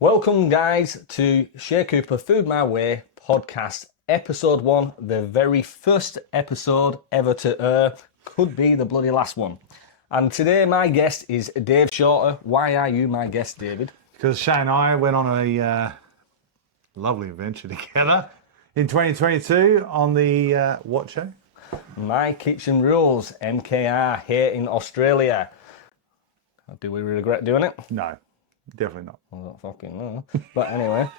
Welcome, guys, to Shea Cooper Food My Way podcast, episode 1, the very first episode ever to air, could be the bloody last one. And today, my guest is Dave Shorter. Why are you my guest, David? Because Shay and I went on a lovely adventure together in 2022 on the what show? My Kitchen Rules, MKR, here in Australia. Do we regret doing it? No, definitely not. I don't fucking know. But anyway.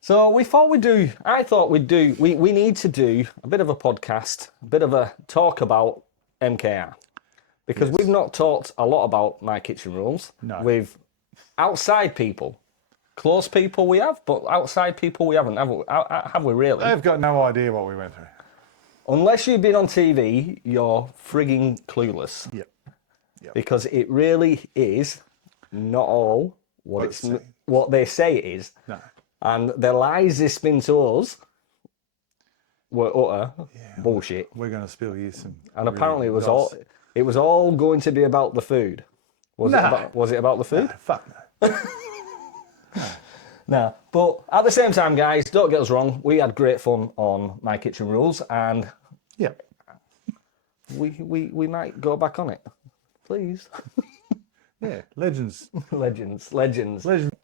So we thought we need to do a bit of a podcast, a bit of a talk about MKR. Because we've not talked a lot about My Kitchen Rules. No. With outside people. Close people we have, but outside people we haven't, have we really? They've got no idea what we went through. Unless you've been on TV, you're frigging clueless. Yep. Because it really is not all what they say it is. No. And the lies they spin to us were utter bullshit. We're going to spill you some. And apparently it was all going to be about the food. Was it about the food? No, fuck no. No. But at the same time, guys, don't get us wrong, we had great fun on My Kitchen Rules, and Yeah. we might go back on it. Please. Yeah. Legends. Legends.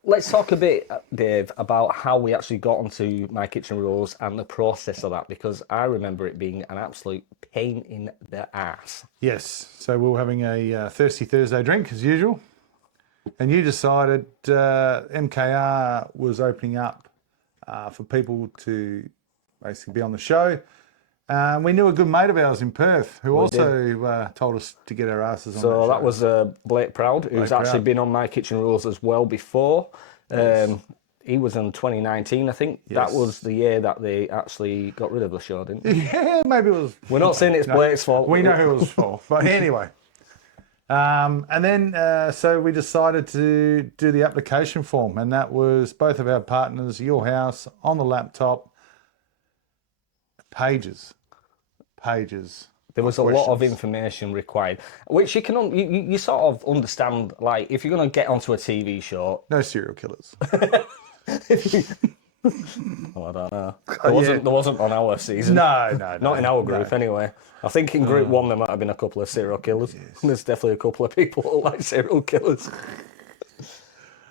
Let's talk a bit, Dave, about how we actually got onto My Kitchen Rules and the process of that, because I remember it being an absolute pain in the ass. Yes. So we were having a Thirsty Thursday drink as usual. And you decided MKR was opening up for people to basically be on the show. We knew a good mate of ours in Perth who also told us to get our asses on So that that was Blake Proud, who's actually been on My Kitchen Rules as well before. He was in 2019, I think. Yes. That was the year that they actually got rid of the show, didn't they? Yeah, maybe it was. We're not saying it's Blake's fault. We know who it was for. But anyway. And then, so we decided to do the application form, and that was both of our partners, your house, on the laptop, pages. There was a lot of information required, which you can you sort of understand. Like, if you're going to get onto a TV show, No serial killers. oh, I don't know. There wasn't on our season. No. Not in our group, anyway. I think in group 1 there might have been a couple of serial killers. Yes. There's definitely a couple of people who like serial killers.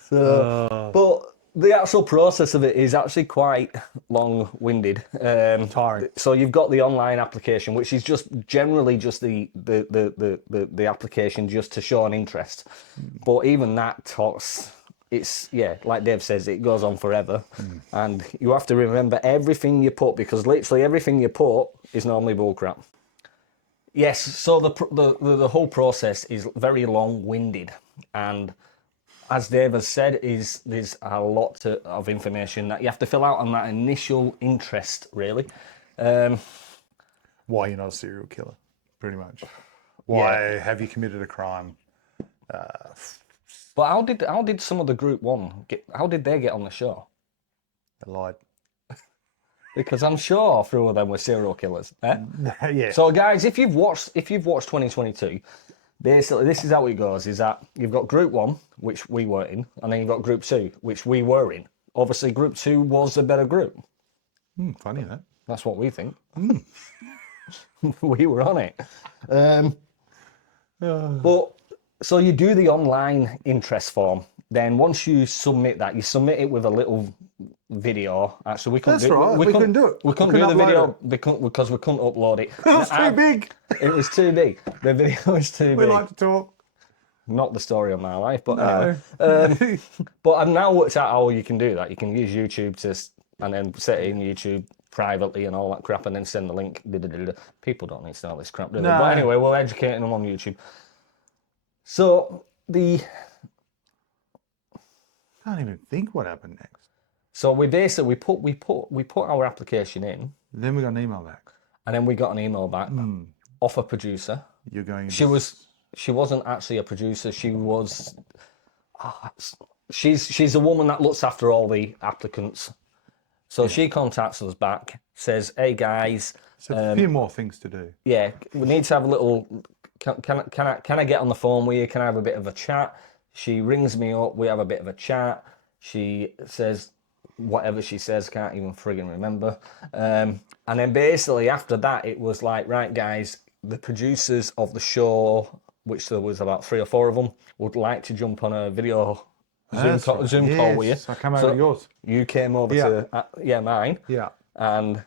But the actual process of it is actually quite long-winded. Tiring. So you've got the online application, which is just generally just the application just to show an interest. But even that talks. It's, like Dave says, it goes on forever. And you have to remember everything you put, because literally everything you put is normally bullcrap. Yes, so the whole process is very long-winded. And as Dave has said, there's a lot of information that you have to fill out on that initial interest, really. Why you're not a serial killer, pretty much. Why have you committed a crime? But how did some of the group 1 how did they get on the show? They lied. Because I'm sure 3 of them were serial killers. Eh? Yeah. So guys, if you've watched 2022, basically this is how it goes: is that you've got group 1, which we were in, and then you've got group 2, which we were in. Obviously, group 2 was a better group. Funny that. That's what we think. We were on it. But so you do the online interest form. Then once you submit that, you submit it with a little video. Actually, we couldn't we couldn't do it. We couldn't do the video because we couldn't upload it. It was too big. It was too big. The video was too big. We like to talk. Not the story of my life, but anyway. But I've now worked out how you can do that. You can use YouTube and then set it in YouTube privately and all that crap, and then send the link. People don't need to know this crap, do they? No. But anyway, we're educating them on YouTube. So Can't even think what happened next. So we basically we put our application in. Then we got an email back. And then we got an email back off a producer. You're going. She wasn't actually a producer. She was. She's a woman that looks after all the applicants. So she contacts us back, says, "Hey guys, so a few more things to do. Yeah, we need to have a little. Can I get on the phone with you? Can I have a bit of a chat?" She rings me up. We have a bit of a chat. She says whatever she says, can't even friggin' remember. And then basically after that, it was like, right, guys, the producers of the show, which there was about 3 or 4 of them, would like to jump on a video Zoom call with you. Yes, I come over to yours. You came over to mine. Yeah. And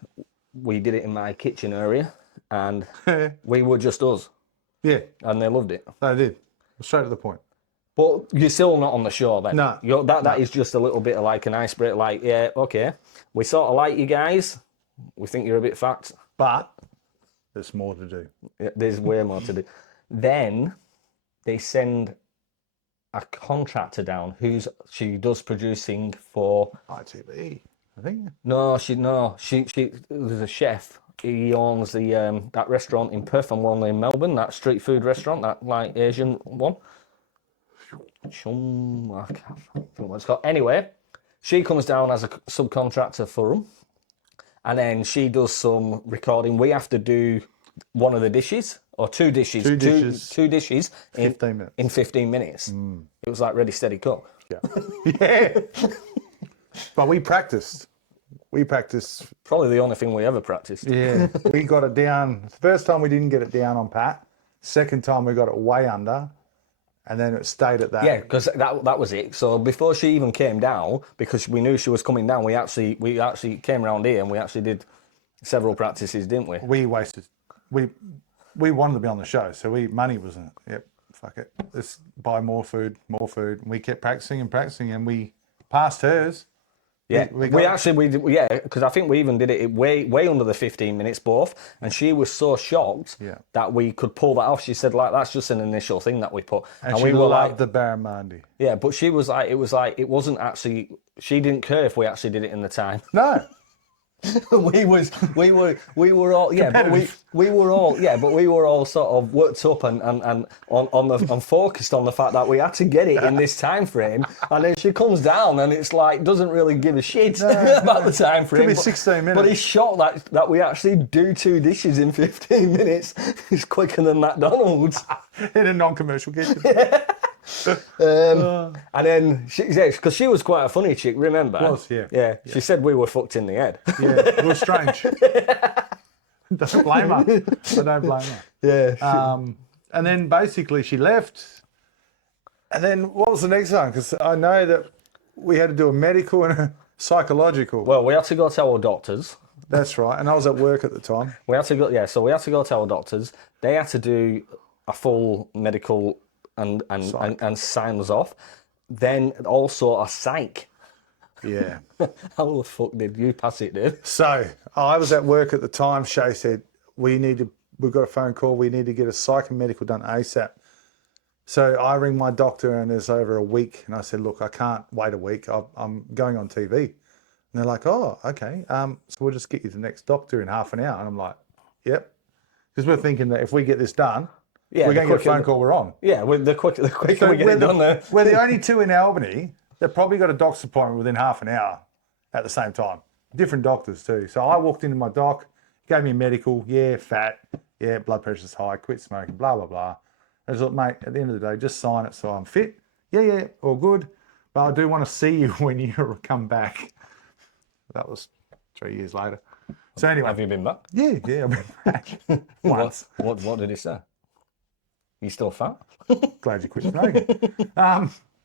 we did it in my kitchen area, and we were just us, Yeah, and they loved it. they did. Straight to the point. But you're still not on the show then. No. That is just a little bit of like an icebreaker. Like, yeah, okay, we sort of like you guys. We think you're a bit fat. But there's more to do. There's way more to do. Then they send a contractor down she does producing for ITV, I think. she there's a chef. He owns the that restaurant in Perth and one in Melbourne, that street food restaurant, that like Asian one. I can't think what it's called. Anyway, she comes down as a subcontractor for them, and then she does some recording. We have to do one of the dishes or two dishes. Two dishes in 15 minutes. In 15 minutes. It was like ready, steady, cook. Yeah. Yeah. But we practiced. Probably the only thing we ever practiced. Yeah. We got it down. The first time we didn't get it down on pat. Second time we got it way under. And then it stayed at that. Yeah, because that was it. So before she even came down, because we knew she was coming down, we actually came around here and we actually did several practices, didn't we? We wasted. We wanted to be on the show, so money wasn't. Yep, fuck it. Let's buy more food. And we kept practicing, and we passed hers. Yeah, because I think we even did it way under the 15 minutes both, and she was so shocked that we could pull that off. She said, like, that's just an initial thing that we put. And we were like the barramundi. Yeah, but she was like, it wasn't actually, she didn't care if we actually did it in the time. No. we were all but we were all sort of worked up and focused on the fact that we had to get it in this time frame, and then she comes down and it's like doesn't really give a shit about the time frame. Give me 16 minutes. But he's shocked that we actually do 2 dishes in 15 minutes. It's quicker than McDonald's in a non-commercial kitchen. And then because she was quite a funny chick, remember? Was, yeah. She said we were fucked in the head. Yeah, it was strange. Don't blame her. I don't blame her. Yeah. And then basically she left. And then what was the next one? Because I know that we had to do a medical and a psychological. Well, we had to go to our doctors. That's right. And I was at work at the time. We had to go. So we had to go to our doctors. They had to do a full medical and sign us off. Then also a psych. Yeah. How the fuck did you pass it, dude? So I was at work at the time. Shay said, we've got a phone call. We need to get a psych and medical done ASAP. So I ring my doctor and it's over a week. And I said, look, I can't wait a week. I'm going on TV. And they're like, oh, okay. So we'll just get you to the next doctor in half an hour. And I'm like, yep. Because we're thinking that if we get this done, we're going to get a phone call, we're on. Yeah, the quicker we get it done there. We're the only 2 in Albany. They've probably got a doctor's appointment within half an hour at the same time. Different doctors too. So I walked into my doc, gave me a medical, fat, blood pressure's high, quit smoking, blah, blah, blah. I was like, mate, at the end of the day, just sign it so I'm fit. Yeah, all good. But I do want to see you when you come back. That was 3 years later. So anyway. Have you been back? Yeah, I've been back. Once. What did he say? You still fat? Glad you quit smoking.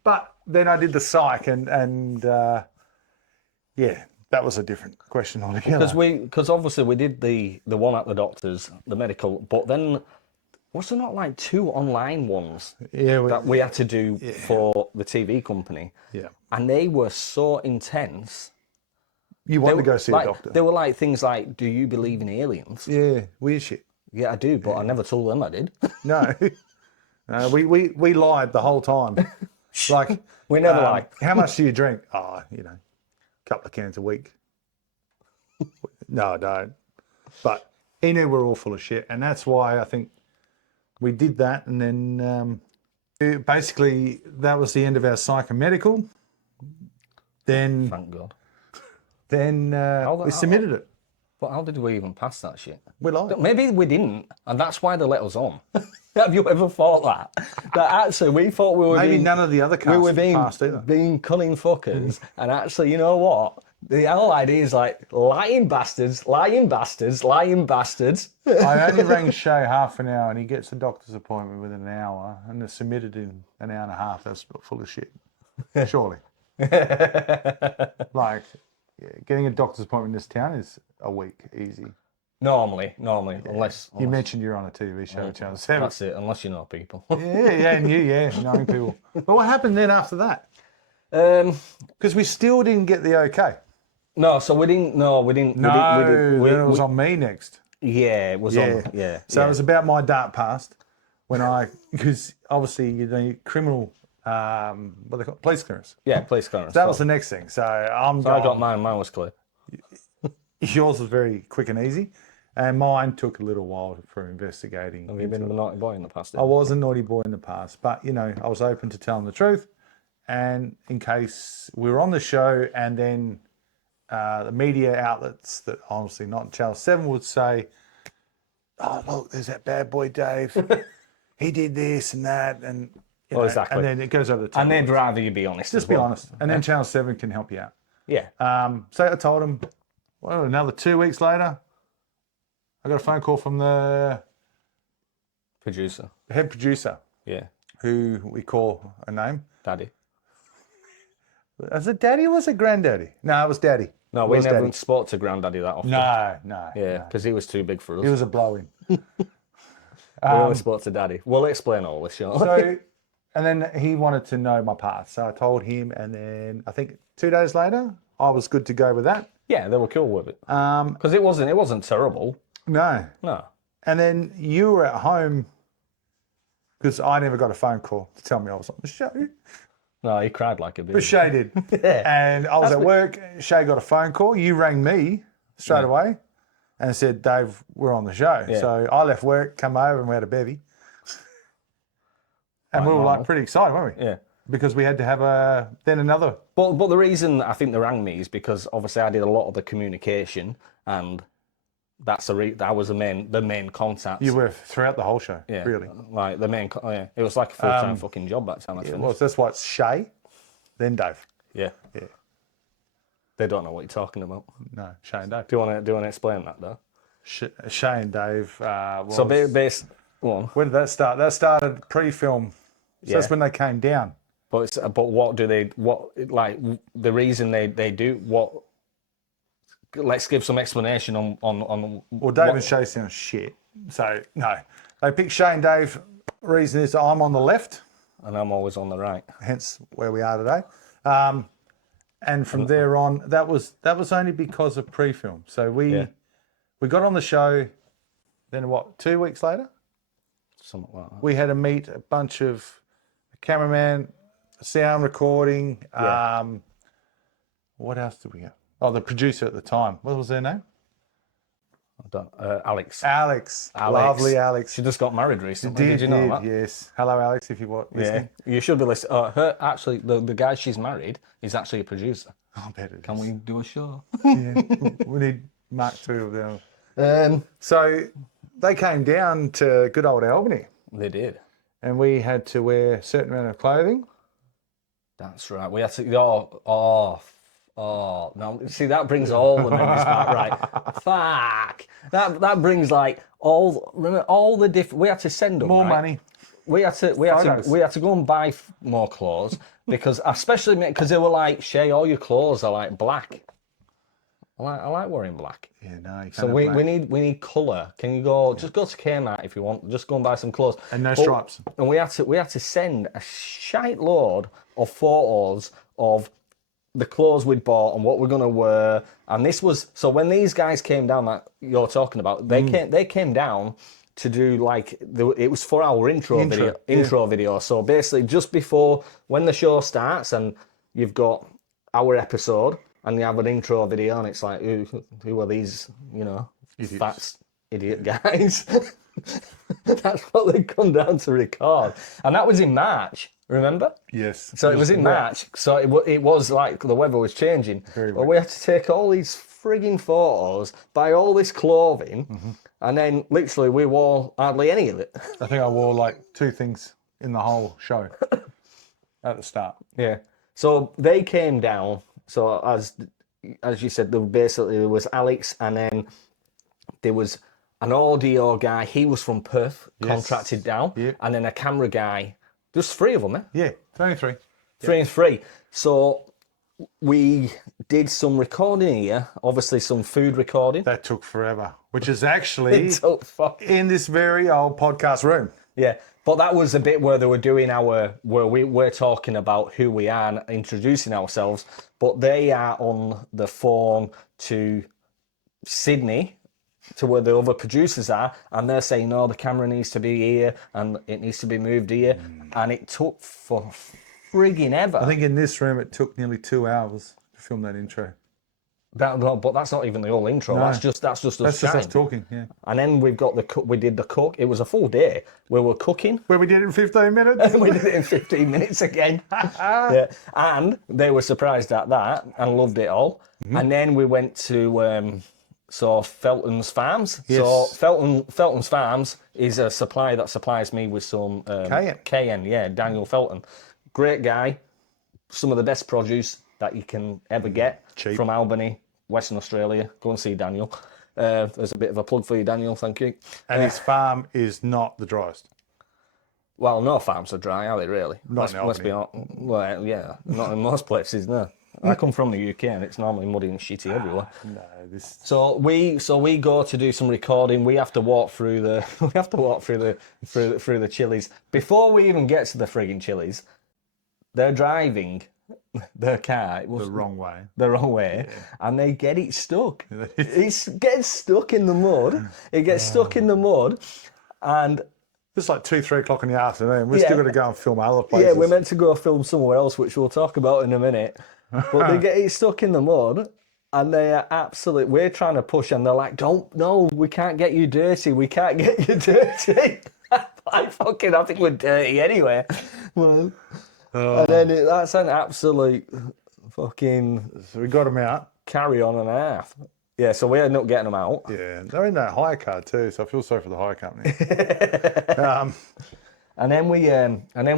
But then I did the psych and that was a different question altogether. Because obviously we did the one at the doctor's, the medical, but then was there not like 2 online ones that we had to do for the TV company? Yeah. And they were so intense. You want to go see a doctor? They were like things like, do you believe in aliens? Yeah, weird shit. Yeah, I do, but I never told them I did. No. We lied the whole time. Like we never lie. How much do you drink? Oh, a couple of cans a week. No, I don't. But he knew we're all full of shit, and that's why I think we did that. And then basically that was the end of our psychomedical. Then, thank God. Then we submitted it. But how did we even pass that shit? We lied. Maybe we didn't, and that's why they let us on. Have you ever thought that? that actually we thought we were Maybe being, none of the other we were cast passed either. being cunning fuckers, and actually, you know what? The whole idea is like lying bastards, lying bastards, lying bastards. I only rang Shay half an hour and he gets a doctor's appointment within an hour and it's submitted in an hour and a half. That's full of shit. Surely. Like, yeah, getting a doctor's appointment in this town is a week, easy. Normally, unless You mentioned you're on a TV show, Channel 7. that's it, unless you know people. Knowing people. But what happened then after that? Um, Because we still didn't get the okay. no, so we didn't. No, we didn't. No, we didn't, then it was on me next. Yeah, it was on. Yeah. So yeah. it was about my dark past when because obviously you need criminal, what they call police clearance. Yeah, police clearance. That was the next thing. So I'm So I got mine. Mine was clear. Yours was very quick and easy, and mine took a little while for investigating. Have you been a naughty boy in the past? I was a naughty boy in the past, but you know I was open to telling the truth, and in case we were on the show, and then the media outlets that honestly not Channel 7 would say, "Oh look, there's that bad boy Dave. He did this and that," and you know, exactly. and then it goes over the top. And they'd rather you be honest. Just be honest, and then Channel 7 can help you out. Yeah. So I told him. Well, another 2 weeks later, I got a phone call from the Producer. head producer, Yeah. who we call a name. Daddy. Was it Daddy or was it Granddaddy? No, it was Daddy. No, It we was never Daddy. spoke to Granddaddy that often. No. Yeah, because he was too big for us. He was a blow-in. We only spoke to Daddy. We'll explain all this, shortly. So, and then he wanted to know my past. So I told him, and then I think 2 days later, I was good to go with that. Yeah, they were cool with it. Um, Because it wasn't terrible. no. No. And then you were at home, because I never got a phone call to tell me I was on the show. No, he cried like a But baby. Shay did. And I was at work. Shay got a phone call. You rang me straight away and said, Dave, we're on the show. Yeah. So I left work, come over, and we had a bevy. And we were like pretty excited, weren't we? Yeah. Because we had to have another. But the reason I think they rang me is because obviously I did a lot of the communication, and that was the main contact. You were throughout the whole show, yeah, really. like the main. Yeah, it was like a full-time fucking job that time. I finished. Well, that's why it's Shay, then Dave. Yeah. Yeah. They don't know what you're talking about. No, Shay and Dave. Do you want to explain that though? Shay and Dave. Was, So based one, when did that start? That started pre-film. So that's when they came down. but what do they the reason they do what? Let's give some explanation on. Well, Dave and Shay sound shit. So, no. They picked Shay and Dave. Reason is I'm on the left, And I'm always on the right. hence where we are today. And from there on, that was only because of pre-film. So we got on the show, then what, 2 weeks later? Something like that. We had to meet a bunch of cameraman, sound recording. What else did we have? Oh, the producer at the time. What was their name? I don't, Alex. Alex. Lovely Alex. She just got married recently. Did you know that? Yes. Hello, Alex, if you want listening. Yeah, you should be listening. Actually, the guy she's married is actually a producer. I bet it is. Can we do a show? Yeah. We need Mark II of them. So they came down to good old Albany, They did. and we had to wear a certain amount of clothing. That's right. We had to. No. See, that brings all the memories back. Right. Fuck. That brings like all the different. We had to send them More right? money. We had to go and buy more clothes because, especially because they were like, Shay, all your clothes are like black. I like wearing black. Yeah, no, you can't So have we black. need colour. Can you just go to Kmart if you want? Just go and buy some clothes. And no stripes. And we had to send a shite load of photos of the clothes we'd bought and what we're gonna wear. And this was so when these guys came down that you're talking about, they came down to do like it was for our intro video. So basically, just before when the show starts, and you've got our episode, and you have an intro video, and it's like, who are these, fat idiot guys? That's what they come down to record, and that was in March. Remember? Yes. So it was in March. So it was like the weather was changing. But we had to take all these frigging photos, buy all this clothing, and then literally we wore hardly any of it. I think I wore like two things. in the whole show at the start. Yeah. So they came down. So as you said, there was Alex, and then there was an audio guy. He was from Perth, contracted down, Yep. and then a camera guy. There's three of them, eh? Yeah, 23. Three and three. So we did some recording here. Obviously, some food recording. That took forever, which is actually So in this very old podcast room. yeah, but that was a bit where they were doing where we were talking about who we are and introducing ourselves. But they are on the phone to Sydney, to where the other producers are, and they're saying, no, the camera needs to be here and it needs to be moved here. And it took for frigging ever. I think in this room it took nearly 2 hours to film that intro. But that's not even the whole intro. No. That's just us That's just us chatting. talking, yeah. And then we've got the cook. We did the cook. It was a full day where we're cooking. Where we did it in 15 minutes. We did it in 15 minutes again. Yeah. And they were surprised at that and loved it all. Mm-hmm. And then we went to Felton's Farms. Yes. So Felton's Farms is a supplier that supplies me with some cayenne. Yeah, Daniel Felton, great guy. Some of the best produce that you can ever get Cheap. from Albany, Western Australia. Go and see Daniel. There's a bit of a plug for you, Daniel. Thank you. And his farm is not the driest. Well, no farms are dry, are they really? Not in Let's be honest. Well, yeah, not in most places, no. I come from the UK and it's normally muddy and shitty everywhere. No, this. So we go to do some recording. We have to walk through the chilies. Before we even get to the frigging chilies, they're driving their car. It was The wrong way. the wrong way, and they get it stuck. It gets stuck in the mud. It gets stuck in the mud, and It's like 2, 3 o'clock in the afternoon. We're still going to go and film other places. yeah, we're meant to go film somewhere else, which we'll talk about in a minute. But they get it stuck in the mud, and they are absolute. We're trying to push, and they're like, "No, we can't get you dirty. We can't get you dirty." I think we're dirty anyway. Well, and then that's an absolute fucking So we got them out. carry on and a half. Yeah, so we ended up getting them out. Yeah, they're in that hire car too, so I feel sorry for the hire company. And then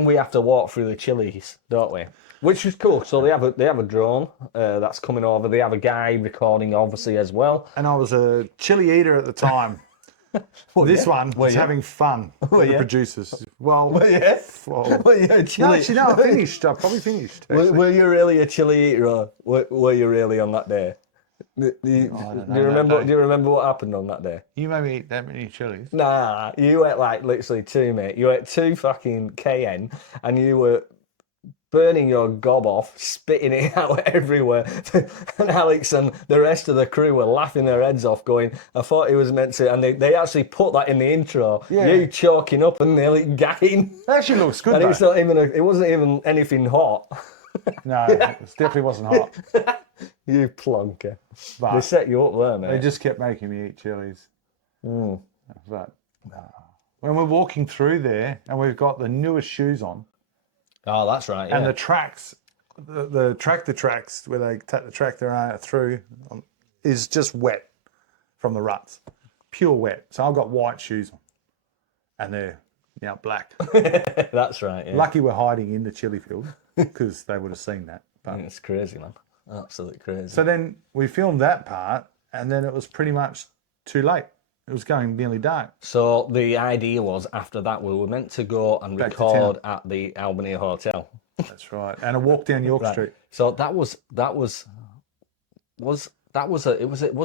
we have to walk through the chilies, don't we? Which is cool. So they have a drone that's coming over. They have a guy recording, obviously, as well. And I was a chili eater at the time. This one was having fun with the producers. Well, yeah. well, Were you a no, chili? actually, no, I finished. I probably finished. Were you really a chili eater? Or were you really on that day? Do you remember what happened on that day? You made me eat that many chilies. Nah, you ate like literally two, mate. You ate two fucking cayenne, and you were burning your gob off, spitting it out everywhere. And Alex and the rest of the crew were laughing their heads off, going, I thought he was meant to, and they actually put that in the intro. Yeah. You choking up and nearly gagging. It actually looks good, And though. it wasn't even anything hot. No, it definitely wasn't hot. You plonker. But They set you up there, mate. they just kept making me eat chilies. But when we're walking through there and we've got the newest shoes on, Oh, that's right. and Yeah. the tracks, the tractor tracks where they take the tractor through is just wet from the ruts, pure wet. So I've got white shoes on, and they're now black. That's right. Yeah. Lucky we're hiding in the chili field because they would have seen that. But It's crazy, man. Absolutely crazy. so then we filmed that part, and then it was pretty much too late. It was going nearly dark. So the idea was after that we were meant to go and Back to record at the Albany Hotel. That's right. And a walk down York Street. So was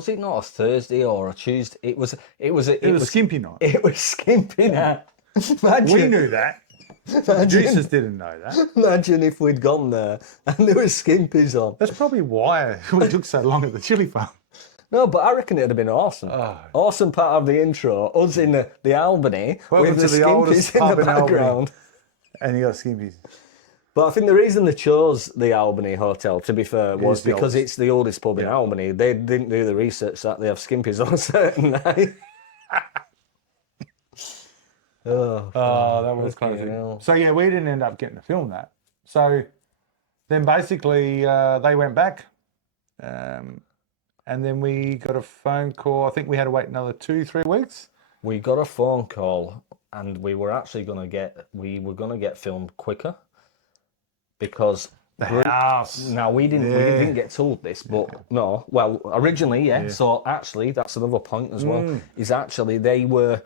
it not a Thursday or a Tuesday? It was Skimpy night. It was skimpy night. Imagine, We knew that. Producers didn't know that. imagine if we'd gone there and there was skimpies on. That's probably why it took so long at the chili farm. No, but I reckon it'd have been awesome. Oh. Awesome part of the intro. Us in the Albany Welcome with the to the oldest skimpies in pub the in Albany. background. And you got skimpies. But I think the reason they chose the Albany Hotel, to be fair, was the because oldest. it's the oldest pub in Albany. They didn't do the research that they have skimpies on a certain night. That was fucking crazy. hell. So yeah, we didn't end up getting to film that. So then basically they went back, and then we got a phone call. I think we had to wait another 2-3 weeks. We got a phone call and we were actually going to get filmed quicker because The house. now we didn't get told this, but no, well, originally, yeah. So actually, that's another point as well. Is actually they were.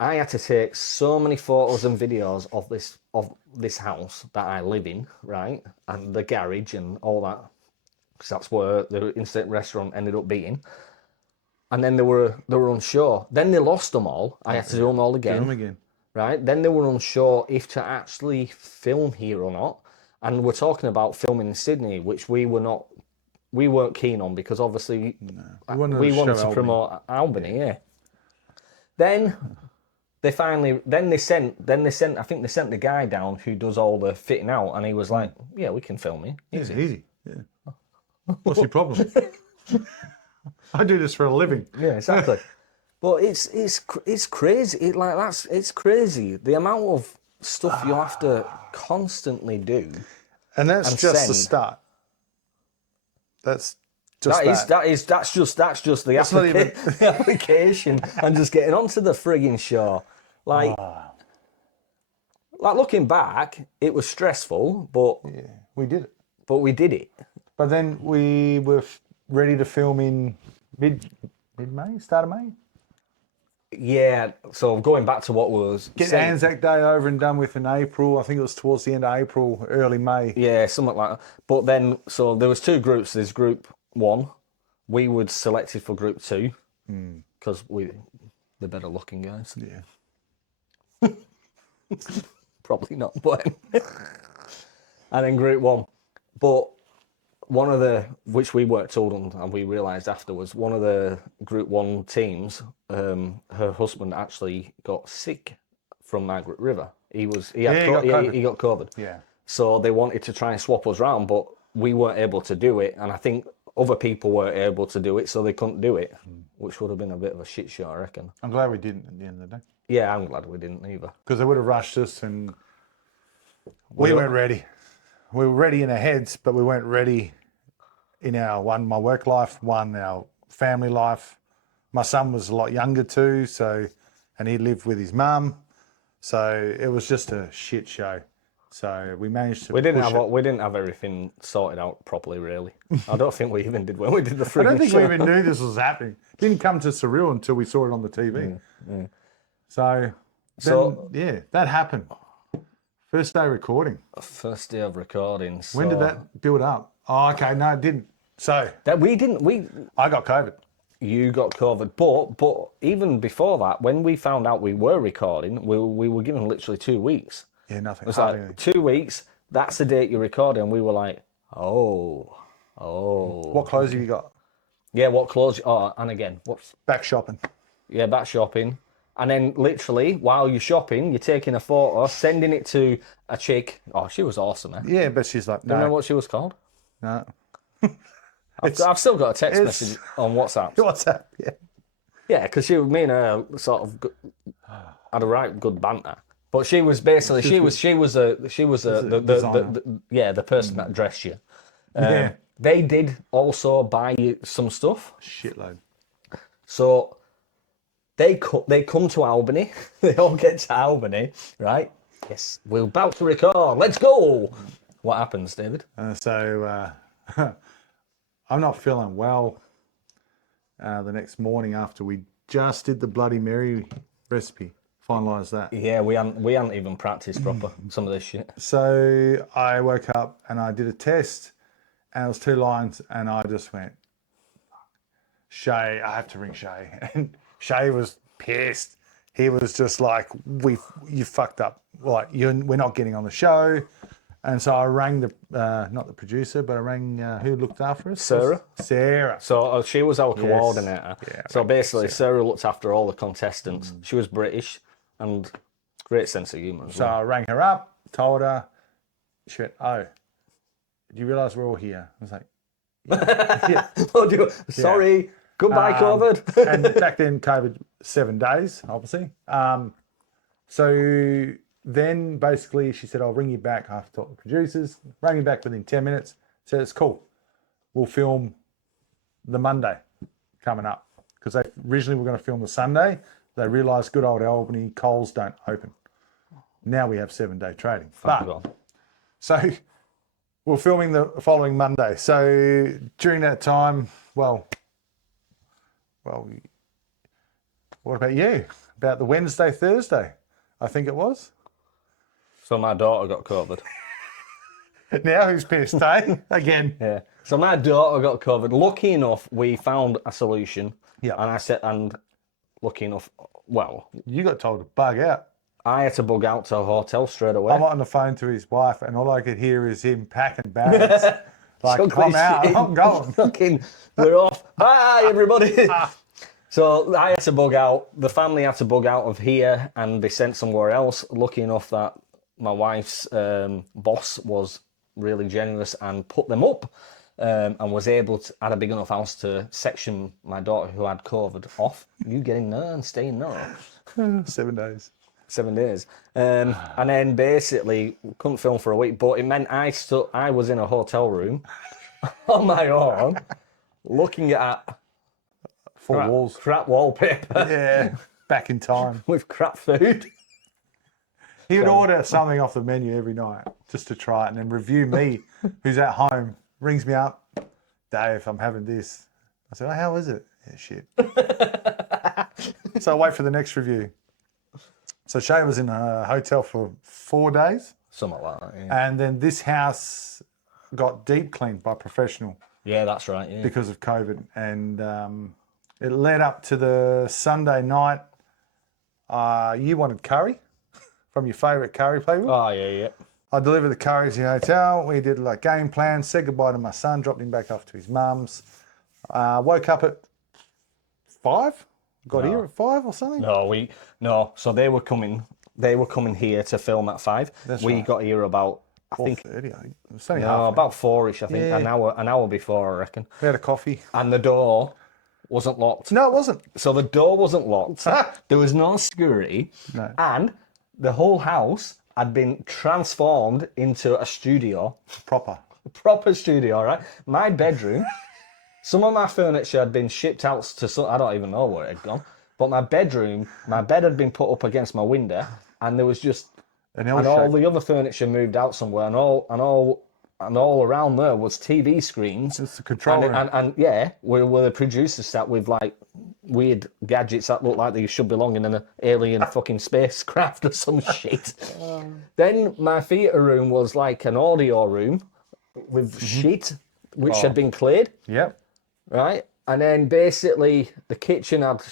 I had to take so many photos and videos of this house that I live in, right, and the garage and all that, because that's where the instant restaurant ended up being. And then they were unsure. Then they lost them all. I had to do them all again. Do them again. Right? Then they were unsure if to actually film here or not. And we're talking about filming in Sydney, which we weren't keen on because obviously we wanted to promote Albany, yeah. Then they sent I think they sent the guy down who does all the fitting out, and he was like, yeah, we can film it. Easy. Yeah. What's your problem? I do this for a living. Yeah, exactly. But it's crazy. It's crazy. The amount of stuff you have to constantly do. And that's just the start. That's just that's just the application and just getting onto the frigging show. Like looking back, it was stressful, but yeah, we did it. But we did it. But then we were ready to film in mid-May, start of May. Yeah, so going back to what was... Get Anzac Day over and done with in April. I think it was towards the end of April, early May. Yeah, something like that. But then, so there was two groups. There's group 1. We were selected for group 2 because they're better looking guys. Yeah. Probably not, but... And then group 1. But one of the, which we weren't told and we realised afterwards, one of the Group 1 teams, her husband actually got sick from Margaret River. He got COVID. Yeah. So they wanted to try and swap us round, but we weren't able to do it. And I think other people weren't able to do it, so they couldn't do it, which would have been a bit of a shit show, I reckon. I'm glad we didn't at the end of the day. Yeah, I'm glad we didn't either. Because they would have rushed us and we weren't ready. We were ready in our heads, but we weren't ready in my work life, our family life. My son was a lot younger too, and he lived with his mum, so it was just a shit show. So we managed to. We didn't have everything sorted out properly, really. I don't think we even did when we did the friggin' I don't think show. we even knew this was happening. It didn't come to surreal until we saw it on the TV. Yeah. So that happened. First day recording. First day of recording. So When did that build up? Oh, okay, no, it didn't. So that we didn't. I got COVID. You got COVID, but even before that, when we found out we were recording, we were given literally 2 weeks. Yeah, nothing. It was like 2 weeks. That's the date you're recording. And we were like, oh. What clothes have you got? Yeah, what clothes? Oh, and again, what's back shopping? Yeah, back shopping. And then literally, while you're shopping, you're taking a photo, sending it to a chick. Oh, she was awesome, eh? Yeah, but she's like, no. Do you know what she was called? No. I've still got a text message on WhatsApp. WhatsApp, yeah. Yeah, because me and her sort of had a right good banter. But she was basically the person that dressed you. Yeah. They did also buy you some stuff. Shitload. So they come to Albany. They all get to Albany, right? Yes, we're about to record. Let's go. What happens, David? I'm not feeling well the next morning after we just did the Bloody Mary recipe. Finalised that. Yeah, we hadn't even practiced proper some of this shit. So I woke up and I did a test and it was 2 lines and I just went, Shay, I have to ring Shay. And Shay was pissed. He was just like, you fucked up. Like, we're not getting on the show. And so I rang not the producer, but I rang who looked after us? Sarah. So she was our coordinator. Yeah, so basically, Sarah looked after all the contestants. She was British and great sense of humour. So I rang her up, told her, she went, oh, do you realise we're all here? I was like, yeah. Sorry, goodbye, COVID. And back then, COVID, 7 days, obviously. So then basically she said, I'll ring you back. I have to talk to the producers. Rang me back within 10 minutes. Said, it's cool. We'll film the Monday coming up. Because they originally were going to film the Sunday. they realised good old Albany, Coles don't open. Now we have 7-day trading. Thank But, God. so we're filming the following Monday. So during that time, well, what about you? About the Wednesday, Thursday, I think it was. So my daughter got COVID. Now who's pissed, eh? Again. Yeah. So my daughter got COVID. Lucky enough, we found a solution. Yeah. And I said, and lucky enough, well, You got told to bug out. I had to bug out to a hotel straight away. I'm on the phone to his wife, and all I could hear is him packing bags. Like, Chocolate come out, shit. I'm going. Fucking, we're off. Bye, everybody. So I had to bug out. The family had to bug out of here, and they sent somewhere else. Lucky enough that my wife's boss was really generous and put them up, and was able to, had a big enough house to section my daughter who had COVID off. You get in there and stay in there. 7 days. 7 days. And then basically couldn't film for a week, but it meant I was in a hotel room on my own looking at Four walls. crap wallpaper Yeah, back in time. with crap food. He would order something off the menu every night just to try it and then review me, who's at home, rings me up. Dave, I'm having this. I said, oh, how is it? Yeah, shit. So I wait for the next review. So Shay was in a hotel for 4 days. Something like that, yeah. And then this house got deep cleaned by a professional Yeah, that's right, yeah. because of COVID. And it led up to the Sunday night. You wanted curry from your favourite curry people. Oh, yeah, yeah. I delivered the curry to the hotel. We did like game plan, said goodbye to my son, dropped him back off to his mum's. Woke up at 5. Got here at 5 or something. No. So they were coming here to film at 5. We right. got here about, I think, 4:30, I think. It was only no, half. about 4ish, I think. Yeah. An hour before, I reckon. We had a coffee. And the door wasn't locked. No, it wasn't. So the door wasn't locked. There was no security. No. And the whole house had been transformed into a studio. Proper. A proper studio, right? My bedroom, some of my furniture had been shipped out to, I don't even know where it had gone. But my bedroom, my bed had been put up against my window, and there was just, and all the other furniture moved out somewhere, and all around there was TV screens. It's the control room. And yeah, where the producers sat with like weird gadgets that look like they should belong in an alien fucking spacecraft or some shit. Then my theatre room was like an audio room with shit, which had been cleared. Yep. Right? And then basically the kitchen had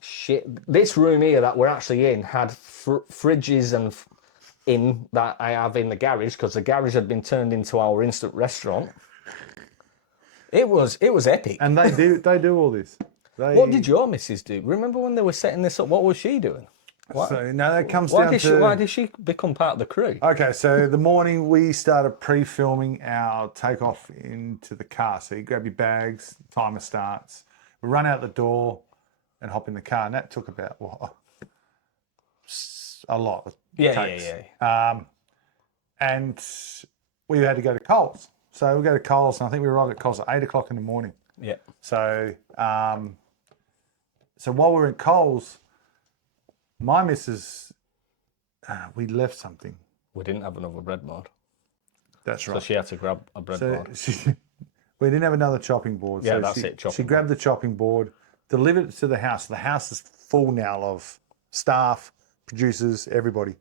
shit. This room here that we're actually in had fridges and in that I have in the garage because the garage had been turned into our instant restaurant. It was epic. And they do all this. What did your missus do? Remember when they were setting this up? What was she doing? So now that comes down to Why did she become part of the crew? Okay, so the morning we started pre-filming our takeoff into the car. So you grab your bags, timer starts. We run out the door and hop in the car, and that took about a lot of takes. Yeah. And we had to go to Coles. So we go to Coles, and I think we arrived at Coles at 8 o'clock in the morning. Yeah. So so while we were at Coles, my missus, we left something. We didn't have another bread board. That's right. So she had to grab a bread board. We didn't have another chopping board. Yeah, so that's it, chopping she grabbed the chopping board, delivered it to the house. The house is full now of staff, producers, everybody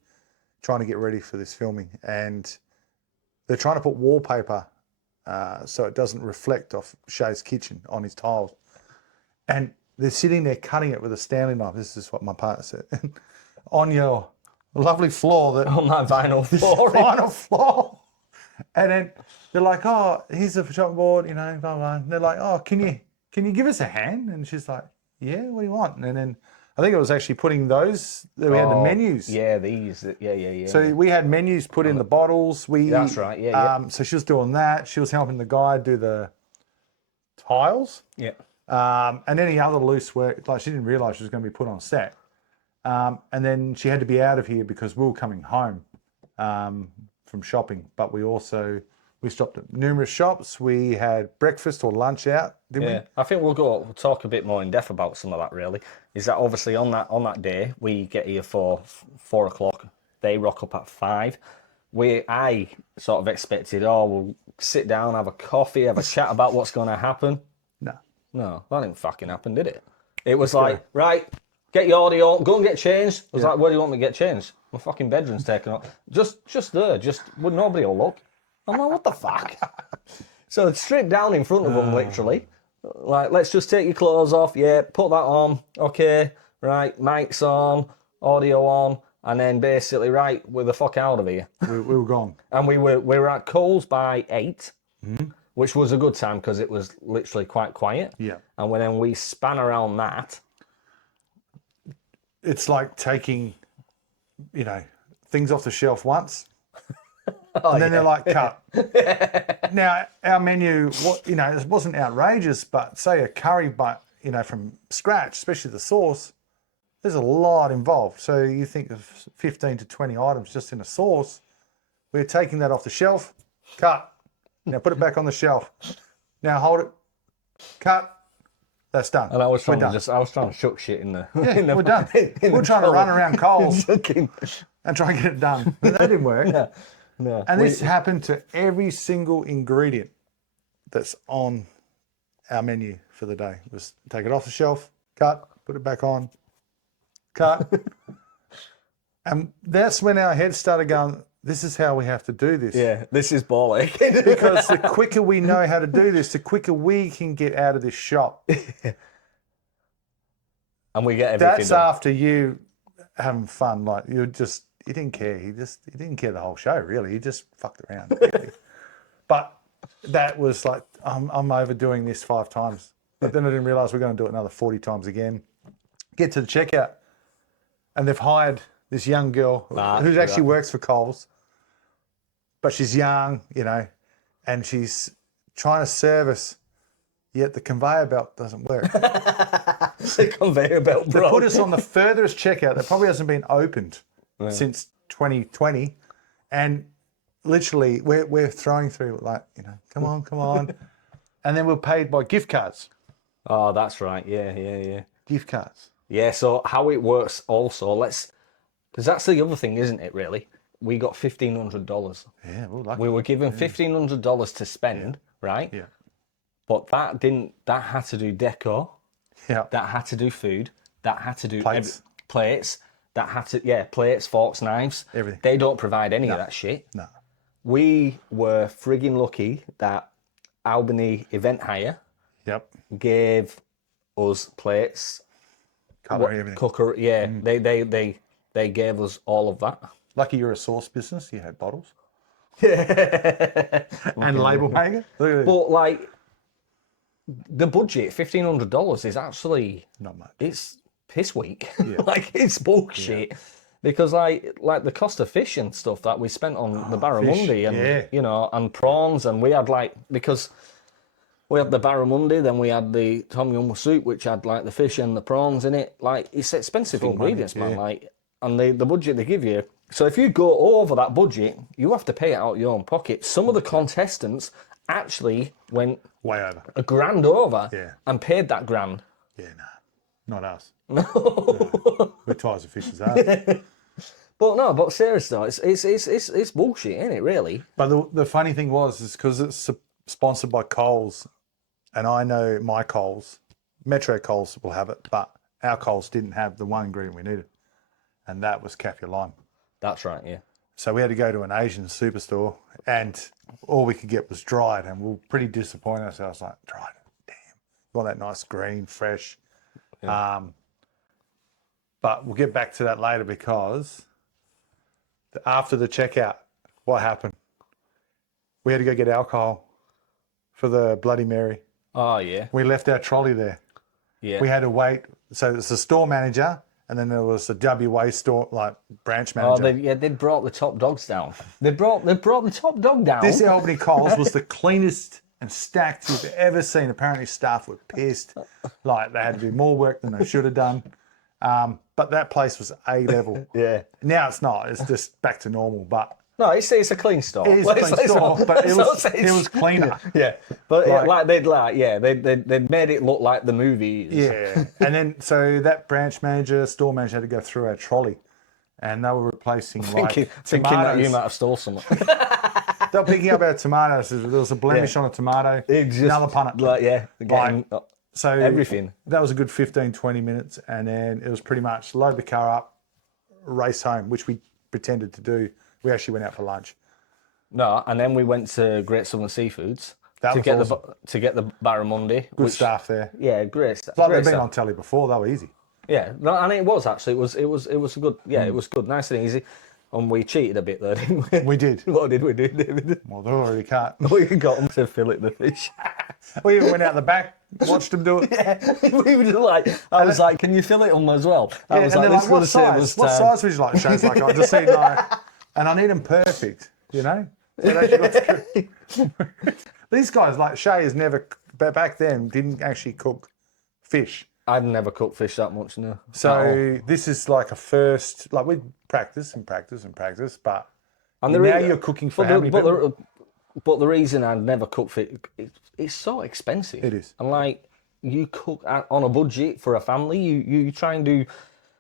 trying to get ready for this filming. And they're trying to put wallpaper so it doesn't reflect off Shay's kitchen on his tiles. And they're sitting there cutting it with a Stanley knife. This is what my partner said. On your lovely floor. On my vinyl floor. Vinyl floor. And then they're like, oh, here's the chopping board, you know, blah, blah. And they're like, oh, can you give us a hand? And she's like, yeah, what do you want? And then I think it was actually putting those, we had the menus. Yeah, these. Yeah. So we had menus put in the bottles. That's right, yeah. So she was doing that. She was helping the guy do the tiles. Yeah. And any other loose work, like she didn't realise she was going to be put on set. And then she had to be out of here because we were coming home from shopping, but we also We stopped at numerous shops. We had breakfast or lunch out, didn't Yeah, I think we'll talk a bit more in depth about some of that. Really, is that obviously on that day we get here for 4 o'clock. They rock up at 5. I sort of expected, we'll sit down, have a coffee, have a chat about what's going to happen. we? No. No, that didn't fucking happen, did it? It was like, right, get your audio, go and get changed. I was like, where do you want me to get changed? My fucking bedroom's taken up. Just there, would nobody will look. I'm like, what the fuck? So straight down in front of them, literally. Like, let's just take your clothes off. Yeah, put that on. Okay, right, mic's on, audio on, and then basically, right, we're the fuck out of here. We were gone. And we were at Coles by 8, which was a good time because it was literally quite quiet. Yeah. And when we span around that, It's like taking, things off the shelf once, and then they're like, cut. Now, our menu, it wasn't outrageous, but say a curry, from scratch, especially the sauce, there's a lot involved. So you think of 15 to 20 items just in a sauce. We're taking that off the shelf, cut. Now put it back on the shelf. Now hold it, cut. That's done. and I was trying to shuck shit in the. Yeah, we're done. We're trying to run around Coles and try and get it done. But that didn't work. Yeah. No. And this happened to every single ingredient that's on our menu for the day. Was take it off the shelf, cut, put it back on, cut. And that's when our heads started going, this is how we have to do this. Yeah, this is ball ache. Because the quicker we know how to do this, the quicker we can get out of this shop. And we get everything That's done. after you having fun. Like you didn't care. He didn't care the whole show really. He just fucked around. But that was like I'm overdoing this 5 times. But then I didn't realise we're going to do it another 40 times again. Get to the checkout, and they've hired this young girl who actually works for Coles. But she's young, and she's trying to service, yet the conveyor belt doesn't work. The conveyor belt, bro. They put us on the furthest checkout that probably hasn't been opened since 2020, and literally we're throwing through like, come on, and then we're paid by gift cards. Oh, that's right. Yeah. Gift cards. Yeah. So how it works also, because that's the other thing, isn't it? Really, we got $1,500. Yeah, well, lucky. We were given $1,500 to spend, right? Yeah. But that had to do decor. Yeah. That had to do food. That had to do Plates. plates. That had to, plates, forks, knives. Everything. They don't provide any of that shit. No. We were frigging lucky that Albany Event Hire Yep. gave us plates, Cutlery, everything. cooker. Yeah, they gave us all of that. Lucky you're a sauce business. You had bottles. And label maker. Look at this. But like the budget, $1,500 is actually Not much. it's piss weak. Like it's bullshit. Because like the cost of fish and stuff that we spent on the barramundi and and prawns, and we had because we had the barramundi, then we had the tom yum soup which had like the fish and the prawns in it. Like it's expensive ingredients, man. Like, and the budget they give you. So if you go over that budget, you have to pay it out of your own pocket. Some of the contestants actually went Way over. $1,000 over Yeah. and paid that $1,000. Yeah, no. Not us. No. We're tired of fishes, are But seriously, though, it's bullshit, isn't it? Really. But the funny thing is because it's sponsored by Coles, and I know my Coles, Metro Coles will have it, but our Coles didn't have the one ingredient we needed, and that was kaffir lime. That's right. Yeah. So we had to go to an Asian superstore, and all we could get was dried, and we were pretty disappointed ourselves. Like, dried, damn, we want that nice green, fresh. Yeah. But we'll get back to that later because after the checkout, what happened? We had to go get alcohol for the Bloody Mary. Oh yeah. We left our trolley there. Yeah. We had to wait. So it's the store manager, and then there was the WA store branch Oh, manager. they brought the top dogs down. They brought the top dog down. This Albany Coles was the cleanest and stacked you've ever seen. Apparently, staff were pissed. Like they had to do more work than they should have done. But that place was A level. Yeah. Now it's not. It's just back to normal. But No, it's a clean store. It is a clean store, but it was cleaner. Yeah, but they'd made it look like the movies. Yeah, and then so that store manager had to go through our trolley, and they were replacing thinking that tomatoes. you might have stole something. They were picking up our tomatoes. There was a blemish on a tomato. Another punnet. So everything. That was a good 15, 20 minutes, and then it was pretty much load the car up, race home, which we pretended to do. We actually went out for lunch. No, and then we went to Great Southern Seafoods to get the barramundi. Good staff there. Yeah, great stuff. Like they've been on telly before, they were easy. Yeah, no, and it was actually it was a good it was good, nice and easy. And we cheated a bit though, didn't we? We did. What did we do, David? Well, they're already cut. We got them to fillet the fish. We even went out the back, watched them do it. Yeah, we were just like, I was like, can you fillet them as well? I was and like, they're this like, would save us what time. size would you like? Shay's like, I just need and I need them perfect, you know? These guys, like Shay has never, back then, didn't actually cook fish. I'd never cooked fish that much, no. So this is like a first, like we practice, but now you're cooking for how many people? But the reason I'd never cook fish, it's so expensive. It is. And like, you cook on a budget for a family, you try and do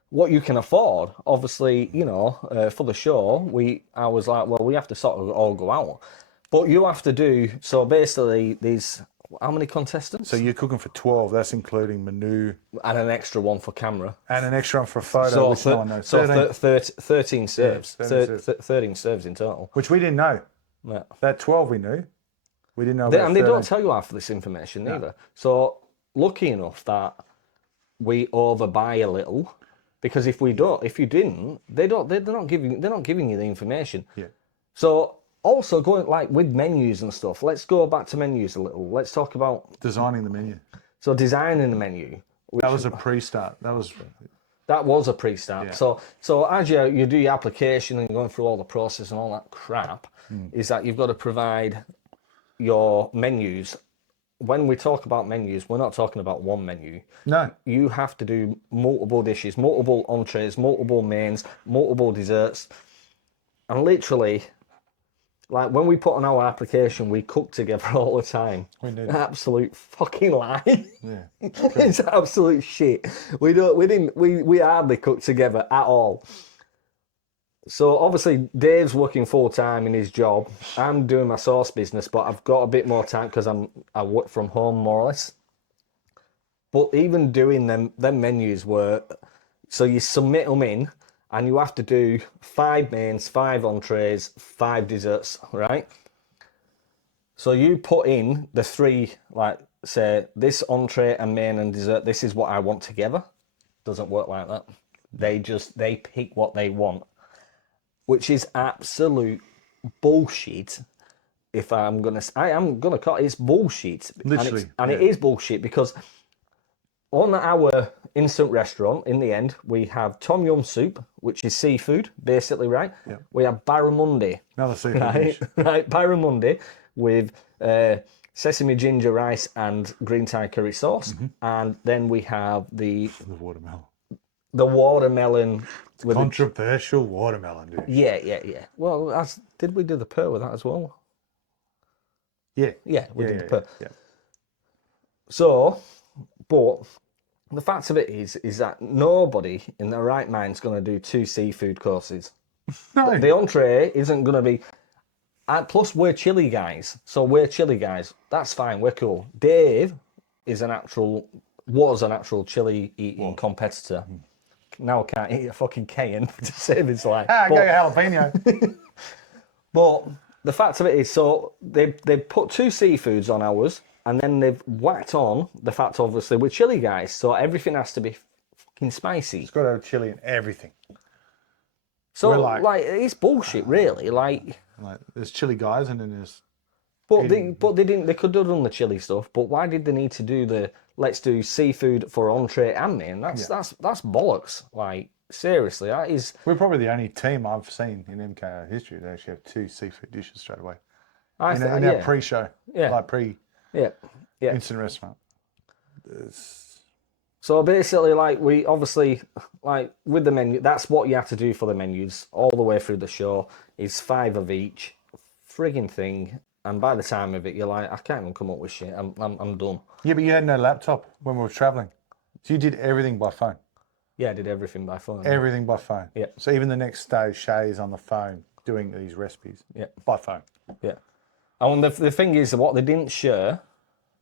what you can afford. Obviously, for the show, I was like, well, we have to sort of all go out. But you have to do, so basically, there's, how many contestants? So you're cooking for 12, that's including menu. And an extra one for camera. And an extra one for a photo, which no one knows. So 13 serves. Yeah, 13 serves in total. Which we didn't know. Yeah. That 12 we knew. We didn't know about And 13. they don't tell you half of this information either. So lucky enough that we overbuy a little, because if you didn't, they're not giving you the information. Yeah. So also going like with menus and stuff, let's go back to menus a little. Let's talk about designing the menu. So designing the menu. That was a pre-start. That was a pre-start. Yeah. So as you do your application and going through all the process and all that crap, is that you've got to provide your menus. When we talk about menus, we're not talking about one menu. No. You have to do multiple dishes, multiple entrees, multiple mains, multiple desserts. And literally, like when we put on our application, we cook together all the time. We did. Absolute fucking lie. Yeah. It's absolute shit. We hardly cook together at all. So obviously Dave's working full time in his job. I'm doing my sauce business, but I've got a bit more time because I work from home more or less. But even doing them menus so you submit them in, and you have to do 5 mains, 5 entrees, 5 desserts, right? So you put in the 3, like say this entree and main and dessert. This is what I want together. Doesn't work like that. They pick what they want, which is absolute bullshit. I am gonna call it's bullshit. Literally, and it is bullshit because on our instant restaurant, in the end, we have tom yum soup, which is seafood, basically, right? Yeah. We have barramundi. Another seafood right? dish. Right, barramundi with sesame ginger rice and green Thai curry sauce. Mm-hmm. And then we have the watermelon. The watermelon. With controversial watermelon dish. Yeah. Well, did we do the pearl with that as well? Yeah. Yeah, we did the pearl. Yeah. So, but the fact of it is that nobody in their right mind is going to do 2 seafood courses. No. The entree isn't going to be... plus, we're chili guys. So we're chili guys. That's fine. We're cool. Dave was an actual chili eating competitor. Now I can't eat a fucking cayenne to save his life. Go jalapeno. But the fact of it is, so they put 2 seafoods on ours, and then they've whacked on the fact, obviously, we're chili guys, so everything has to be fucking spicy. It's got to have chili in everything. So, like it's bullshit, really. Like there's chili guys, and then there's... But they didn't. They could have done the chili stuff, but why did they need to do let's do seafood for entree and main? That's bollocks. Like, seriously, that is... We're probably the only team I've seen in MKO history that actually have 2 seafood dishes straight away. In our pre-show. Yeah. Like Yeah. instant restaurant. So basically, like we obviously like with the menu, that's what you have to do for the menus all the way through the show. Is 5 of each, frigging thing. And by the time of it, you're like, I can't even come up with shit. I'm done. Yeah, but you had no laptop when we were traveling. So you did everything by phone. Yeah, I did everything by phone. Everything by phone. Yeah. So even the next day, Shay is on the phone doing these recipes. Yeah. By phone. Yeah. And the thing is, what they didn't share,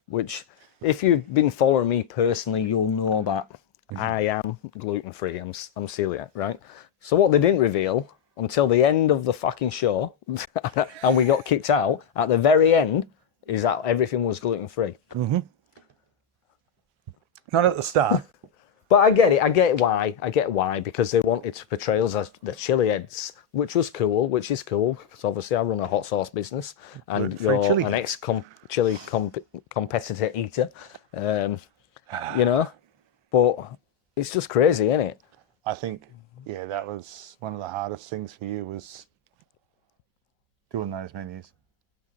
which if you've been following me personally, you'll know that I am gluten-free. I'm celiac, right? So what they didn't reveal until the end of the fucking show, and we got kicked out at the very end, is that everything was gluten-free. Not at the start. But I get it. I get why. Because they wanted to portray us as the chili heads, which was cool. Which is cool because obviously I run a hot sauce business, and you're chili an chili competitor eater. You know, but it's just crazy, isn't it? I think, yeah, that was one of the hardest things for you was doing those menus.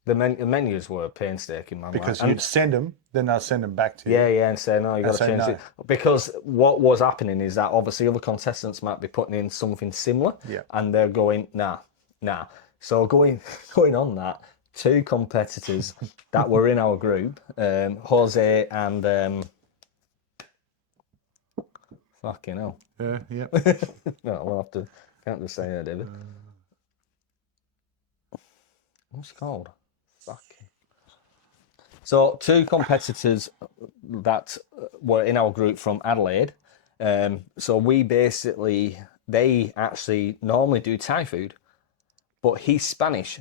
The menus were painstaking, man. Because like, you'd send them, then they'll send them back to you. yeah, and say no, you got to say change no. it. Because what was happening is that obviously other contestants might be putting in something similar, Yeah. and they're going nah. So going on that, 2 competitors that were in our group, Jose and fucking hell. Yeah. No, we'll have to. Can't just say that, David. What's it called? Fuck. So 2 competitors that were in our group from Adelaide. So we basically, they actually normally do Thai food, but he's Spanish,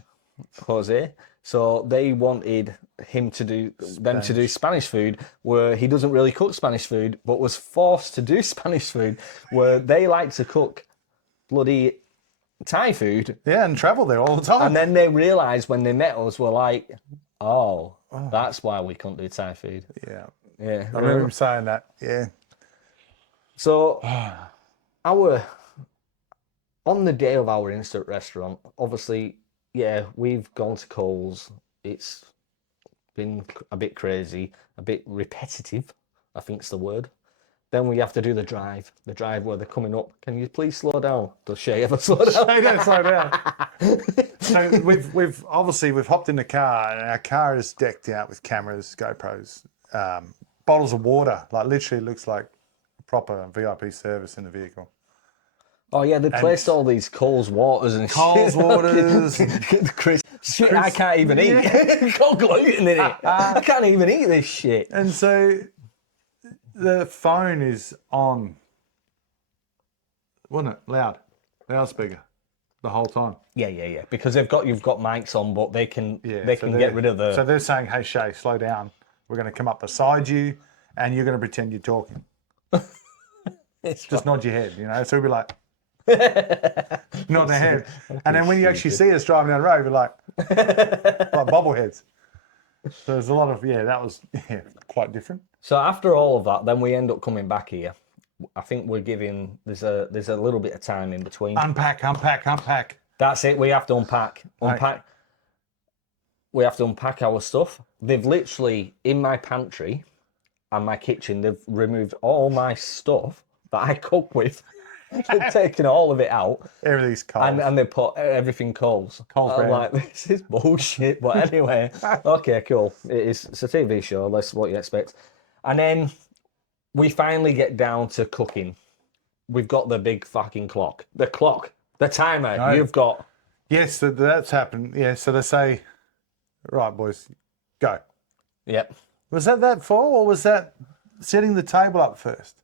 Jose. So they wanted him to do them to do Spanish food, where he doesn't really cook Spanish food, but was forced to do Spanish food, where they like to cook bloody Thai food. Yeah, and travel there all the time. And then they realised when they met us, were like, oh, that's why we couldn't do Thai food. Yeah. Yeah. I remember him saying that. Yeah. So on the day of our instant restaurant, obviously, yeah, we've gone to Coles. It's been a bit crazy, a bit repetitive, I think's the word. Then we have to do the drive where they're coming up. Can you please slow down? Does Shay ever slow down? Hey, don't slow down. So we've obviously hopped in the car, and our car is decked out with cameras, GoPros, bottles of water. Like literally looks like a proper VIP service in the vehicle. Oh yeah, they placed all these Coles waters and Coles shit. waters. Shit, I can't even eat. It's got gluten in it. I can't even eat this shit. And so the phone is on, wasn't it? Loudspeaker the whole time. Yeah. Because you've got mics on, but they can So get rid of the. So they're saying, "Hey Shay, slow down. We're going to come up beside you, and you're going to pretend you're talking. Just nod your head, you know." So we'll be like, nod their head, and then when you actually see us driving down the road, we're like bobbleheads. So there's a lot of that was quite different. So after all of that, then we end up coming back here. I think we're giving there's a little bit of time in between. Unpack. That's it. We have to unpack. Right. We have to unpack our stuff. They've literally in my pantry and my kitchen. They've removed all my stuff that I cook with. They've taken all of it out. Everything's cold. And they put everything Coles. Coles I'm brand. like, this is bullshit. But anyway, okay, cool. It's a TV show. That's what you expect. And then we finally get down to cooking. We've got the big fucking clock. The timer. No. You've got. Yes, so that's happened. Yeah, so they say, right, boys, go. Yep. Was that for, or was that setting the table up first?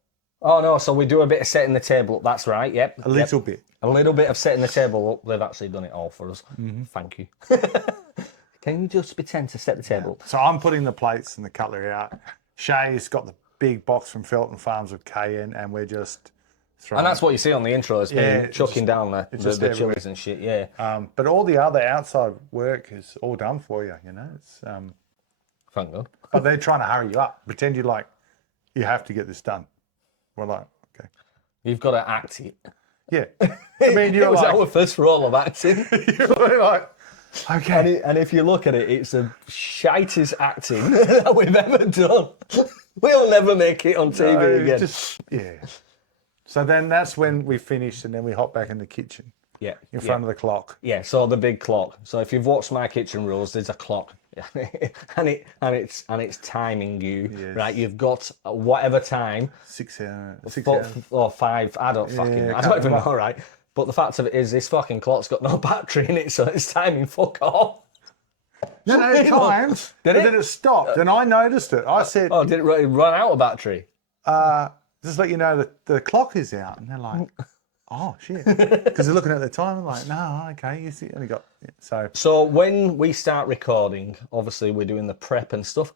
Oh, no. So we do a bit of setting the table up. That's right. Yep. A little bit. A little bit of setting the table up. They've actually done it all for us. Mm-hmm. Thank you. Can you just pretend to set the table? So I'm putting the plates and the cutlery out. Shay's got the big box from Felton Farms of cayenne, and we're just throwing. And that's what you see on the intro. It's been chucking down the everywhere. chilies and shit. Yeah. But all the other outside work is all done for you. You know, it's Thank God. but they're trying to hurry you up. Pretend you have to get this done. We're like, okay, You've got to act it. yeah. I mean, you're It was like, our first role of acting. you're like, Okay. And if you look at it, it's the shitest acting that we've ever done. We'll never make it on TV again. Yeah. So then that's when we finished, and then we hop back in the kitchen Yeah. in front of the clock. Yeah, so the big clock. So if you've watched My Kitchen Rules, there's a clock, and it's timing you, Yes. right? You've got whatever time, 6 hours. 6 four hours. or five. I don't even know, right? But the fact of it is, this fucking clock's got no battery in it, so it's timing fuck off. No, it timed. Did but it? then it stopped, and I noticed it. I said, Oh, did it run out of battery? just let you know that the clock is out. And they're like, oh, shit. Because they're looking at the time. I'm like, no, okay. You see, only got, so. So when we start recording, obviously we're doing the prep and stuff.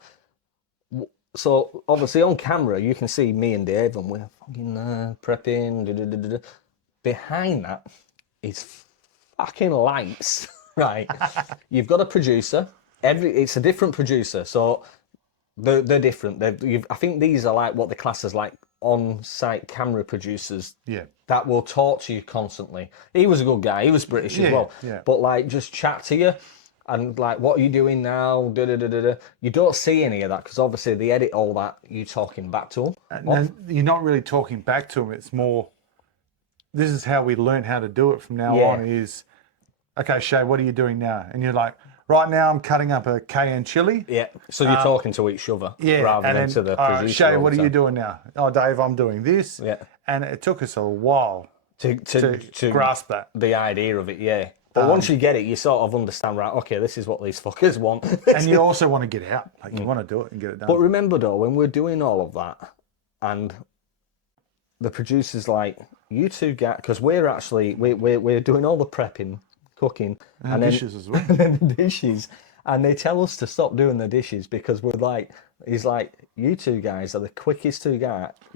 So obviously on camera, you can see me and Dave, and we're fucking prepping. Behind that is fucking lights, right? You've got a producer. It's a different producer, so they're different. I think these are like what the class is like on-site camera producers. Yeah. That will talk to you constantly. He was a good guy. He was British as well. Yeah. But like, just chat to you. And like, what are you doing now? You don't see any of that because obviously they edit all that. You talking back to them. And you're not really talking back to them. It's more, this is how we learn how to do it from now on is, okay, Shay, what are you doing now? And you're like, right now I'm cutting up a cayenne chili. Yeah. So you're talking to each other rather than to the producer. Shay, what are you doing now? Oh, Dave, I'm doing this. Yeah. And it took us a while to grasp that. the idea of it, yeah. But once you get it, you sort of understand, right, okay, this is what these fuckers want. And you also want to get out. Like, you want to do it and get it done. But remember, though, when we're doing all of that, and the producer's like, you two get, because we're actually, we're doing all the prepping, cooking. And then, dishes as well. And then the dishes. And they tell us to stop doing the dishes because we're like, he's like, you two guys are the quickest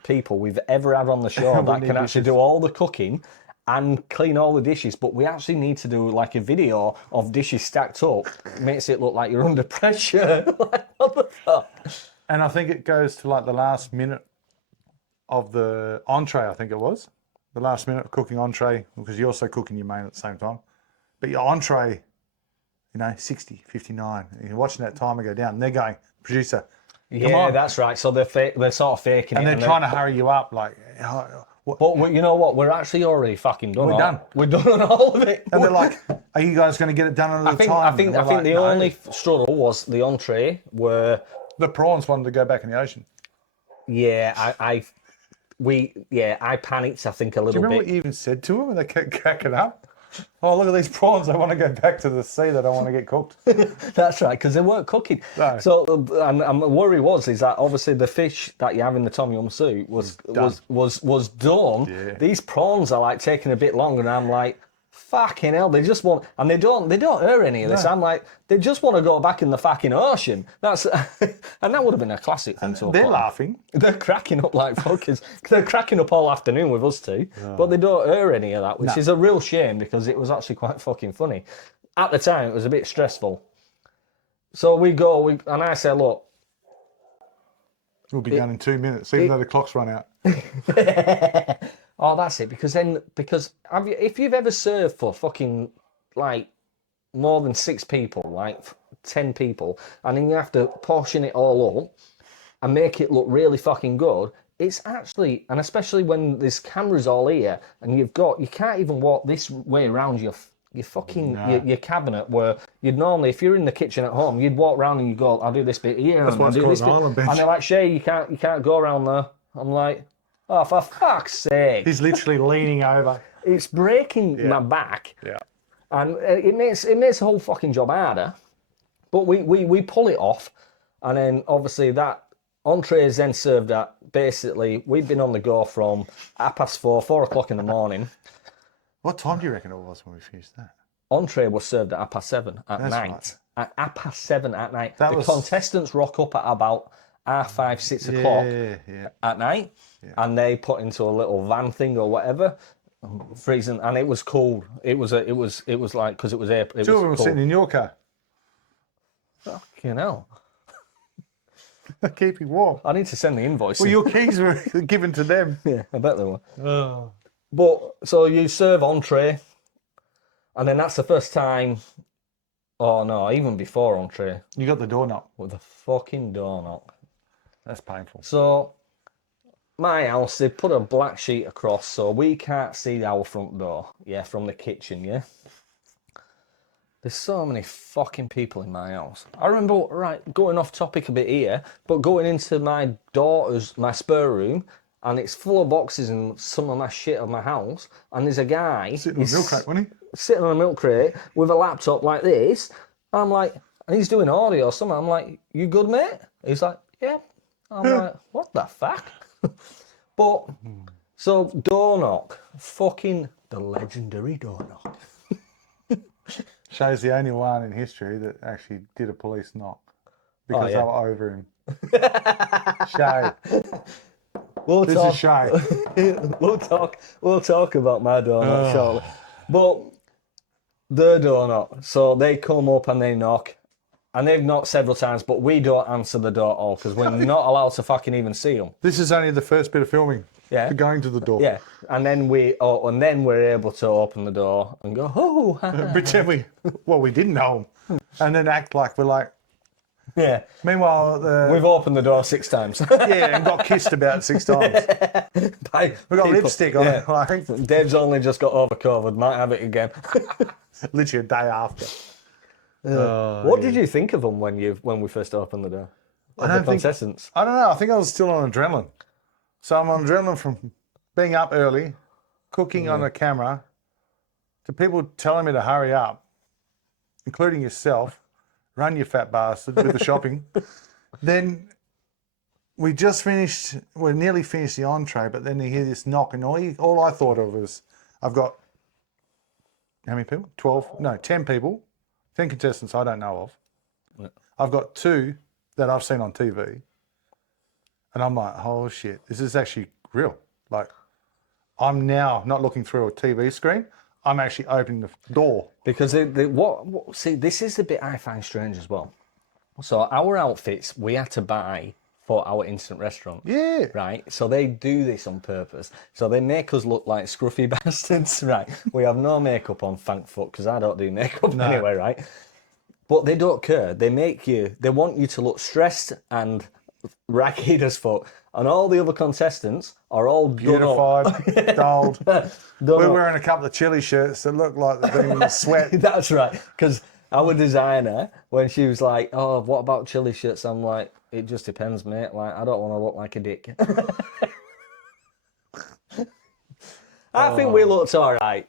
people we've ever had on the show that can actually do all the cooking and clean all the dishes, but we actually need to do like a video of dishes stacked up. It makes it look like you're under pressure. Like, what the fuck? And I think it goes to like the last minute of the entree, I think it was. The last minute of cooking entree, because you're also cooking your main at the same time. But your entree, 60, 59. And you're watching that timer go down, and they're going, producer, come on. That's right. So they're sort of faking it. And they're trying to hurry you up, like, but you know what? We're actually already fucking done. We're done. We're done on all of it. And they're like, are you guys going to get it done under the time? I think the only struggle was the entree where the prawns wanted to go back in the ocean. Yeah, I panicked, I think, a little Do you remember bit. what you even said to them and they kept cracking up? Oh, look at these prawns. They want to go back to the sea. They don't want to get cooked. That's right, because they weren't cooking. No. So, and the worry is that obviously the fish that you have in the tom yum soup was done. Yeah. These prawns are like taking a bit longer, and I'm like, fucking hell, they just want, and they don't hear any of this. No. I'm like, they just want to go back in the fucking ocean. That's, and that would have been a classic thing to They're put. laughing. They're cracking up like fuckers. They're cracking up all afternoon with us two, but they don't hear any of that, which is a real shame because it was actually quite fucking funny. At the time, it was a bit stressful. So we go, and I say, look, We'll be done in 2 minutes, even though the clock's run out. oh, that's it. Because if you've ever served for fucking like more than 6 people, like 10 people, and then you have to portion it all up and make it look really fucking good, it's actually, and especially when there's cameras all here, and you can't even walk this way around your cabinet where you'd normally, if you're in the kitchen at home, you'd walk around and you go, I'll do this bit here, and I'll do this bit, and they're like, Shay, you can't go around there. I'm like, oh, for fuck's sake! He's literally leaning over. It's breaking my back, and it makes the whole fucking job harder. But we pull it off, and then obviously that entree is then served at, basically we've been on the go from 4:30, 4 o'clock in the morning. What time do you reckon it was when we finished that? Entree was served at 7:30 at night. Right. At 7:30 at night. The contestants rock up at about 5:30, 6 o'clock at night, and they put into a little van thing or whatever, freezing, and it was cold. It was like, because it was air. Two of them were sitting in your car. Fucking hell. Keep you warm. I need to send the invoice. Well, your keys were given to them. Yeah, I bet they were. Oh. But so you serve entree, and then that's the first time Oh no, even before entree You got the door knock. with a fucking door knock. That's painful. So my house, they put a black sheet across so we can't see our front door. Yeah, from the kitchen. Yeah. There's so many fucking people in my house. I remember, right, going off topic a bit here, but going into my my spare room, and it's full of boxes and some of my shit of my house, and there's a guy... Sitting on a milk crate, wasn't he? Sitting on a milk crate with a laptop like this. I'm like, and he's doing audio or something. I'm like, you good, mate? He's like, yeah. I'm like, what the fuck? But, so door knock. Fucking the legendary door knock. Shay's the only one in history that actually did a police knock because yeah. they were over him. Shay. We'll This talk, is Shay. We'll talk about my door knock shortly. But the door knock. So they come up and they knock. And they've knocked several times, but we don't answer the door at all because we're not allowed to fucking even see them. This is only the first bit of filming. Yeah. Going to the door. Yeah. And then we're able to open the door and go, oh, Pretend we didn't know him. And then act like we're like, yeah. meanwhile, We've opened the door 6 times. yeah, and got kissed about 6 times. We got lipstick on it. I think Dave's only just got over COVID. Might have it again. literally a day after. What did you think of them when we first opened the door? The contestants. I don't know. I think I was still on adrenaline. So I'm on adrenaline from being up early, cooking on a camera, to people telling me to hurry up, including yourself. Run, you fat bastard, with the shopping. Then we nearly finished the entree, but then you hear this knock, and all I thought of was, I've got, how many people? 12? No, 10 people. 10 contestants I don't know of. Yeah. I've got 2 that I've seen on TV. And I'm like, oh shit, this is actually real. Like, I'm now not looking through a TV screen. I'm actually opening the door. Because see, this is the bit I find strange as well. So our outfits we had to buy for our instant restaurant. Yeah. Right? So they do this on purpose. So they make us look like scruffy bastards, right? We have no makeup on, thank fuck, because I don't do makeup anyway, right? But they don't care. They want you to look stressed and ragged as fuck. And all the other contestants are all beautified, dulled. We're wearing a couple of chili shirts that look like they've been in the sweat. That's right. Because our designer, when she was like, oh, what about chili shirts? I'm like, it just depends, mate. Like, I don't want to look like a dick. I think we looked all right.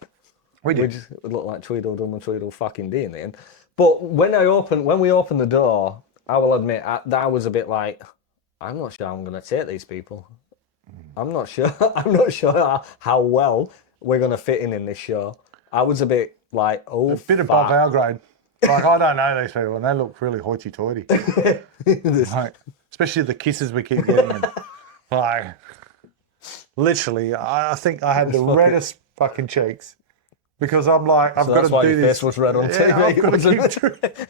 We did. We just looked like Tweedledum and Tweedle fucking D in the end. But when we opened the door, I will admit that I was a bit like, I'm not sure I'm going to take these people. I'm not sure. I'm not sure how well we're going to fit in this show. I was a bit like, oh, a bit above our grade. Like, I don't know these people, and they look really hoity-toity. Like, especially the kisses we keep getting. And, like, literally, I think I had the reddest fucking cheeks. Because I'm like, I've got to do this. That's why your face was red on TV.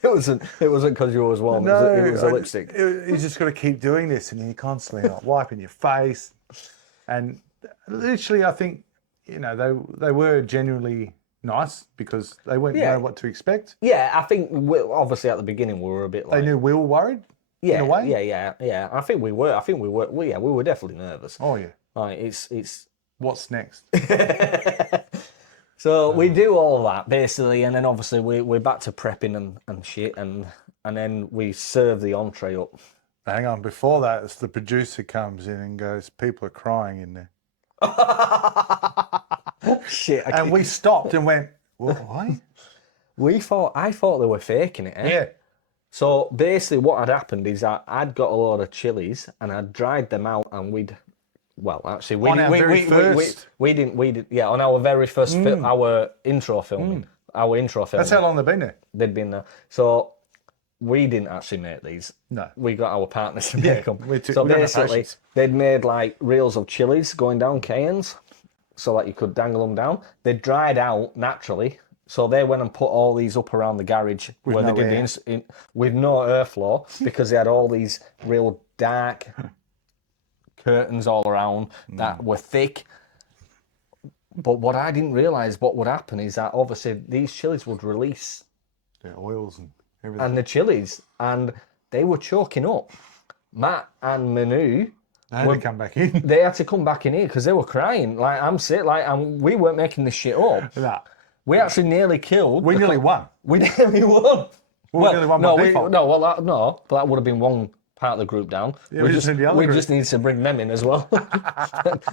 It wasn't because you was warm. No, it was a lipstick. You just got to keep doing this, and you're constantly like wiping your face. And literally, I think they were genuinely nice because they wouldn't know what to expect. Yeah, I think obviously at the beginning we were a bit like. They knew we were worried. Yeah, in a way. Yeah. I think we were. We were definitely nervous. Oh yeah. Like it's. What's next? So we do all that basically, and then obviously we're back to prepping and shit, and then we serve the entree up. Hang on, before that, it's the producer comes in and goes, "People are crying in there." Shit! And we stopped and went, "What? Why?" I thought they were faking it. Yeah. So basically, what had happened is that I'd got a load of chilies and I'd dried them out, and on our very first our intro filming. Our intro filming. That's how long they've been there. They'd been there. So we didn't actually make these. No. We got our partners to make them. So we don't have basically, patience. they'd made like reels of chilies going down cans so that you could dangle them down. They dried out naturally. So they went and put all these up around the garage where they did with no airflow because they had all these real dark curtains all around that were thick. But what I didn't realise what would happen is that obviously these chilies would release The oils and everything. and the chilies, and they were choking up. Matt and Manu, They had to come back in. they had to come back in here because they were crying. Like, I'm sick. Like, we weren't making this shit up. Nah, We actually nearly killed. we nearly won. We nearly won. We nearly won by default. No, but that would have been one part of the group down. Yeah, we just need the other group. just need to bring them in as well.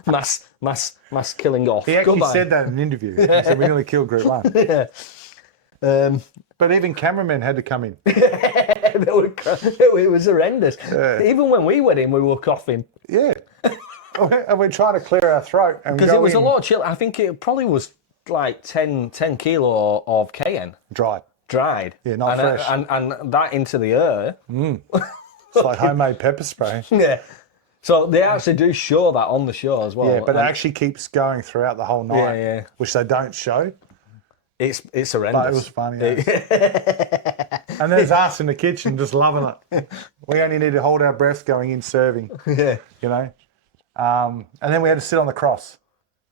mass killing off. He actually Goodbye. said that in an interview. He said, we nearly killed Group 1. Yeah. But even cameramen had to come in. It was horrendous. Even when we went in, we were coughing Yeah. And we're trying to clear our throat. because it was a lot of chill. I think it probably was like 10 kilo of cayenne dried. Yeah, not and, fresh. and that into the air. It's like homemade pepper spray. Yeah. So they actually do show that on the show as well. Yeah, but it actually keeps going throughout the whole night, Yeah. which they don't show. It's horrendous. But it was funny. And there's us in the kitchen just loving it. We only need to hold our breath going in serving, Yeah. you know. And then we had to sit on the cross,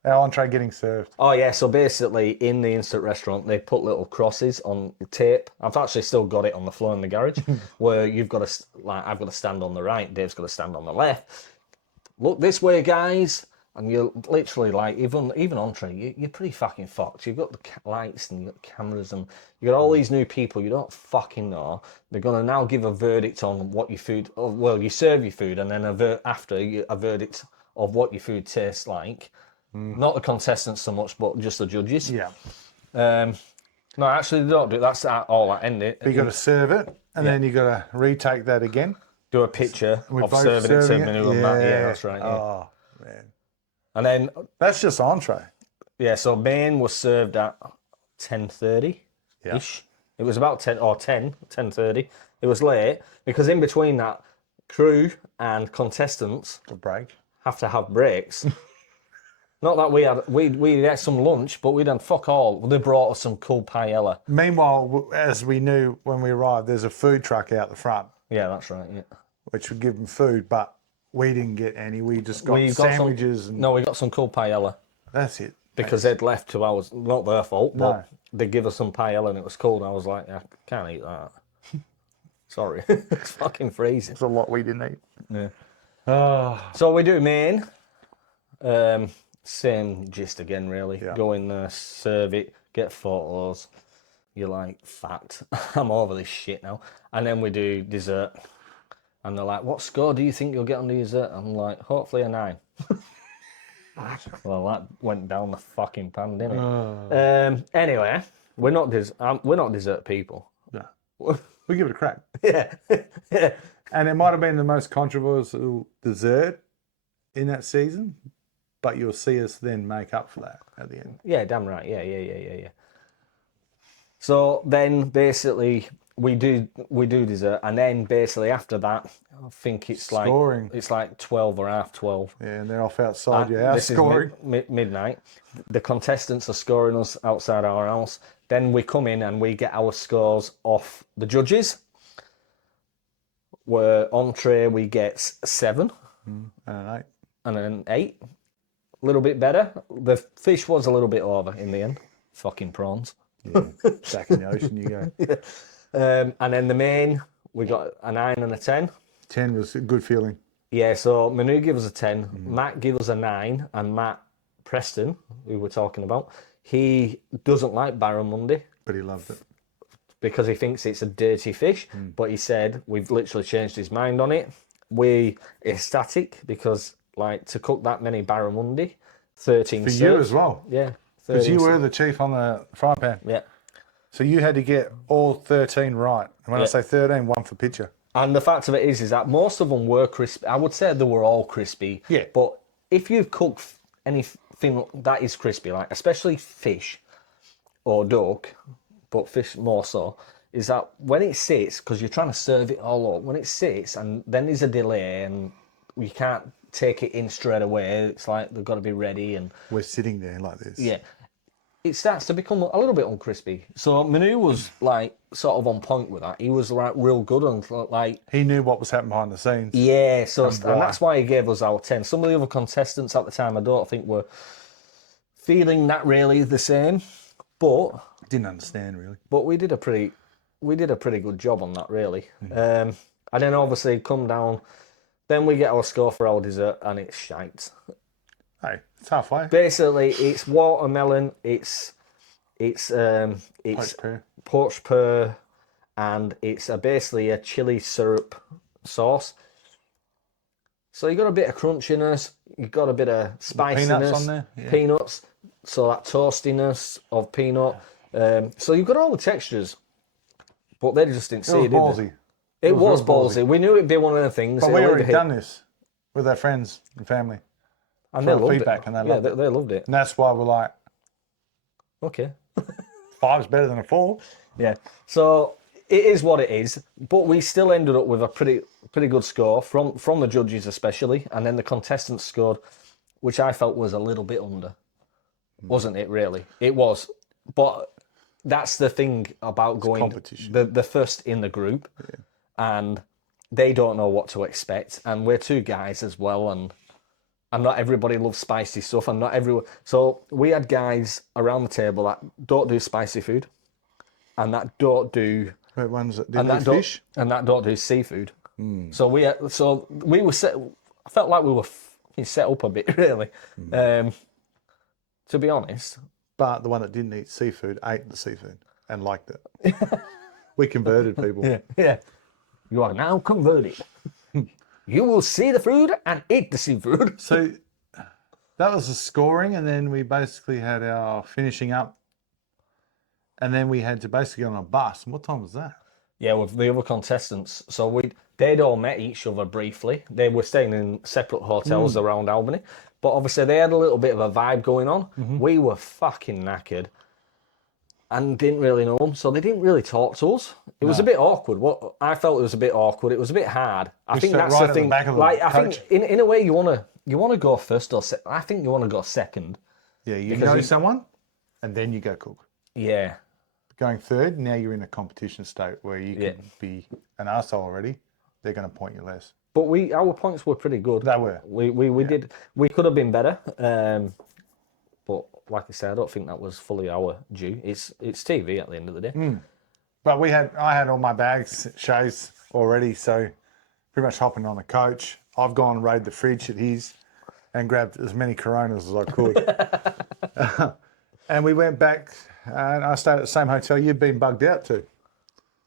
our entree getting served. Oh yeah. So basically, in the instant restaurant, they put little crosses on tape. I've actually still got it on the floor in the garage, where you've got to I've got to stand on the right, Dave's got to stand on the left. Look this way, guys. And you're literally like, even entree, you're pretty fucking fucked. You've got the lights and you've got the cameras and you've got all these new people you don't fucking know. They're going to now give a verdict on what your food, well, you serve your food and then a verdict of what your food tastes like. Not the contestants so much, but just the judges. Yeah. No, actually, they don't do it. That's all I end it. But you got to serve it, and then you got to retake that again. Do a picture of both serving it to serving it? Manu and Matt. Yeah, that's right. Yeah. Oh, man. And then That's just entree. yeah, so main was served at 10:30 ish. It was about 10:30. It was late because in between that, crew and contestants A break. have to have breaks. Not that we had some lunch, but we'd done fuck all. They brought us some cool paella. Meanwhile, as we knew when we arrived, there's a food truck out the front, Yeah, that's right. Yeah. which would give them food, but we didn't get any. We just got sandwiches. No, we got some cool paella That's it. because they'd left 2 hours. Not their fault, but No. they give us some paella and it was cold. I was like, I can't eat that. Sorry, it's fucking freezing. It's a lot we didn't eat. Yeah. Oh, So we do main. Same gist again, really. Yeah. Go in there, serve it, get photos. You're like, fact, I'm over this shit now. And then we do dessert. And they're like, what score do you think you'll get on the dessert? I'm like, hopefully a 9. Well, that went down the fucking pan, didn't it? Anyway, we're not dessert people. no. We give it a crack. Yeah. And it might have been the most controversial dessert in that season, but you'll see us then make up for that at the end. Yeah, damn right. Yeah. So then basically we do dessert, and then basically after that, I think it's Scoring. like 12 or half 12. Yeah, and they're off outside your house This scoring. is midnight. The contestants are scoring us outside our house. Then we come in and we get our scores off the judges. Where entree we get 7 And an 8. and an 8. A little bit better. The fish was a little bit over in the end. Fucking prawns. Yeah, back in the ocean you go. And then the main, we got a 9 and a 10. 10 was a good feeling. Yeah, so Manu gave us a 10, Matt gave us a 9, and Matt Preston, who we're talking about, he doesn't like barramundi But he loved it. because he thinks it's a dirty fish, but he said we've literally changed his mind on it. We ecstatic because, like, to cook that many barramundi, 13 For serves. you as well. Yeah. Because 13 you were the chief on the fry pan. Yeah. So you had to get all 13 right. And when I Yeah. say 13, one for picture. And the fact of it is that most of them were crispy. I would say they were all crispy. Yeah. But if you cook anything that is crispy, like especially fish or duck, but fish more so, is that when it sits, because you're trying to serve it all up, when it sits and then there's a delay and you can't take it in straight away, it's like they've got to be ready and We're sitting there like this. yeah. It starts to become a little bit uncrispy. So Manu was like sort of on point with that. He was like real good and like He knew what was happening behind the scenes. yeah. So and why. that's why he gave us our 10. Some of the other contestants at the time I don't think were feeling that really the same, but Didn't understand really. we did a pretty we did a pretty good job on that, really. And then obviously come down. Then we get our score for our dessert, and it's shite. Hey, it's halfway. Basically, it's watermelon. It's poached pear, and it's basically a chili syrup sauce. So you got a bit of crunchiness, you got a bit of spiciness, peanuts on there, peanuts. So that toastiness of peanut. So you've got all the textures, but they just didn't see it. Ballsy. It was ballsy. We knew it'd be one of the things. But we already done this with our friends and family. And they loved feedback, it. and they loved it. They loved it. And that's why we're like, okay. 5's better than a 4. Yeah. So it is what it is, but we still ended up with a pretty good score from the judges especially, and then the contestants scored, which I felt was a little bit under, wasn't it? Really, it was. But that's the thing about going the first in the group, and they don't know what to expect, and we're two guys as well, and not everybody loves spicy stuff, and not everyone. So we had guys around the table that don't do spicy food, and that don't do. Right, ones that didn't do fish, and that don't do seafood. So we were set. I felt like we were set up a bit, really. To be honest. But the one that didn't eat seafood ate the seafood and liked it. We converted people. Yeah. You are now converted. You will see the food and eat the seafood. So that was the scoring, and then we basically had our finishing up, and then we had to basically get on a bus. And what time was that? Yeah, with the other contestants. So they'd all met each other briefly. They were staying in separate hotels around Albany. But obviously they had a little bit of a vibe going on. We were fucking knackered and didn't really know them. So they didn't really talk to us. It was a bit awkward. What I felt it was a bit awkward. It was a bit hard. I think that's the thing. I think in a way you wanna go first or I think you want to go second. Yeah, you know someone and then you go cook. Yeah. Going third, now you're in a competition state where you could be an arsehole already. They're going to point you less. But our points were pretty good. They were. We could have been better. But like I said, I don't think that was fully our due. It's TV at the end of the day. But I had all my bags shows already, so pretty much hopping on the coach. I've gone and raided the fridge at his and grabbed as many Coronas as I could. And we went back and I stayed at the same hotel you'd been bugged out to.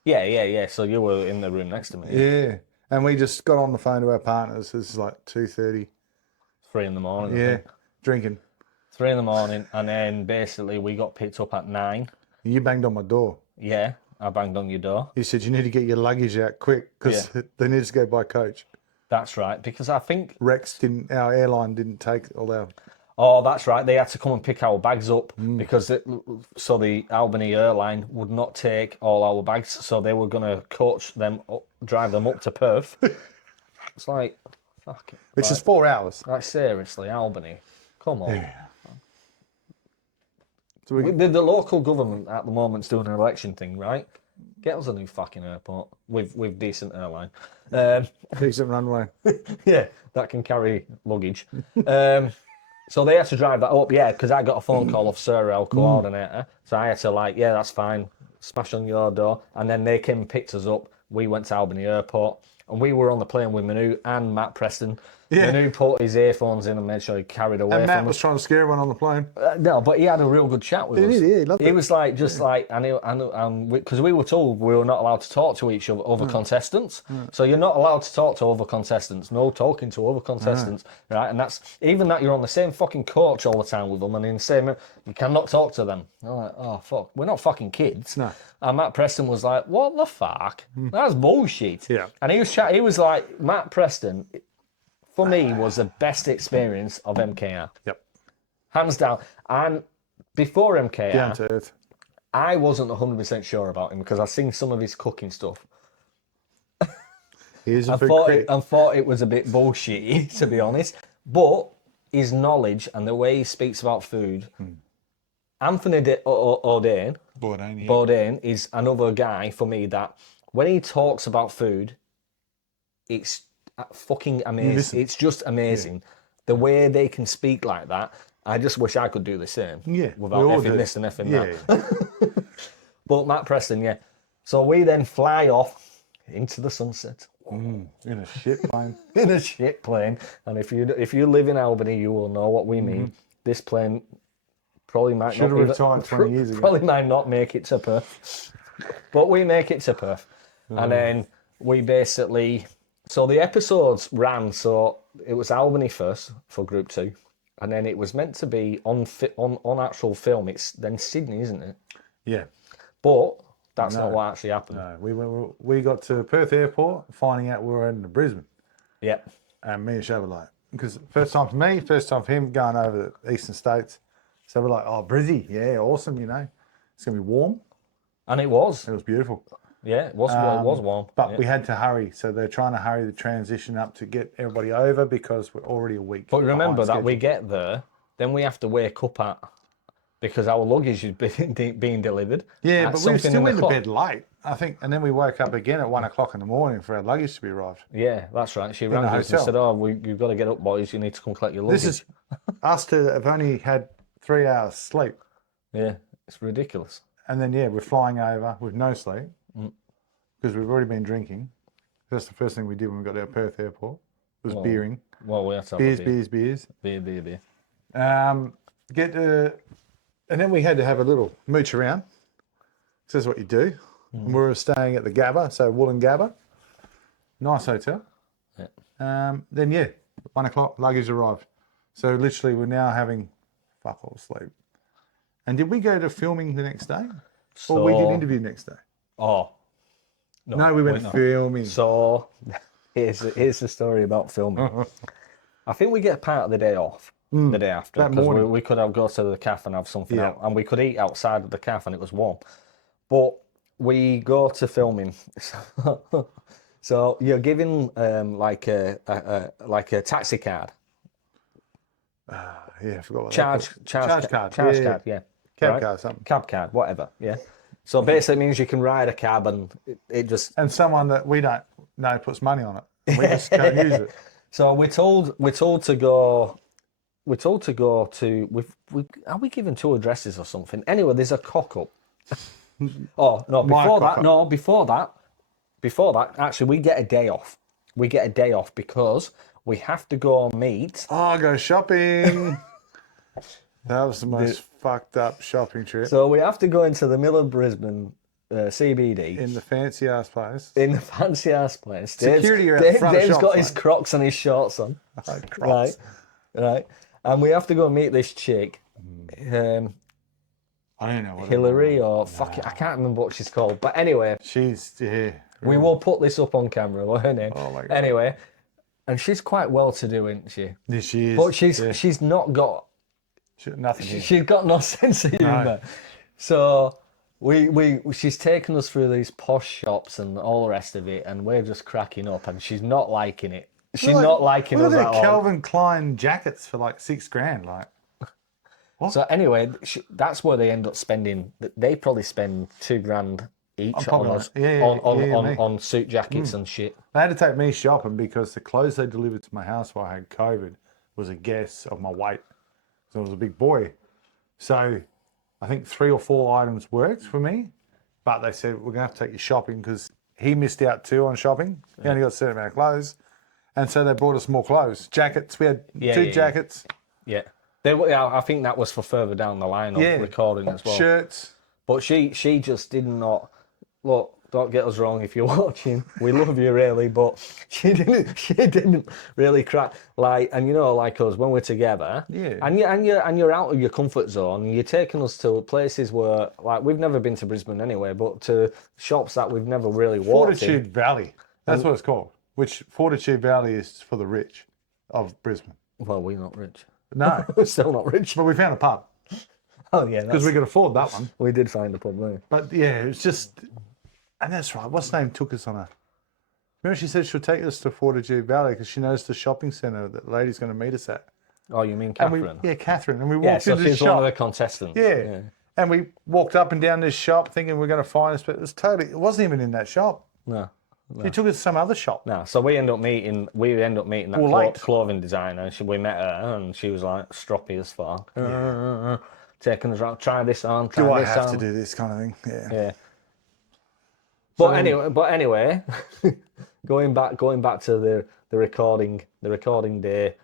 Yeah. So you were in the room next to me. Yeah. And we just got on the phone to our partners. This is like 2:30. 3 in the morning. Yeah, drinking. 3 in the morning, and then basically we got picked up at 9. You banged on my door. Yeah, I banged on your door. You said you need to get your luggage out quick because they need to go by coach. That's right, because I think our airline didn't take all our. Oh, that's right. They had to come and pick our bags up because so the Albany airline would not take all our bags, so they were going to coach them, drive them up to Perth. It's like, fuck it. Which is 4 hours. Like, seriously, Albany. Come on. Yeah. So the local government at the moment's doing an election thing, right? Get us a new fucking airport with decent airline. Decent runway. Yeah, that can carry luggage. So they had to drive that up, because I got a phone call off Sarah, our coordinator. So I had to that's fine, smash on your door. And then they came and picked us up. We went to Albany Airport. And we were on the plane with Manu and Matt Preston. Yeah. Manu put his earphones in and made sure he carried away and from Matt us. was trying to scare everyone on the plane. No, but he had a real good chat with us. He loved it. He was like, because we were told we were not allowed to talk to each other, contestants. So you're not allowed to talk to other contestants. No talking to other contestants, right? And that's, even that you're on the same fucking coach all the time with them and in the same, you cannot talk to them. I'm like, oh, fuck. We're not fucking kids. No. And Matt Preston was like, what the fuck? That's bullshit. Yeah. And he was like, Matt Preston, for me, was the best experience of MKR. Yep. Hands down. And before MKR, down to earth. I wasn't 100% sure about him because I've seen some of his cooking stuff. He's I thought it was a bit bullshitty, to be honest. But his knowledge and the way he speaks about food, Anthony Bourdain is another guy for me that when he talks about food, it's fucking amazing. It's just amazing. Yeah. The way they can speak like that, I just wish I could do the same. Yeah. Without effing this and effing that. But Matt Preston, So we then fly off into the sunset In a ship plane. in a ship plane. And if you live in Albany, you will know what we mean. This plane probably might Should not have retired 20 years ago. Probably might not make it to Perth, but we make it to Perth, and then we basically. So the episodes ran. So it was Albany first for Group 2, and then it was meant to be on actual film. It's then Sydney, isn't it? Yeah. But that's not what actually happened. No, we got to Perth Airport, finding out we were heading to Brisbane. Yeah. And me and Shay were like, because first time for me, first time for him going over the eastern states. So we're like, oh, Brizzy, yeah, awesome, you know. It's going to be warm. And it was. It was beautiful. Yeah, it was warm. But we had to hurry. So they're trying to hurry the transition up to get everybody over because we're already a week. But remember that behind we schedule. get there, then we have to wake up at, because our luggage is being delivered. Yeah, at but we something still in the went to clock. bed late, I think. And then we woke up again at 1 o'clock in the morning for our luggage to be arrived. Yeah, that's right. She rang the us and hotel. said, "Oh, you've got to get up, boys. You need to come collect your luggage." This is us two that have only had 3 hours sleep. Yeah, it's ridiculous. And then, yeah, we're flying over with no sleep because we've already been drinking. That's the first thing we did when we got to our Perth airport was beering. Well, we have to have a Beers. beer. And then we had to have a little mooch around. So that's what you do. And we were staying at the Gabba, so Wollongabba. Nice hotel. Yeah. Then, yeah, 1 o'clock, luggage arrived. So literally we're now having fuck all sleep. And did we go to filming the next day? Or we did interview next day? Oh, No, we went filming. So here's the story about filming. I think we get part of the day off the day after, that because morning. we could have go to the cafe and have something Yeah. out, and we could eat outside of the cafe and it was warm. But we go to filming. So you're given like a taxi card. Yeah, I forgot what Charge card. card. Yeah. Cab Right? card, something. Cab card, whatever. Yeah. So basically it means you can ride a cab and it just. And someone that we don't know puts money on it. We just can't use it. So we're told to go. We're told to go to. Are we given 2 addresses or something? Anyway, there's a cock up. Oh no! Before that, actually, we get a day off. We get a day off because we have to go meet. Oh, go shopping. That was the most fucked up shopping trip. So we have to go into the middle of Brisbane CBD In the fancy ass place. in the fancy ass place. Security are at the front of Dave's shops, got his mate. Crocs and his shorts on. Crocs. Right. And we have to go meet this chick, I don't know what Hillary or fuck it, I can't remember what she's called. But anyway, She's yeah. we will put this up on camera. What her name? Oh my God. Anyway, and she's quite well to do, isn't she? Yeah, she is. But she's not got nothing. Here. she's got no sense of humour. So she's taken us through these posh shops and all the rest of it, and we're just cracking up, and she's not liking it. She's not liking us Look at at all. Calvin Klein jackets for like $6,000. Like, So anyway, that's where they end up spending. They probably spend $2,000 each probably on, like- yeah, me. on suit jackets and shit. they had to take me shopping because the clothes they delivered to my house while I had COVID was a guess of my weight. So I was a big boy. So I think 3 or 4 items worked for me, but they said, we're going to have to take you shopping because he missed out too on shopping. He only got a certain amount of clothes. And so they brought us more clothes. Jackets. We had 2 jackets. Yeah. I think that was for further down the line of recording as well. Shirts. But she just did not look. Don't get us wrong if you're watching. We love you really, but she didn't really crack like. And you know, like us when we're together. Yeah. And you're out of your comfort zone. You're taking us to places where like we've never been to Brisbane anyway, but to shops that we've never really walked in. Fortitude Valley. That's what it's called. Which Fortitude Valley is for the rich of Brisbane. Well, we're not rich. No, We're still not rich. but we found a pub Oh yeah, because we could afford that one. we did find a pub there. But yeah, it was just, and that's right. What's her name took us on a. Remember, she said she'll take us to Fortitude Valley because she knows the shopping centre that the lady's going to meet us at. Oh, you mean And Catherine? Catherine. And we Yeah, walked so into the she's one of the shop. contestants. Yeah. And we walked up and down this shop thinking we're going to find us, but it wasn't even in that shop. No. She took us to some other shop. No, so we end up meeting that We're late. clothing designer, and we met her, and she was like stroppy as fuck, taking us around, try this on, try Do I this have on. to do this kind of thing? Yeah. Yeah. But anyway, going back to the recording day.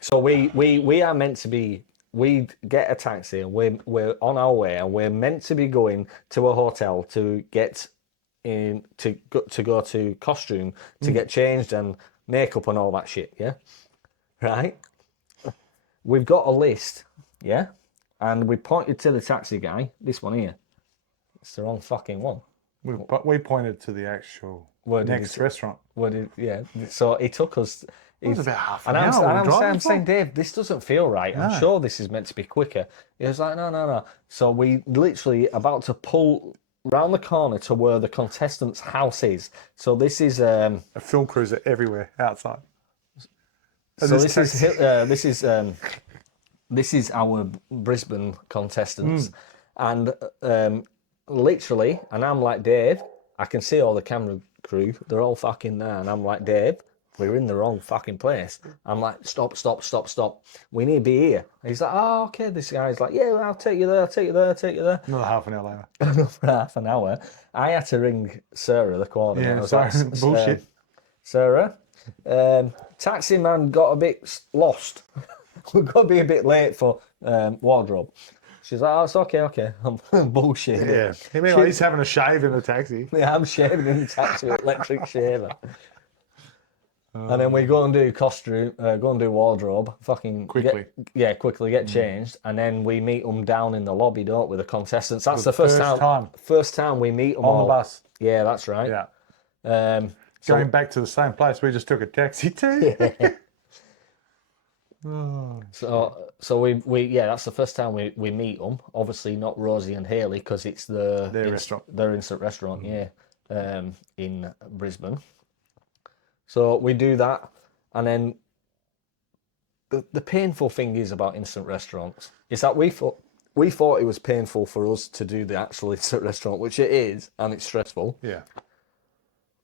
So we are meant to be. We get a taxi and we're on our way and we're meant to be going to a hotel to get in to go to costume to get changed and makeup and all that shit. Yeah, right. We've got a list. Yeah, and we pointed to the taxi guy. This one here. It's the wrong fucking one. We pointed to the actual next restaurant. Yeah. So he took us. It was about half And an hour. I'm saying, Dave, this doesn't feel right. I'm sure this is meant to be quicker. He was like, no. So we literally about to pull round the corner to where the contestant's house is. So this is a film cruiser everywhere outside. So this is our Brisbane contestants, and literally, and I'm like, Dave, I can see all the camera crew. They're all fucking there, and I'm like, Dave, we're in the wrong fucking place. I'm like, stop. We need to be here. And he's like, oh, okay. This guy's like, yeah, I'll take you there. Another half an hour later. Another half an hour. I had to ring Sarah, the coordinator. Yeah, I was sorry, like, bullshit. Sarah, taxi man got a bit lost. We've got to be a bit late for wardrobe. She's like, oh, it's okay. I'm bullshit. Yeah. You mean like he's having a shave in the taxi? Yeah, I'm shaving in the taxi with electric shaver. And then we go and do costume, go and do wardrobe, fucking Quickly. Quickly get changed, and then we meet them down in the lobby, don't we? The contestants. That's the first time. First time we meet them On all. the bus. Yeah, that's right. Yeah. Going back to the same place we just took a taxi to. So we that's the first time we meet them. Obviously not Rosie and Haley because it's their restaurant. Their instant restaurant, in Brisbane. So we do that, and then the painful thing is about instant restaurants is that we thought it was painful for us to do the actual instant restaurant, which it is, and it's stressful. Yeah.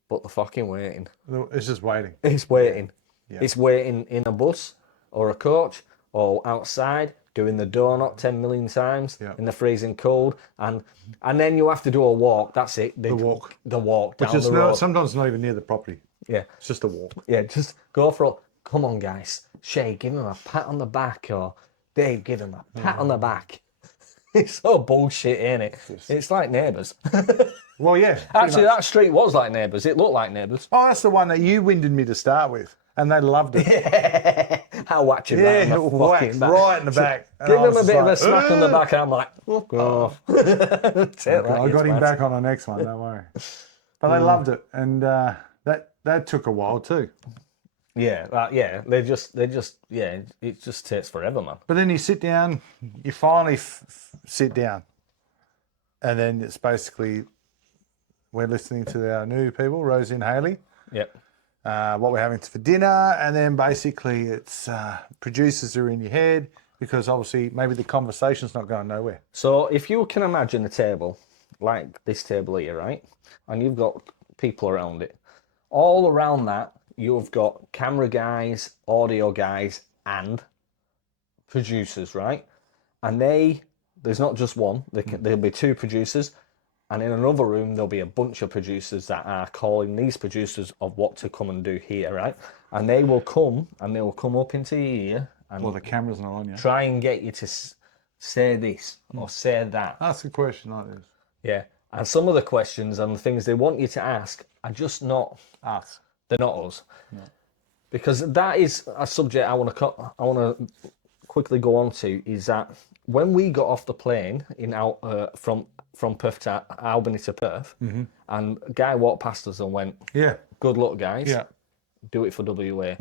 But the fucking waiting. It's just waiting. It's waiting. Yeah. It's waiting in a bus or a coach or outside doing the donut 10 million times in the freezing cold, and then you have to do a walk. That's it. The walk down the road. Sometimes not even near the property. Yeah. It's just a walk. Yeah, just go for it. Come on, guys. Shay, give him a pat on the back, or Dave, give him a pat on the back. It's so bullshit, ain't it? It's like Neighbours. Well, yeah. Actually, that street was like Neighbours. It looked like Neighbours. Oh, that's the one that you winded me to start with, and they loved it. How watching that in the fucking back. Right in the back. Give him a bit of a smack on the back, and I'm like, fuck off. I got him back on the next one, don't worry. But they loved it, and that took a while too. They just it just takes forever, man. But then you sit down, you finally sit down, and then it's basically we're listening to our new people, Rosie and Haley. Yep. What we're having for dinner, and then basically it's producers are in your head because obviously maybe the conversation's not going nowhere. So if you can imagine a table like this table here, right, and you've got people around it, all around that you've got camera guys, audio guys, and producers, right? And there's not just one. There'll be two producers. And in another room, there'll be a bunch of producers that are calling these producers of what to come and do here, right? And they will come up into your ear and Well, the camera's not on yet. try and get you to say this or say that. Ask a question like this. Yeah. And some of the questions and the things they want you to ask are just not Us. They're not us. No. Because that is a subject I want to quickly go on to, is that when we got off the plane from Perth to Albany to Perth, and a guy walked past us and went, Yeah. good luck, guys. Yeah. Do it for WA.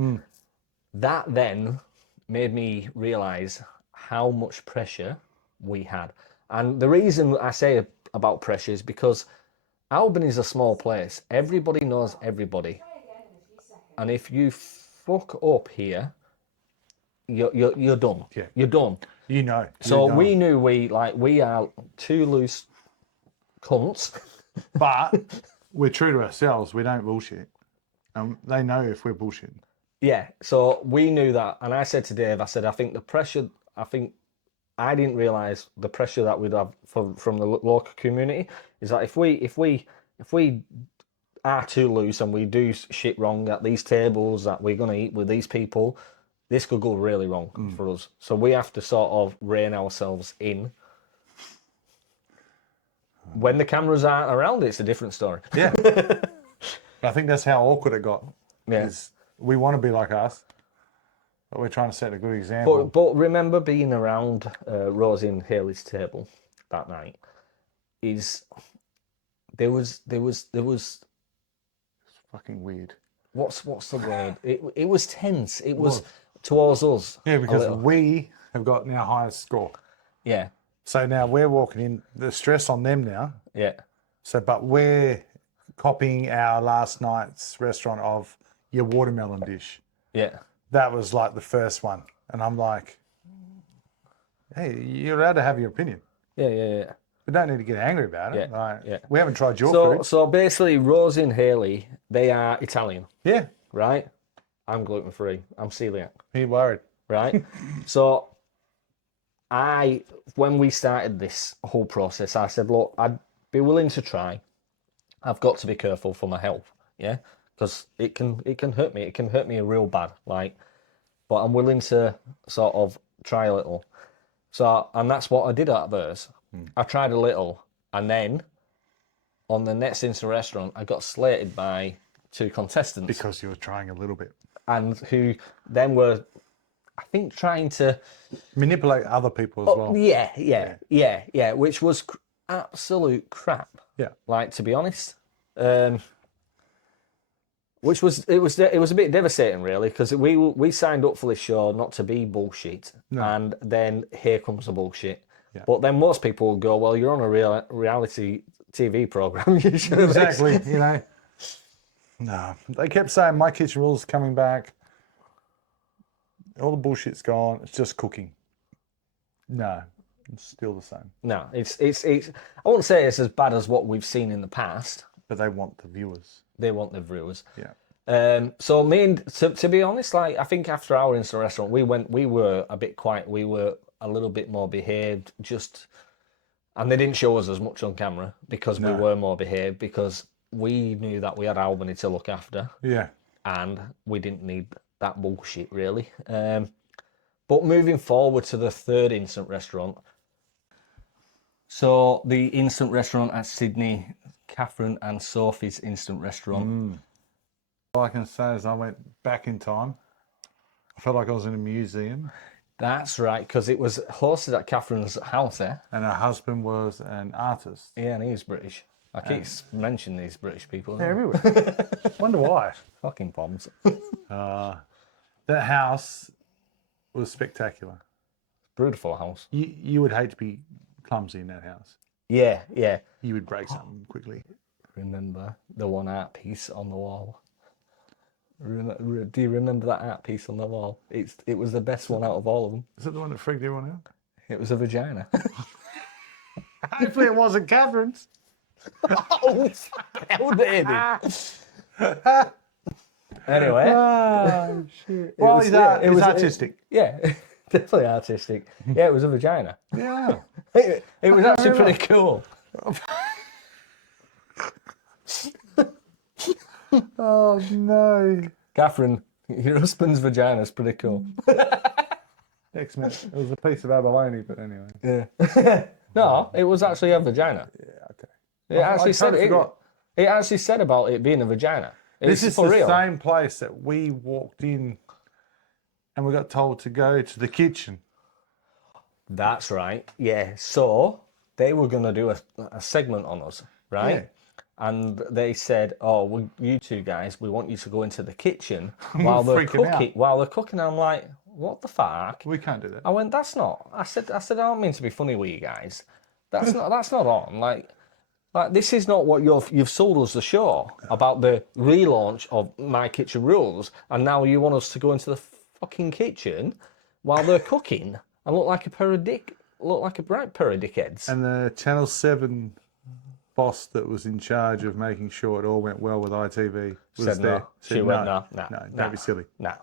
That then made me realise how much pressure we had. And the reason I say about pressure is because Albany is a small place. Everybody knows everybody. And if you fuck up here, you're done. Yeah. You're done. You know. So we knew we are two loose cunts. But we're true to ourselves. We don't bullshit. They know if we're bullshitting. Yeah. So we knew that. And I said to Dave, I think I didn't realise the pressure that we'd have from the local community is that if if we are too loose and we do shit wrong at these tables that we're going to eat with these people, this could go really wrong for us. So we have to sort of rein ourselves in. When the cameras aren't around, it's a different story. Yeah. I think that's how awkward it got. Yeah. Is we want to be like us, but we're trying to set a good example. But remember being around Rosie and Haley's table that night. There was It's fucking weird. what's the word? It was tense. It was towards us. Yeah, a because little. we have got our highest score. Yeah, So now we're walking in, the stress on them now. yeah, So, but we're copying our last night's restaurant of your watermelon dish. yeah. That was like the first one. And I'm like, hey, you're allowed to have your opinion. Yeah. We don't need to get angry about it. Yeah, Like, yeah. We haven't tried your food. So basically, Rosie and Haley, they are Italian, Yeah, right? I'm gluten-free. I'm celiac, be worried. right? So when we started this whole process, I said, look, I'd be willing to try. I've got to be careful for my health, yeah, because it can hurt me. It can hurt me real bad, like. But I'm willing to sort of try a little. So, and that's what I did at first. I tried a little, and then on the next instant restaurant, I got slated by 2 contestants, Because you were trying a little bit. and who then were, I think, trying to. Manipulate other people as well. Yeah, which was absolute crap. Yeah. Like, to be honest, which was it was a bit devastating, really, because we signed up for this show not to be bullshit, and then here comes the bullshit. Yeah. But then most people will go, well, you're on a reality TV program. You should Exactly, you know. No, they kept saying My Kitchen Rules coming back. All the bullshit's gone. It's just cooking. No, it's still the same. No, it's. I wouldn't say it's as bad as what we've seen in the past. But they want the viewers. They want the viewers. Yeah. So me and to be honest, like I think after our instant restaurant, we were a bit quiet. We were a little bit more behaved. And they didn't show us as much on camera because we were more behaved, because we knew that we had Albany to look after. Yeah. And we didn't need that bullshit, really. But moving forward to the 3rd instant restaurant. So the instant restaurant at Sydney, Catherine and Sophie's instant restaurant. All I can say is I went back in time. I felt like I was in a museum. That's right, because it was hosted at Catherine's house there. And her husband was an artist. Yeah, and he's British. I keep mentioning these British people. Yeah, everywhere. Wonder why. Fucking bombs. That house was spectacular. Beautiful house. You would hate to be clumsy in that house. Yeah. You would break something quickly. Remember the one art piece on the wall? Do you remember that art piece on the wall? It was the best one out of all of them. Is that the one that freaked everyone out? It was a vagina. Hopefully it wasn't Catherine's. Oh, how dare they? Anyway. Oh, shit. Well, it was artistic. Yeah, definitely artistic. Yeah, it was a vagina. Yeah. It was actually pretty cool. Oh, no. Catherine, your husband's vagina is pretty cool. X-Men. It was a piece of abalone, but anyway. Yeah. No, it was actually a vagina. Yeah, okay. It actually said totally forgot. it actually said about it being a vagina. This is for the real. same place that we walked in and we got told to go to the kitchen. That's right. Yeah. So they were going to do a segment on us, right? Yeah. And they said, "Oh, well, you two guys, we want you to go into the kitchen while they're freaking out. cooking." While they're cooking, I'm like, "What the fuck?" We can't do that. I went, "That's not." I said, "I don't mean to be funny with you guys. That's not on. Like this is not what you've sold us the show about, the relaunch of My Kitchen Rules, and now you want us to go into the fucking kitchen while they're cooking and look like a bright pair of dickheads." And the Channel 7 boss that was in charge of making sure it all went well with ITV was Said there. no. She went, no, don't be silly. No.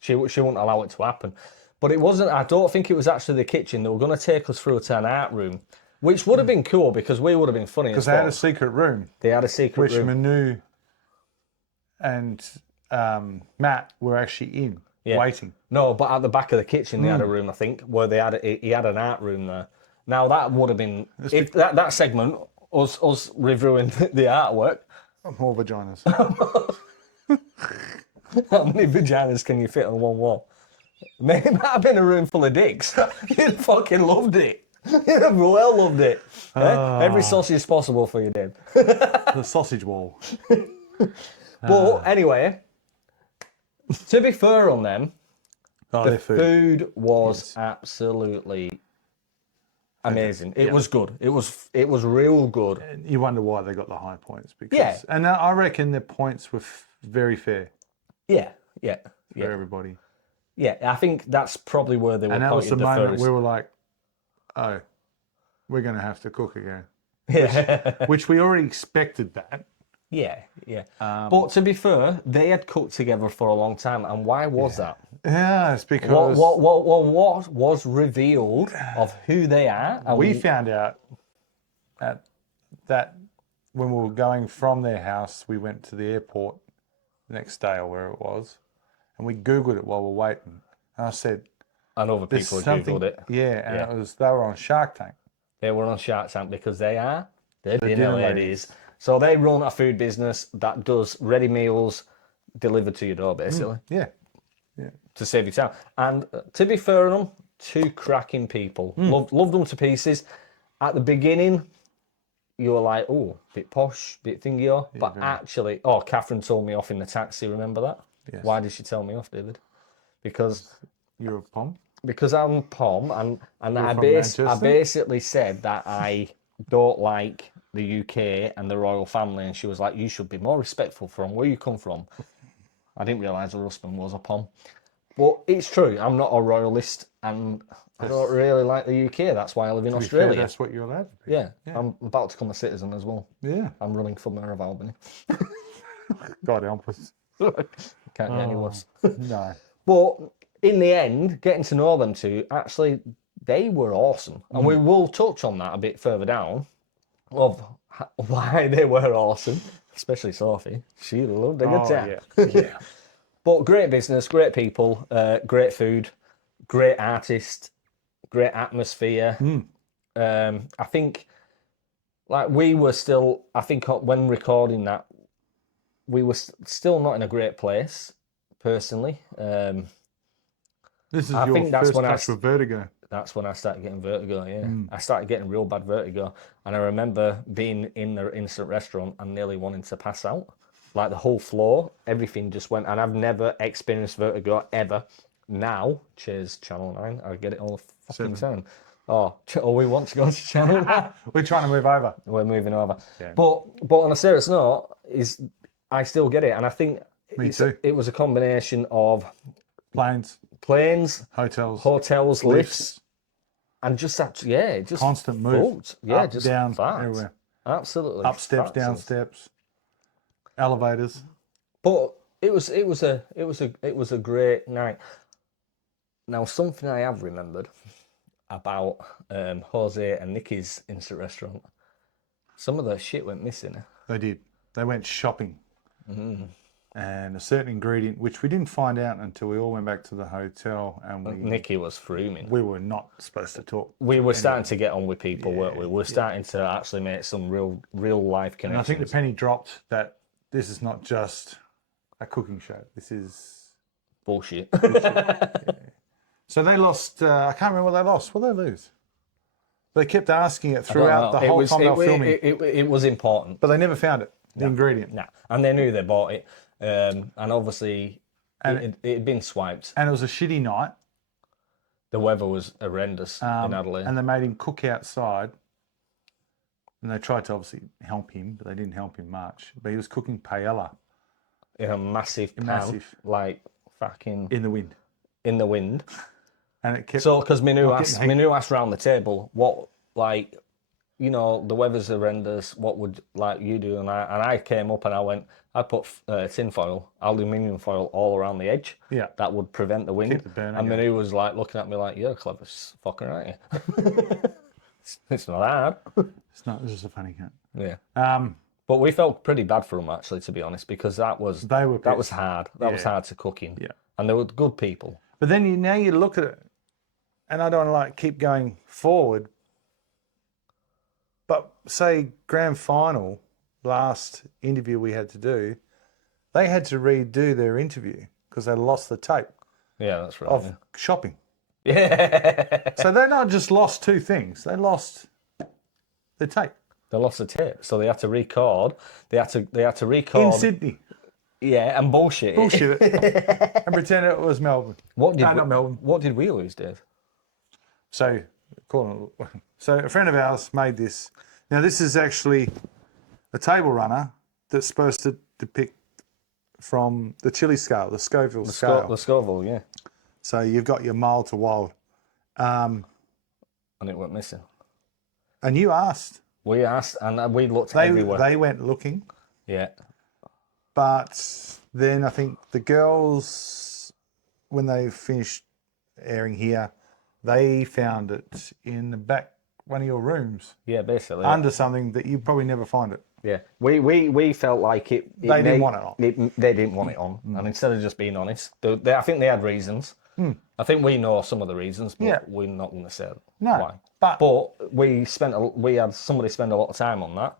She wouldn't allow it to happen. But it wasn't. I don't think it was actually the kitchen. They were going to take us through to an art room Which would have been cool because we would have been funny. Because they had a secret room, They had a secret which room. Manu and Matt were actually in, waiting. No, but at the back of the kitchen they had a room, I think, where he had an art room there. Now that would have been if that segment us reviewing the artwork. More vaginas. How many vaginas can you fit on one wall? Maybe it might have been a room full of dicks. You'd fucking loved it. You'd have well loved it. Every sausage possible for you, Dave. The sausage wall. But anyway, to be fair on them, the food. food was absolutely amazing. It was good. It was real good. And you wonder why they got the high points. Because, and I reckon their points were very fair Yeah. for everybody. Yeah, I think that's probably where they were. And that was the pointed moment first. we were like, oh, we're going to have to cook again. Yeah. Which we already expected that. Yeah. But to be fair, they had cooked together for a long time, and why was that? Yeah, it's because What was revealed of who they are? And we found out that when we were going from their house, we went to the airport the next day or where it was, and we Googled it while we were waiting. And I said, and other "There's people something." Googled it. Yeah, and it was they were on Shark Tank. They were on Shark Tank because they're dinner ladies. So they run a food business that does ready meals delivered to your door, basically, Yeah, to save you time. And to be fair on them, two cracking people. Loved them to pieces. At the beginning, you were like, oh, bit posh, bit thingier. But actually, Catherine told me off in the taxi, remember that? Yes. Why did she tell me off, David? Because you're a pom. Because I'm Pom, and I Manchester? basically said that I don't like the UK and the royal family, and she was like, you should be more respectful from where you come from. I didn't realise her husband was a Pom. But it's true, I'm not a royalist, and I don't really like the UK, that's why I live in Australia. Fair, that's what you're allowed to be. Yeah, I'm about to become a citizen as well. Yeah. I'm running for Mayor of Albany. God help us. Can't get any worse. No. But in the end, getting to know them two, actually, they were awesome. And we will touch on that a bit further down, of why they were awesome, especially Sophie. She loved a good time. Yeah. But great business, great people, great food, great artist, great atmosphere. I think, like, we were still, I think when recording that, we were still not in a great place, personally. This is I your think that's first when touch with vertigo. That's when I started getting vertigo, yeah. I started getting real bad vertigo. And I remember being in the instant restaurant and nearly wanting to pass out. Like the whole floor, everything just went. And I've never experienced vertigo ever. Now, cheers, Channel 9. I get it all the fucking time. Oh, we want to go to Channel 9. We're trying to move over. We're moving over. Yeah. But on a serious note, I still get it. And I think it was a combination of planes, hotels, lifts, and just that, just constant move, up, just down, farts. everywhere, absolutely, up steps, down steps, elevators. But it was a great night. Now, something I have remembered about Jose and Nikki's instant restaurant, some of their shit went missing. They did. They went shopping. And a certain ingredient, which we didn't find out until we all went back to the hotel, and Nikki was fuming. We were not supposed to talk. We were starting to get on with people, weren't we? We were starting to actually make some real life connections. And I think the penny dropped that this is not just a cooking show. This is bullshit. So they lost. I can't remember what they lost. What did they lose? They kept asking it throughout the whole time they were filming. It was important, but they never found it. The ingredient. No, and they knew they bought it. And obviously, it had been swiped. And it was a shitty night. The weather was horrendous in Adelaide. And they made him cook outside. And they tried to obviously help him, but they didn't help him much. But he was cooking paella. In a massive pan. Like fucking... In the wind. In the wind. And it kept... So, because Minu asked around the table, what, like... You know, the weather's horrendous. What would you do? And I came up and I went. I put tin foil, aluminium foil, all around the edge. Yeah, that would prevent the wind. Keep the burn and Manu was like looking at me like, "You're clever, fucking, aren't you?" It's not hard. It's not. It's just a funny cat. Yeah. But we felt pretty bad for them, actually, to be honest, because that was They were that was pissed. hard. That was Yeah. hard to cook in. Yeah. And they were good people. But then now you look at it, and I don't like keep going forward. But say grand final, last interview we had to do, they had to redo their interview because they lost the tape Yeah, that's right. of shopping. Yeah. So they not just lost two things; they lost the tape They lost the tape, so they had to record. They had to record. in Sydney. Yeah, and bullshit. it. Bullshit it. And pretend it was Melbourne. What did No, we, not Melbourne. What did we lose, Dave? So, so a friend of ours made this. Now, this is actually a table runner that's supposed to depict from the chili scale, the Scoville scale. The Scoville, yeah. So you've got your mild to wild. And it went missing. And you asked. We asked, and we looked They everywhere. they went looking, Yeah. but then I think the girls, when they finished airing here, they found it in the back one of your rooms Yeah, basically. under something that you probably never find it. Yeah, we felt like They didn't want it on. They didn't want it on, and instead of just being honest, I think they had reasons. I think we know some of the reasons, but Yeah. we're not going to say No, why. but- we had somebody spend a lot of time on that,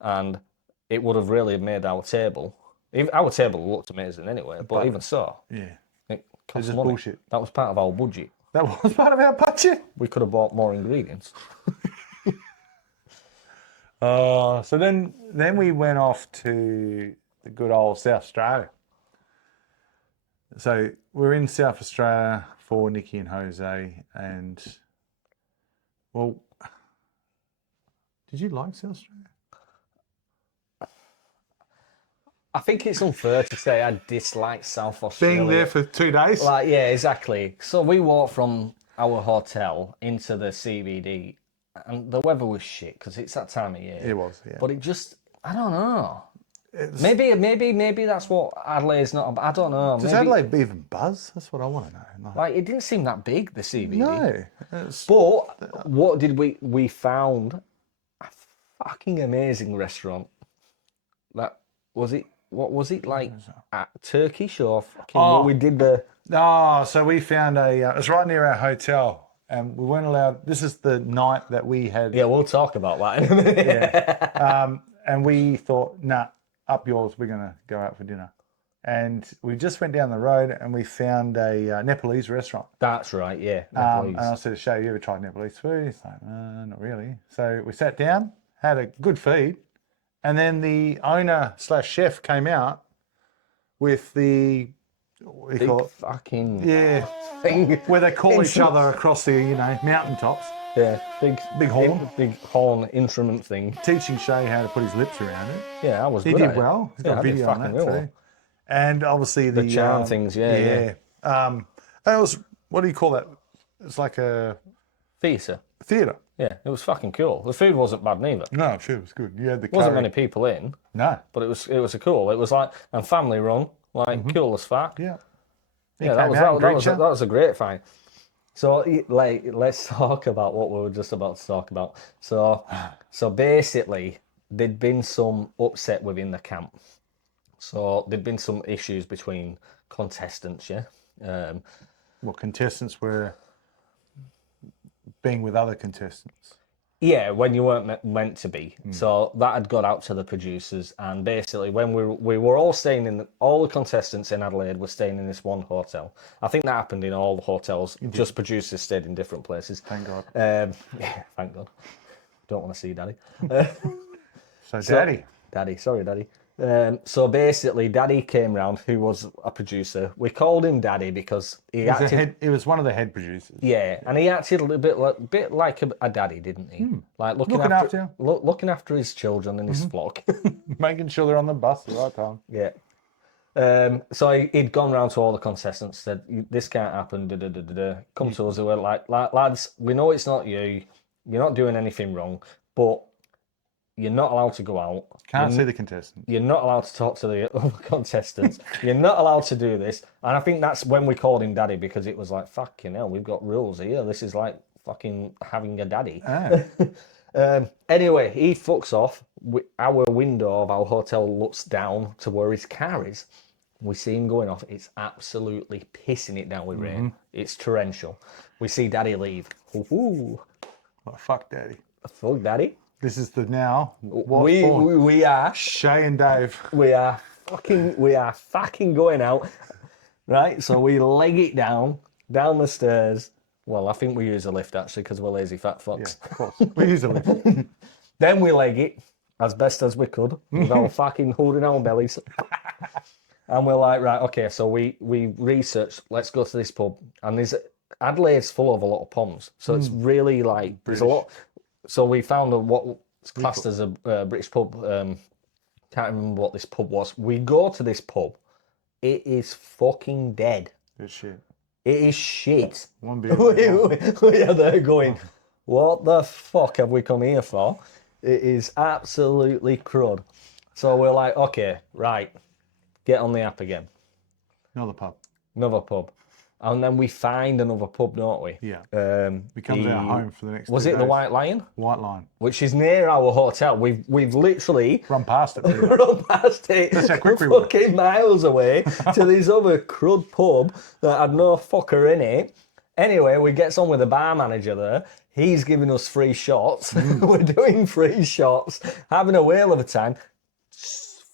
and it would have really made our table. Our table looked amazing anyway, but even so, Yeah, it cost just money. bullshit. That was part of our budget. that was part of our budget. We could have bought more ingredients. So then we went off to the good old South Australia. So we're in South Australia for Nikki and Jose, and well, did you like South Australia? I think it's unfair to say I dislike South Australia. Being there for 2 days. Like, yeah, exactly. So we walked from our hotel into the CBD, and the weather was shit because it's that time of year. It was, yeah. But it just, I don't know. It's- Maybe that's what Adelaide's not. I don't know. Does Maybe, Adelaide even buzz? That's what I want to know. like, it didn't seem that big, the CBD. No. It's- But what did we found a fucking amazing restaurant. That was it. What was it like? Turkish or fucking? Oh. We did the. So we found it was right near our hotel, and we weren't allowed. This is the night that we had. Yeah, we'll talk about that in a minute. And we thought, nah, up yours, we're going to go out for dinner. And we just went down the road and we found a Nepalese restaurant. That's right, yeah. And I said, Shay, you ever tried Nepalese food? He's like, not really. So we sat down, had a good feed. And then the owner / chef came out with the, what do you call Big it? fucking Thing. thing. Where they call each other across the, mountaintops. Yeah, Big horn. Big horn instrument thing. Teaching Shay how to put his lips around it. Yeah, I was He good did at it. well. He's got Yeah, a I did video on that fucking well. too. And obviously the charm things, yeah. And it was, what do you call that? It's like a Theatre. theatre. Yeah, it was fucking cool. The food wasn't bad neither. No, sure, it was good. You had the Wasn't curry. many people in, No. but it was a cool. It was like and family run, like cool as fuck. Yeah. Yeah, that was a great find. So, like, let's talk about what we were just about to talk about. So basically, there'd been some upset within the camp. So there'd been some issues between contestants, yeah. Well, contestants were being with other contestants. Yeah, when you weren't meant to be. So that had got out to the producers, and basically, when we were all staying in, all the contestants in Adelaide were staying in this one hotel. I think that happened in all the hotels. Just producers stayed in different places. Thank God. Yeah, thank God. Don't want to see Daddy. So, Daddy. Sorry, Daddy. So basically, Daddy came round, who was a producer. We called him Daddy because he acted. He was one of the head producers. Yeah, and he acted a little bit like a daddy, didn't he? Like looking after looking after his children and his flock. Making sure they're on the bus at the right time. Yeah. So he'd gone round to all the contestants, said, "This can't happen." Come to us, we were like, lads, we know it's not you. You're not doing anything wrong, but you're not allowed to go out. Can't see the contestants. You're not allowed to talk to the other contestants. You're not allowed to do this. And I think that's when we called him Daddy, because it was like, fucking hell, we've got rules here. This is like fucking having a daddy. Ah. Anyway, he fucks off. Our window of our hotel looks down to where his car is. We see him going off. It's absolutely pissing it down with rain. It's torrential. We see Daddy leave. Ooh, Oh, fuck, Daddy. fuck Daddy. This is the now. We are Shay and Dave. we are fucking going out, right? So we leg it down the stairs. Well, I think we use a lift actually because we're lazy fat fucks. Yeah, of course. We use a lift. Then we leg it as best as we could with our fucking hood in our bellies. And we're like, right, okay, so we researched, let's go to this pub. And Adelaide's full of a lot of ponds. So it's really like, there's a lot. So we found what's classed as a British pub. Can't remember what this pub was. We go to this pub. It is fucking dead. Good shit. It is shit. One beer. We are there going, what the fuck have we come here for? It is absolutely crud. So we're like, okay, right, get on the app again. Another pub. Another pub. And then we find another pub, don't we? Yeah. Becomes our home for the next 2 Was days. it the White Lion? White Line. Which is near our hotel. We've literally Run past it. run past it. That's how quick we were. Fucking miles away to this other crud pub that had no fucker in it. Anyway, we gets on with the bar manager there. He's giving us free shots. We're doing free shots, having a whale of a time.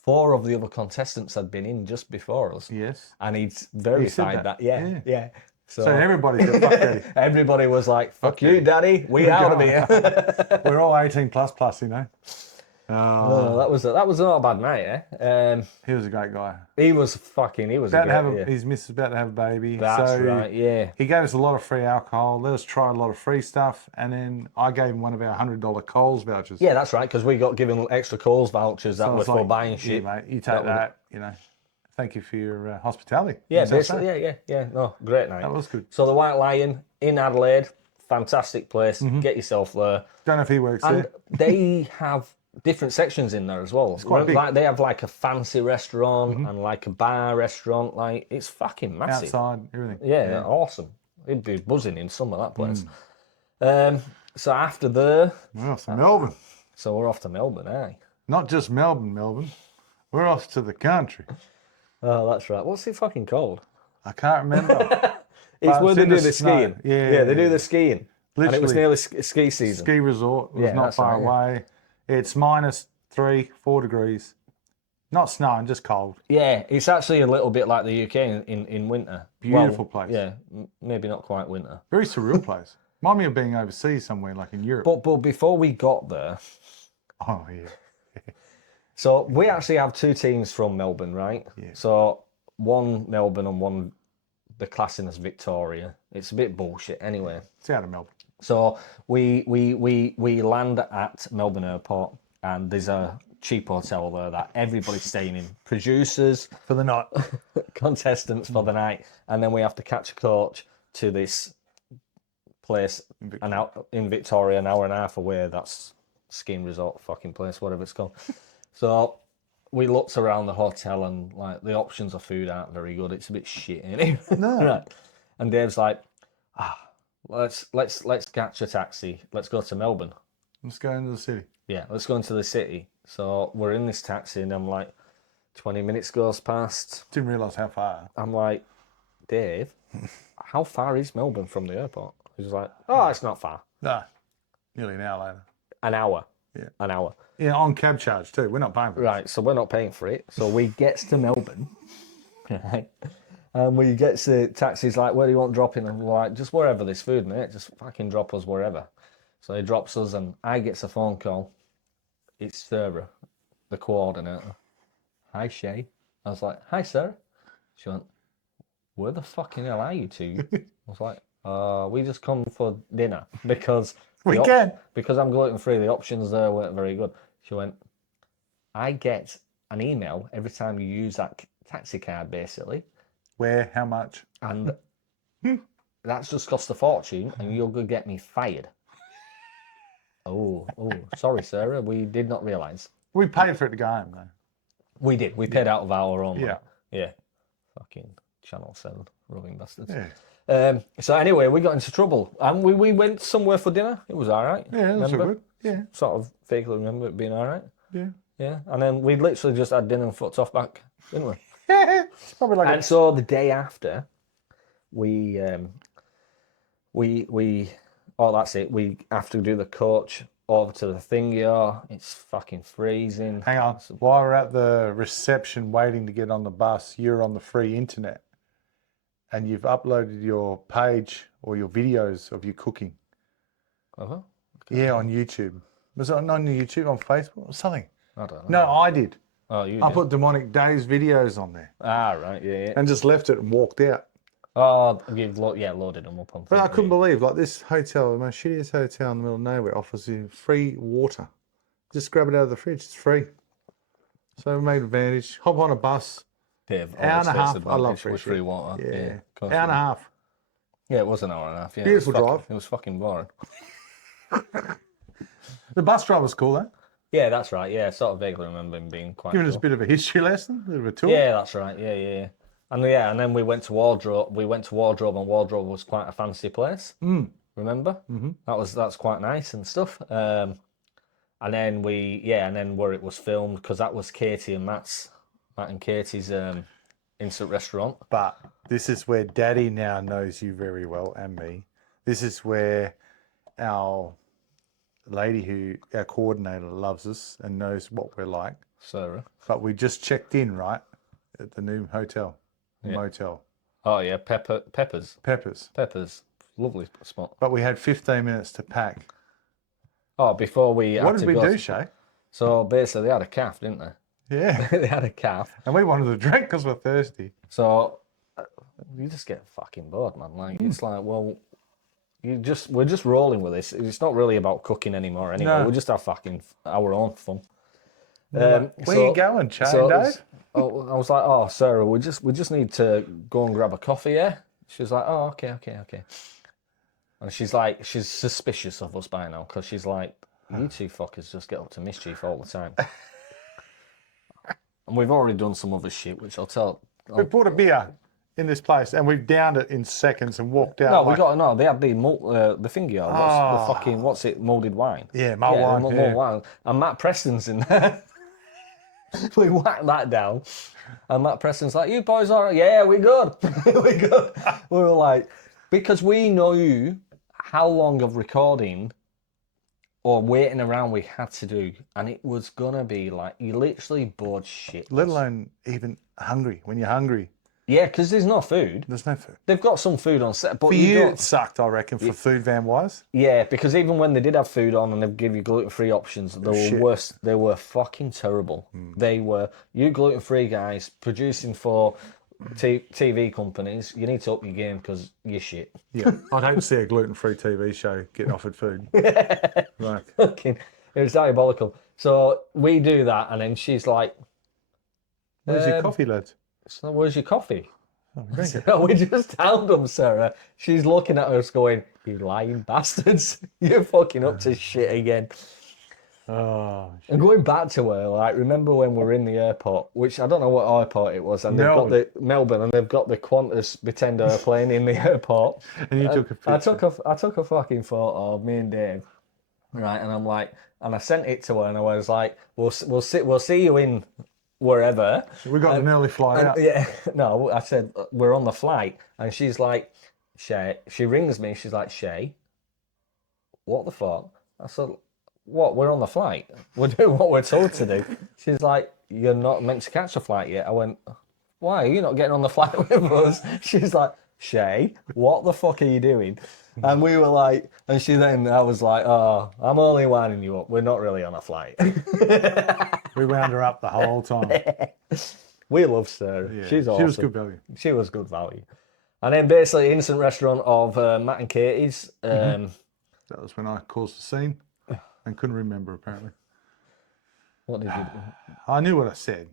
4 of the other contestants had been in just before us. Yes. And he'd verified that. Yeah. So everybody's a fuck daddy. Everybody was like, fuck you, daddy. We out of here. We're all 18 plus, you know. Oh, that was not a bad night, eh? He was a great guy. He was About to have his missus about to have a baby. That's so right, yeah. He gave us a lot of free alcohol, let us try a lot of free stuff, and then I gave him one of our $100 Coles vouchers. Yeah, that's right, because we got given extra Coles vouchers that So I were was for like, buying shit. Yeah, mate, you take that, you know. Thank you for your hospitality. Yeah, That's what I'm basically, saying. yeah. No, great night. That was good. So the White Lion in Adelaide, fantastic place. Get yourself there. Don't know if he works And there. they have different sections in there as well. quite big. Like they have like a fancy restaurant and like a bar restaurant. Like it's fucking massive. Outside, everything. Yeah, awesome. It'd be buzzing in summer, that place. So after there, We're off to Melbourne. so we're off to Melbourne, eh? Not just Melbourne. We're off to the country. Oh, that's right. What's it fucking called? I can't remember. It's But where it's they in do the the snow. skiing. Yeah, they do the skiing. And it was Literally. nearly ski season. Ski resort. It was Yeah, not that's far right, yeah. away. It's -3-4 degrees. Not snowing, just cold. Yeah, it's actually a little bit like the UK in winter. Beautiful place. Yeah, maybe not quite winter. Very surreal place. Remind me of being overseas somewhere, like in Europe. But before we got there, Oh, yeah. so we actually have 2 teams from Melbourne, right? Yeah. So one Melbourne and one the classing as Victoria. It's a bit bullshit anyway. It's out of Melbourne. So we land at Melbourne Airport and there's a cheap hotel there that everybody's staying in. Producers, For the night. contestants for the night, and then we have to catch a coach to this place in Victoria, an hour and a half away. That's skiing resort fucking place, whatever it's called. So we looked around the hotel and like the options of food aren't very good. It's a bit shit, ain't it? No. Right. And Dave's like, let's catch a taxi. Let's go to Melbourne. Let's go into the city. Yeah, let's go into the city. So we're in this taxi and I'm like, 20 minutes goes past. Didn't realise how far. I'm like, Dave, how far is Melbourne from the airport? He's like, oh, it's not far. No. Nearly an hour later. An hour. Yeah. An hour. Yeah, on cab charge too. We're not paying for it. Right, so we're not paying for it. So we get to Melbourne, right? And we get to taxis like, where do you want dropping? And we're like, just wherever there's food, mate. Just fucking drop us wherever. So he drops us and I gets a phone call. It's Sarah, the coordinator. Hi, Shay. I was like, hi, Sarah. She went, where the fucking hell are you two? I was like, we just come for dinner because because I'm gluten-free, the options there weren't very good. She went, I get an email every time you use that taxi card, basically. Where? How much? And that's just cost a fortune, and you're going to get me fired. Oh, sorry, Sarah. We did not realise. We paid for it to go home, though. We did. We paid out of our own money. Yeah. Yeah. Fucking Channel 7, rubbing bastards. Yeah. So anyway, we got into trouble, and we went somewhere for dinner. It was all right. Yeah, that's all remember? good. Yeah, Sort of vaguely remember it being all right. yeah. Yeah, and then we literally just had dinner and fucked off back, didn't we? It's probably like And so the day after, we oh that's it. We have to do the coach over to the thingy. It's fucking freezing. hang on. While we're at the reception waiting to get on the bus, you're on the free internet and you've uploaded your page or your videos of you cooking. Uh-huh. Yeah, on YouTube. Was it not on YouTube, on Facebook or something? I don't know. No, I did. Oh, you I did? put Demonic Days videos on there Ah, right, yeah. and just left it and walked out. Oh, you've loaded them up on. But I couldn't believe, like, this hotel, the most shittiest hotel in the middle of nowhere, offers you free water. Just grab it out of the fridge. It's free. So we made advantage. Hop on a bus. Dave, Hour and a half. I advantage love free with shit. free water. Yeah. Yeah, of course Hour and a it half. Yeah, it was an hour and a half. Yeah, Beautiful drive. It was fucking boring. The bus drive was cool, though. Yeah, that's right. Yeah, I sort of vaguely remember him being quite. Giving us cool. a bit of a history lesson, a bit of a tour. Yeah, that's right. Yeah. And then we went to Wardrobe. We went to Wardrobe, and Wardrobe was quite a fancy place. Remember? Mm-hmm. That's quite nice and stuff. And then where it was filmed, because that was Matt and Katie's instant restaurant. But this is where Daddy now knows you very well, and me. This is where our lady our coordinator loves us and knows what we're like. Sarah. But we just checked in, right, at the new hotel, motel. Oh yeah, Peppers. Lovely spot. But we had 15 minutes to pack. Oh, before we What did we do, Shay? So basically they had a calf, didn't they? Yeah. They had a calf. And we wanted to drink because we're thirsty. So you just get fucking bored, man. Like it's like, well, we're just rolling with this. It's not really about cooking anymore. Anyway, No. we just have fucking our own fun. Where are you going, Shay, Dave? I was like, oh, Sarah, we just need to go and grab a coffee. Yeah. She was like, oh, okay. And she's suspicious of us by now because she's like, you two fuckers just get up to mischief all the time. And we've already done some other shit, which I'll tell. We bought a beer in this place and we downed it in seconds and walked out. They had the thingy on. What's it, molded wine? Yeah, mulled wine. Mulled wine. And Matt Preston's in there. We whacked that down. And Matt Preston's like, you boys all right? Yeah, we're good. We're good. We were like, because we know how long of recording or waiting around we had to do, and it was gonna be like you literally bored shit. Let alone even hungry. When you're hungry, yeah, because there's no food. there's no food. They've got some food on set, but For you you, don't. it sucked, I reckon, for food van wise. Yeah, because even when they did have food on and they give you gluten-free options, they were shit. worse. They were fucking terrible. They were. You gluten-free guys producing for TV companies, you need to up your game because you're shit. Yeah, I'd hate to see a gluten-free TV show getting offered food. Right. Fucking, it was diabolical. So we do that, and then she's like, Where's your coffee, lads? "So where's your coffee?" Oh, drink it. So we just downed them, Sarah. She's looking at us, going, "You lying bastards! You're fucking up to shit again." Oh, And going back to her, like, remember when we were in the airport, which I don't know what airport it was, and they've got the Melbourne, and they've got the Qantas pretend airplane in the airport. and you took a picture. I took a fucking photo of me and Dave, right? And I'm like, and I sent it to her, and I was like, we'll see you in wherever. We got an early flight out. Yeah, no, I said we're on the flight, and she's like, Shay. She rings me. She's like, Shay, what the fuck? I said, what? We're on the flight. We're doing what we're told to do. She's like, you're not meant to catch a flight yet. I went, why? Are you not getting on the flight with us? She's like, Shay, what the fuck are you doing? And we were like, and I was like, oh, I'm only winding you up. We're not really on a flight. We wound her up the whole time. We love Sarah. Yeah, She's awesome. She was good value. She was good value. And then basically, instant restaurant of Matt and Katie's. That was when I caused the scene and couldn't remember, apparently. What did you do? I knew what I said.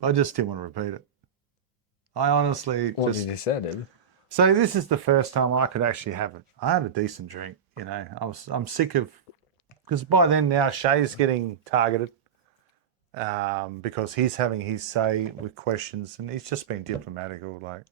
I just didn't want to repeat it. I honestly What did you say, David? So this is the first time I could actually have it. I had a decent drink, I'm sick of, because by then now Shay's getting targeted because he's having his say with questions, and he's just been diplomatic or like,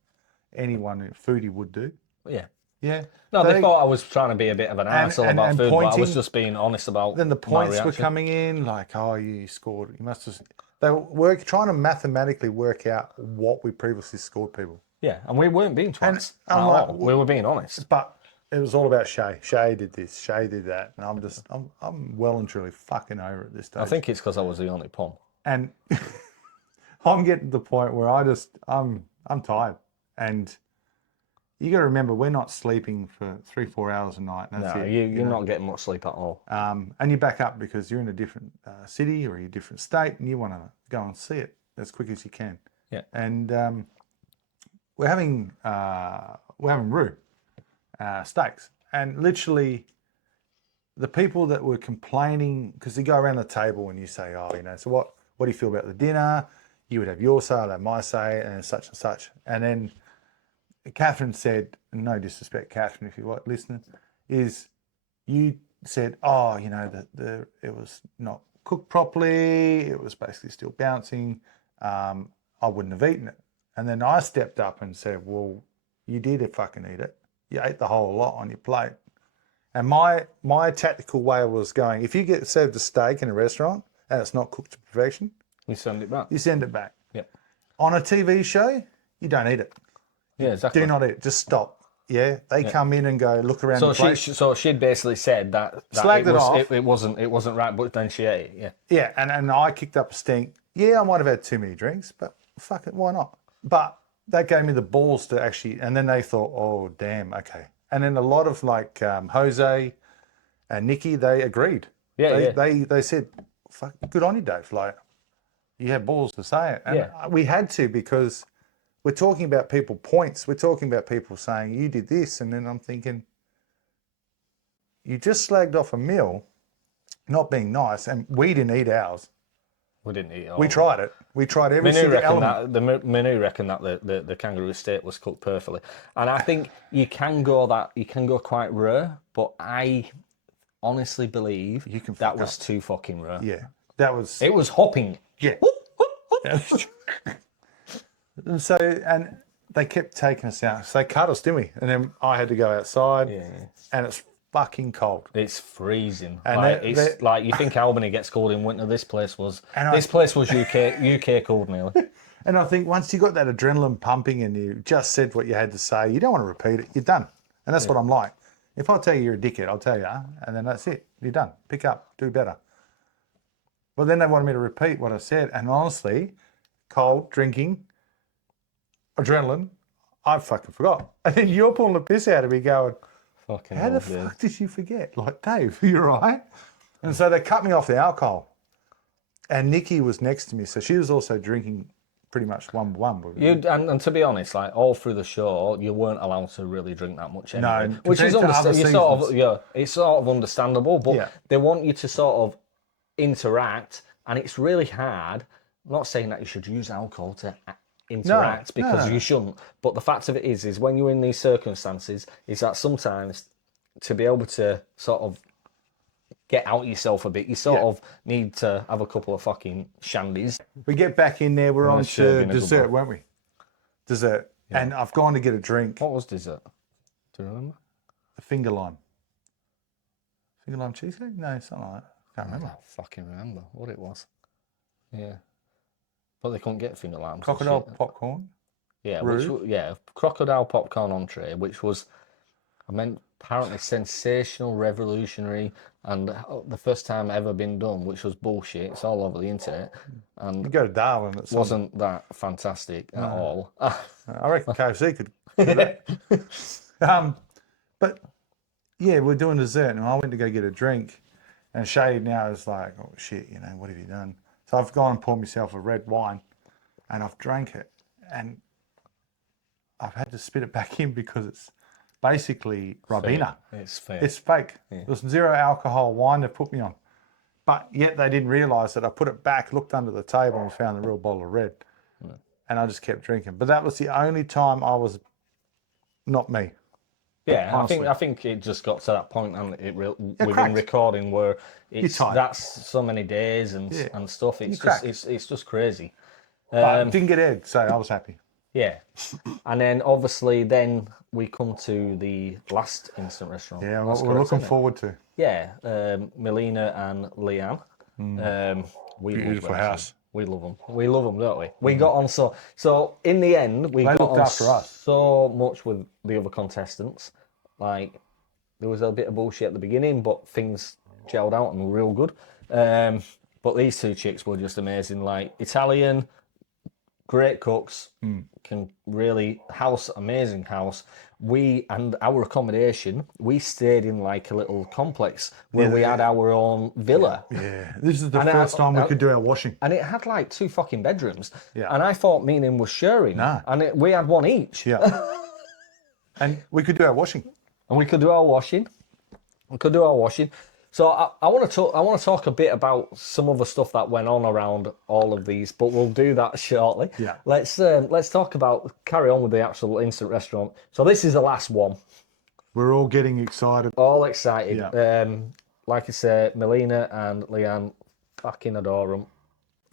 anyone foodie would do. Yeah. Yeah. No, they thought I was trying to be a bit of an arsehole about food, but I was pointing. just being honest about Then the my points were reaction. coming in, like, oh, you scored. You must have. They were trying to mathematically work out what we previously scored people. Yeah, and we weren't being twats at I'm like, all. We were being honest. But it was all about Shay. Shay did this. Shay did that, and I'm well and truly fucking over at this stage. I think it's because I was the only pom. And I'm getting to the point where I'm tired, and you got to remember we're not sleeping for 3-4 hours a night. And that's No, it. you're not getting much sleep at all. And you back up because you're in a different city or a different state, and you want to go and see it as quick as you can. Yeah. And we're having roux steaks, and literally the people that were complaining, because you go around the table and you say, oh, so what do you feel about the dinner? You would have your say, I'd have my say, and such and such. And then Catherine said, and no disrespect, Catherine, if you're listening, is you said, oh, it was not cooked properly. It was basically still bouncing. I wouldn't have eaten it. And then I stepped up and said, well, you did fucking eat it. You ate the whole lot on your plate. And my tactical way was going, if you get served a steak in a restaurant and it's not cooked to perfection, You send it back. you send it back. Yeah. On a TV show, you don't eat it. Yeah, exactly. Do not eat it. Just stop. Yeah, they come in and go look around. So she'd basically said that Slagged it off. It wasn't right, but then she ate it. Yeah. Yeah, and I kicked up a stink. Yeah, I might have had too many drinks, but fuck it, why not? But that gave me the balls to actually, and then they thought, oh damn, okay. And then a lot of like Jose and Nikki, they agreed. Yeah, They said, fuck, good on you, Dave. Like, you had balls to say it, and we had to, because we're talking about people points. We're talking about people saying, you did this. And then I'm thinking, you just slagged off a meal, not being nice, and we didn't eat ours. We didn't eat it all. We tried it. We tried every single element. The Manu reckoned that the kangaroo steak was cooked perfectly. And I think you can go quite rare, but I honestly believe that was too fucking rare. Yeah, that was... It was hopping. Yeah. And so, and they kept taking us out. So they cut us, didn't we? And then I had to go outside, and it's fucking cold. It's freezing. And like, it's like, you think Albany gets cold in winter. This place was UK cold nearly. And I think once you got that adrenaline pumping and you just said what you had to say, you don't want to repeat it. You're done. And that's what I'm like. If I tell you you're a dickhead, I'll tell you, and then that's it. You're done. Pick up. Do better. But then they wanted me to repeat what I said. And honestly, cold, drinking, adrenaline, I fucking forgot. And then you're pulling the piss out of me going, Fucking how the fuck did you forget? Like, Dave, you're right. And so they cut me off the alcohol. And Nikki was next to me, so she was also drinking pretty much 1-1. And to be honest, like all through the show, you weren't allowed to really drink that much anyway. No, which is understandable. it's sort of understandable, but Yeah. they want you to sort of interact, and it's really hard. I'm not saying that you should use alcohol to interact, because you shouldn't. But the fact of it is when you're in these circumstances, is that sometimes to be able to sort of get out yourself a bit, you sort of need to have a couple of fucking shandies. We get back in there, we're on to dessert, weren't we? Dessert. Yeah. And I've gone to get a drink. What was dessert? Do you remember? The finger lime. Finger lime cheesecake? No, something like that. Can't I remember. don't fucking remember what it was. Yeah. But they couldn't get finger limes. Crocodile popcorn. Yeah, Roux. crocodile popcorn entree, which was, apparently sensational, revolutionary, and the first time ever been done, which was bullshit. It's all over the internet, and You go to Darwin. It wasn't that fantastic at all. I reckon KFC could do that. But yeah, we're doing dessert, and I went to go get a drink, and Shay now is like, oh shit, what have you done? So I've gone and poured myself a red wine, and I've drank it, and I've had to spit it back in because it's basically Ribena. It's fair. It's fake. There's 0 alcohol wine they put me on. But yet they didn't realise that I put it back, looked under the table and found the real bottle of red. And I just kept drinking. But that was the only time I was not me. Yeah, honestly. I think it just got to that point, and we've been cracked. recording where it's tired. that's so many days and stuff. It's just crazy. But didn't get egg, so I was happy. Yeah. And then obviously then we come to the last instant restaurant. Yeah, That's what we're correct, looking isn't it? forward to. Yeah, Melina and Leanne. We love Beautiful them. house. We love them. We love them, don't we? We got on so in the end we They got looked on after us. so much with the other contestants. Like there was a bit of bullshit at the beginning, but things gelled out and were real good. But these two chicks were just amazing. Like Italian, great cooks, can really amazing house. We and our accommodation, we stayed in like a little complex where we had our own villa. Yeah, this is the And first time we could do our washing. And it had like 2 fucking bedrooms. Yeah. And I thought me and him was sharing. Nah. And we had one each. Yeah. And we could do our washing. And we could do our washing. So I want to talk a bit about some of the stuff that went on around all of these, but we'll do that shortly. Yeah. Let's carry on with the actual instant restaurant. So this is the last one. We're all getting excited. All excited. Yeah. Like I said, Melina and Leanne, fucking adore them.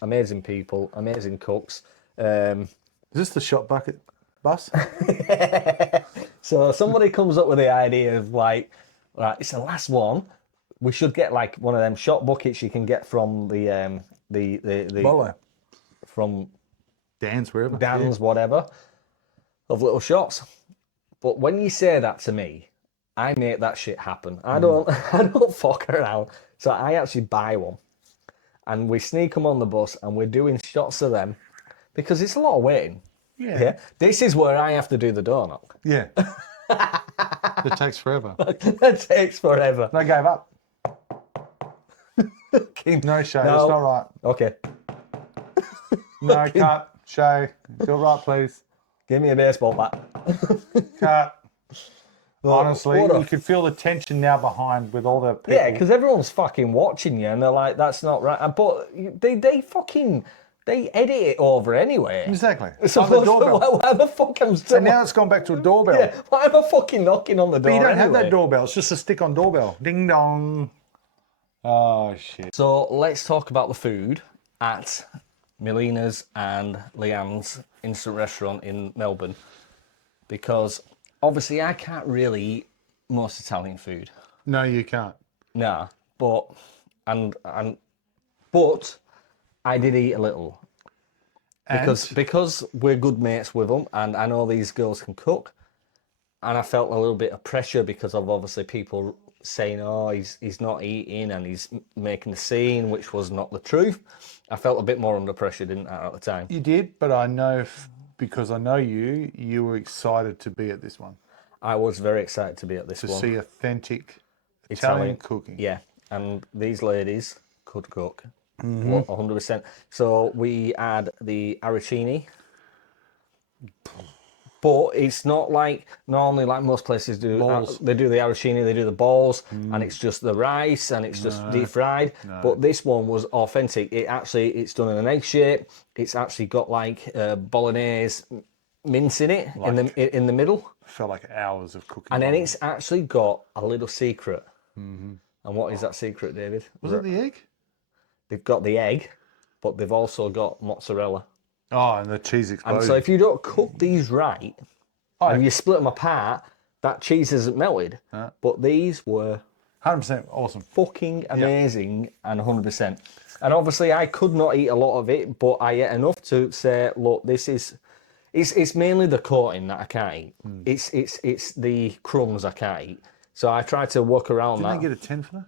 Amazing people, amazing cooks. Is this the shot bucket bus? So somebody comes up with the idea of like, right, it's the last one. We should get like one of them shot buckets you can get from the Bolo. from Dan's, wherever. Dan's, whatever, of little shots. But when you say that to me, I make that shit happen. I don't fuck around. So I actually buy one, and we sneak them on the bus, and we're doing shots of them because it's a lot of waiting. Yeah. This is where I have to do the door knock. Yeah. It takes forever. It takes forever. They gave up. No show. No. It's not right. Okay, No, cut. Show. Do it right, please. give me a baseball bat. Cut. Honestly, what a- you could feel the tension now behind with all the people. Yeah, because everyone's fucking watching you, and they're like, "That's not right." But they edit it over anyway. Exactly. So On the doorbell. why the fuck am And now it's gone back to a doorbell. Yeah, why am I fucking knocking on the door? But you don't have anyway? that doorbell. It's just a stick-on doorbell. Ding dong. Oh, shit. So let's talk about the food at Melina's and Leanne's instant restaurant in Melbourne, because obviously I can't really eat most Italian food. No, you can't. Nah, but I did eat a little because we're good mates with them, and I know these girls can cook, and I felt a little bit of pressure because of obviously people saying, "Oh, he's not eating and he's making a scene," which was not the truth. I felt a bit more under pressure, didn't I, at the time? You did, but I know, because I know you were excited to be at this one. I was very excited to be at this To one. see authentic Italian cooking. Yeah, and these ladies could cook, Mm-hmm. 100%. So we had the arancini, but it's not like normally like most places do. Balls. They do the arancini, they do the balls, and it's just the rice and it's just deep fried. But this one was authentic. It's done in an egg shape. It's actually got like bolognese mince in it in the middle. Felt like hours of cooking. And then it's actually got a little secret. Mm-hmm. And what is that secret, David? Was it the egg? They've got the egg, but they've also got mozzarella. Oh, and the cheese explosion. And so if you don't cook these right, and you split them apart, that cheese isn't melted. But these were 100% awesome. fucking amazing and 100%. And obviously I could not eat a lot of it, but I ate enough to say, look, this is... It's mainly the coating that I can't eat. It's the crumbs I can't eat. So I tried to work around Didn't that. they get a 10 for that?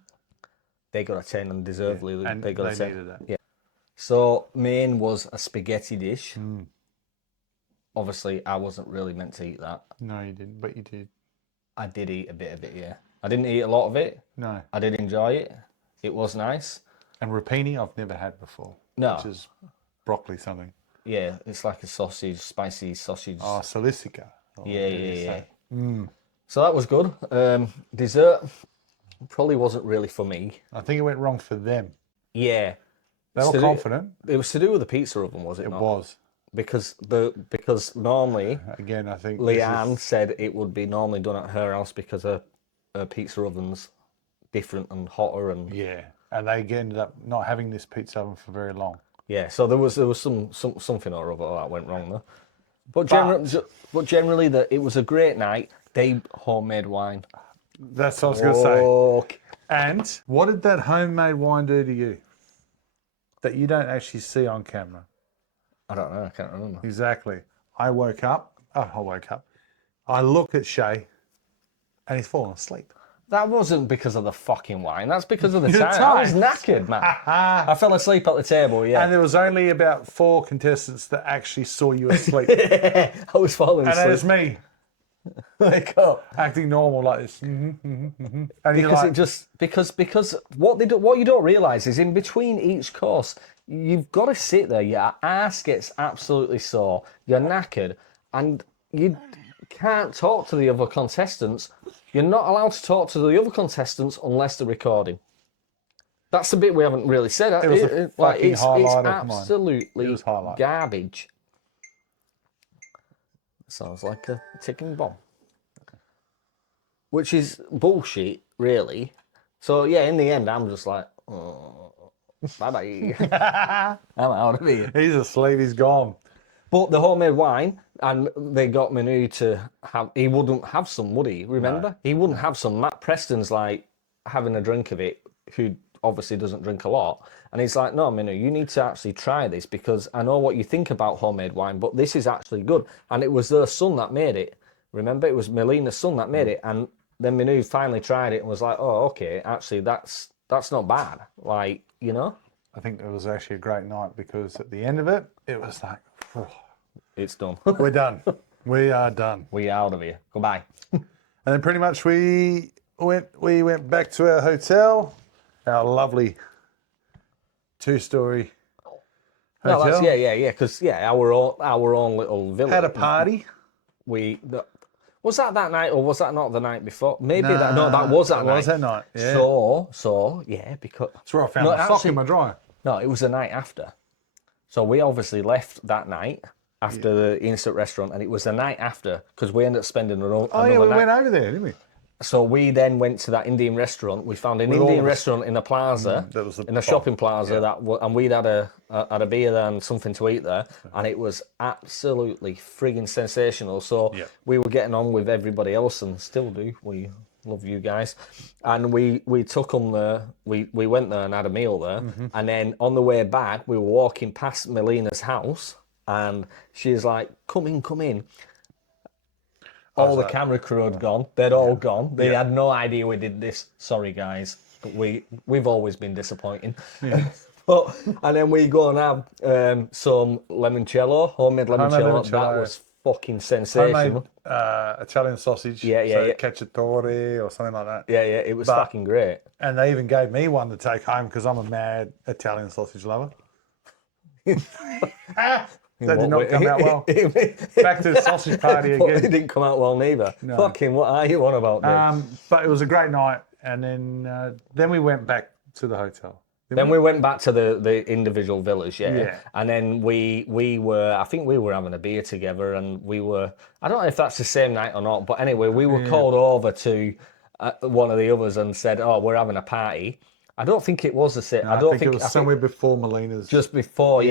They got a 10 and deservedly And they got a 10. needed that. Yeah. So main was a spaghetti dish. Obviously I wasn't really meant to eat that. No, you didn't, but you did. I did eat a bit of it, yeah. I didn't eat a lot of it. No. I did enjoy it. It was nice. And rapini I've never had before. No. Which is broccoli something. Yeah, it's like a sausage, spicy sausage. Oh, salsica. Yeah. So that was good. Dessert probably wasn't really for me. I think it went wrong for them. Yeah. They were confident. It was to do with the pizza oven, was it? It not? was. Because normally Again, I think Leanne said it would be normally done at her house because her pizza oven's different and hotter and Yeah, and they ended up not having this pizza oven for very long. yeah. So there was something or other that went wrong there. But generally, it was a great night. They homemade wine. That's what I was going to say. And what did that homemade wine do to you that you don't actually see on camera? I don't know. I can't remember. Exactly. I woke up. I look at Shay, and he's fallen asleep. That wasn't because of the fucking wine. That's because of the The time. I was knackered, man. I fell asleep at the table, yeah. And there was only about 4 contestants that actually saw you asleep. I was falling asleep. And it was me, Wake up. acting normal like this. And you're Because like, it just because what you don't realise is in between each course you've got to sit there. Your ass gets absolutely sore. You're knackered, and you can't talk to the other contestants. You're not allowed to talk to the other contestants unless they're recording. That's the bit we haven't really said. It was a fucking highlight of mine. Absolutely It was highlight. garbage. Sounds like a ticking bomb. Which is bullshit, really. So yeah, in the end, I'm just like, oh, bye bye. I'm out of here. he's asleep, he's gone. But the homemade wine, and they got Manu to have. He wouldn't have some, would he? Remember, No. he wouldn't have some. Matt Preston's like having a drink of it, who obviously doesn't drink a lot, and he's like, "No, Manu, you need to actually try this because I know what you think about homemade wine, but this is actually good." And it was their son that made it. Remember, it was Melina's son that made it, and then Manu finally tried it and was like, "Oh, okay, actually, that's not bad." Like, you know, I think it was actually a great night because at the end of it, it was like, it's done. we're done. We are done. We are out of here. Goodbye. And then pretty much we went back to our hotel, our lovely 2-story No, hotel. that's yeah, because our own little villa. Had a party. Was that night or was that not the night before? Maybe that was that night. Was that night? Yeah. So yeah, because That's where I found my sock in my dryer. no, it was the night after. So we obviously left that night after the instant restaurant, and it was the night after because we ended up spending another Oh yeah, we night. went over there, didn't we? So we then went to that Indian restaurant. We found an With all Indian of us. restaurant in a plaza, that was the in a top. shopping plaza, and we'd had a beer there and something to eat there, and it was absolutely frigging sensational. So Yeah. we were getting on with everybody else, and still do. We love you guys, and we took them there. We went there and had a meal there, Mm-hmm. and then on the way back, we were walking past Melina's house, and she's like, "Come in." All the camera crew had gone. They'd all gone. They had no idea we did this. Sorry, guys. But we've always been disappointing. And then we go and have some limoncello, homemade limoncello. That was fucking sensational. Homemade Italian sausage. Yeah, so yeah. cacciatore or something like that. Yeah, it was fucking great. And they even gave me one to take home because I'm a mad Italian sausage lover. That did not come out well. Back to the sausage party It again. didn't come out well neither. Fucking what are you on about, Dave? But it was a great night. And then we went back to the hotel. Then we went back to the individual villas, Yeah. And then we were, I think we were having a beer together, and I don't know if that's the same night or not, but anyway, we were called over to one of the others and said, "Oh, we're having a party." I don't think it was the same. I think it was somewhere before Melina's. just before,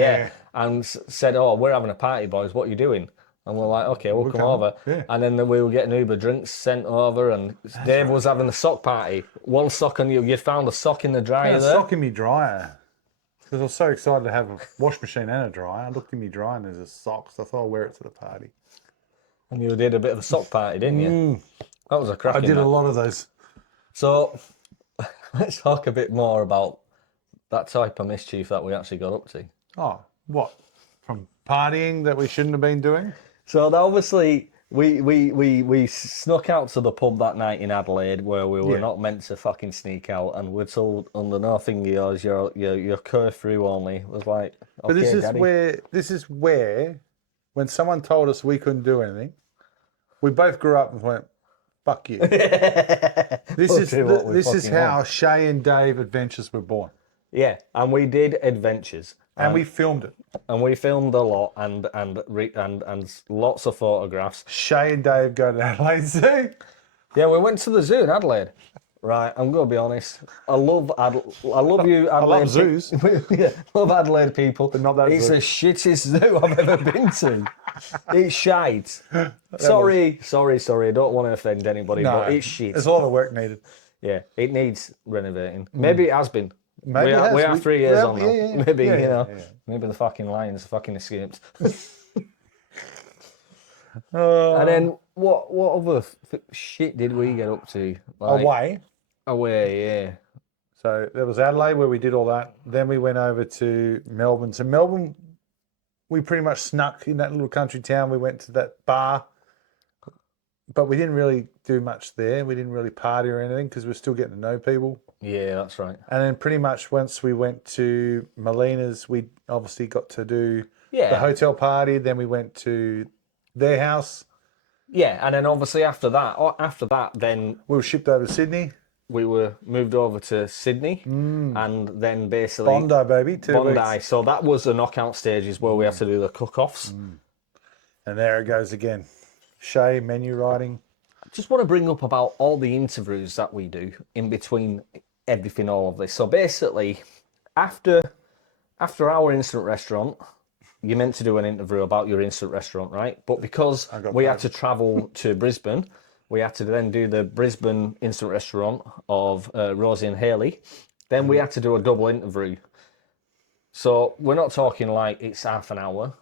and said, "Oh, we're having a party, boys. What are you doing?" And we're like, "Okay, we'll come over." Yeah. And then we were getting Uber drinks sent over, and Dave was having the sock party. One sock on you. You found a sock in the dryer a there. sock in me dryer. Because I was so excited to have a wash machine and a dryer. I looked in me dryer and there's a sock, so I thought I'll wear it to the party. And you did a bit of a sock party, didn't you? That was a I cracking did a night. lot of those. So let's talk a bit more about that type of mischief that we actually got up to. Oh, what? From partying that we shouldn't have been doing? So obviously we snuck out to the pub that night in Adelaide where we were not meant to fucking sneak out, and we're told under no thing of yours you're curfew only. It was like, okay, But Daddy. this is where when someone told us we couldn't do anything, we both grew up and went, fuck you. This is how Shay and Dave adventures were born. Yeah, and we did adventures. And we filmed it. And we filmed a lot and lots of photographs. Shay and Dave go to Adelaide Zoo. Yeah, we went to the zoo in Adelaide. Right, I'm gonna be honest. I love you, Adelaide. I love zoos. Yeah, love Adelaide people. But not that It's zoo. the shittest zoo I've ever been to. It's shite. Sorry. I don't want to offend anybody, No, but it's shit. there's a lot of work needed. Yeah, it needs renovating. Maybe it has been. Maybe we it are, has. we are 3 years on now. Yeah. Maybe, Yeah. maybe the fucking Lions fucking escaped. Uh, And then what other shit did we get up to? away. Away, yeah. So there was Adelaide where we did all that. Then we went over to Melbourne. So Melbourne, we pretty much snuck in that little country town. We went to that bar, but we didn't really do much there. We didn't really party or anything because we're still getting to know people. Yeah, that's right. And then pretty much once we went to Molina's, we obviously got to do the hotel party. Then we went to their house. Yeah, and then obviously after that, then We were shipped over to Sydney. we were moved over to Sydney, and then basically Bondi, baby. 2 Bondi. weeks. So that was the knockout stages where we had to do the cook-offs. And there it goes again. Shay, menu writing. Just want to bring up about all the interviews that we do in between everything, all of this. So basically, after our instant restaurant, you're meant to do an interview about your instant restaurant, right? But because we had to travel to Brisbane, we had to then do the Brisbane instant restaurant of Rosie and Haley. Then we had to do a double interview. So we're not talking like it's half an hour,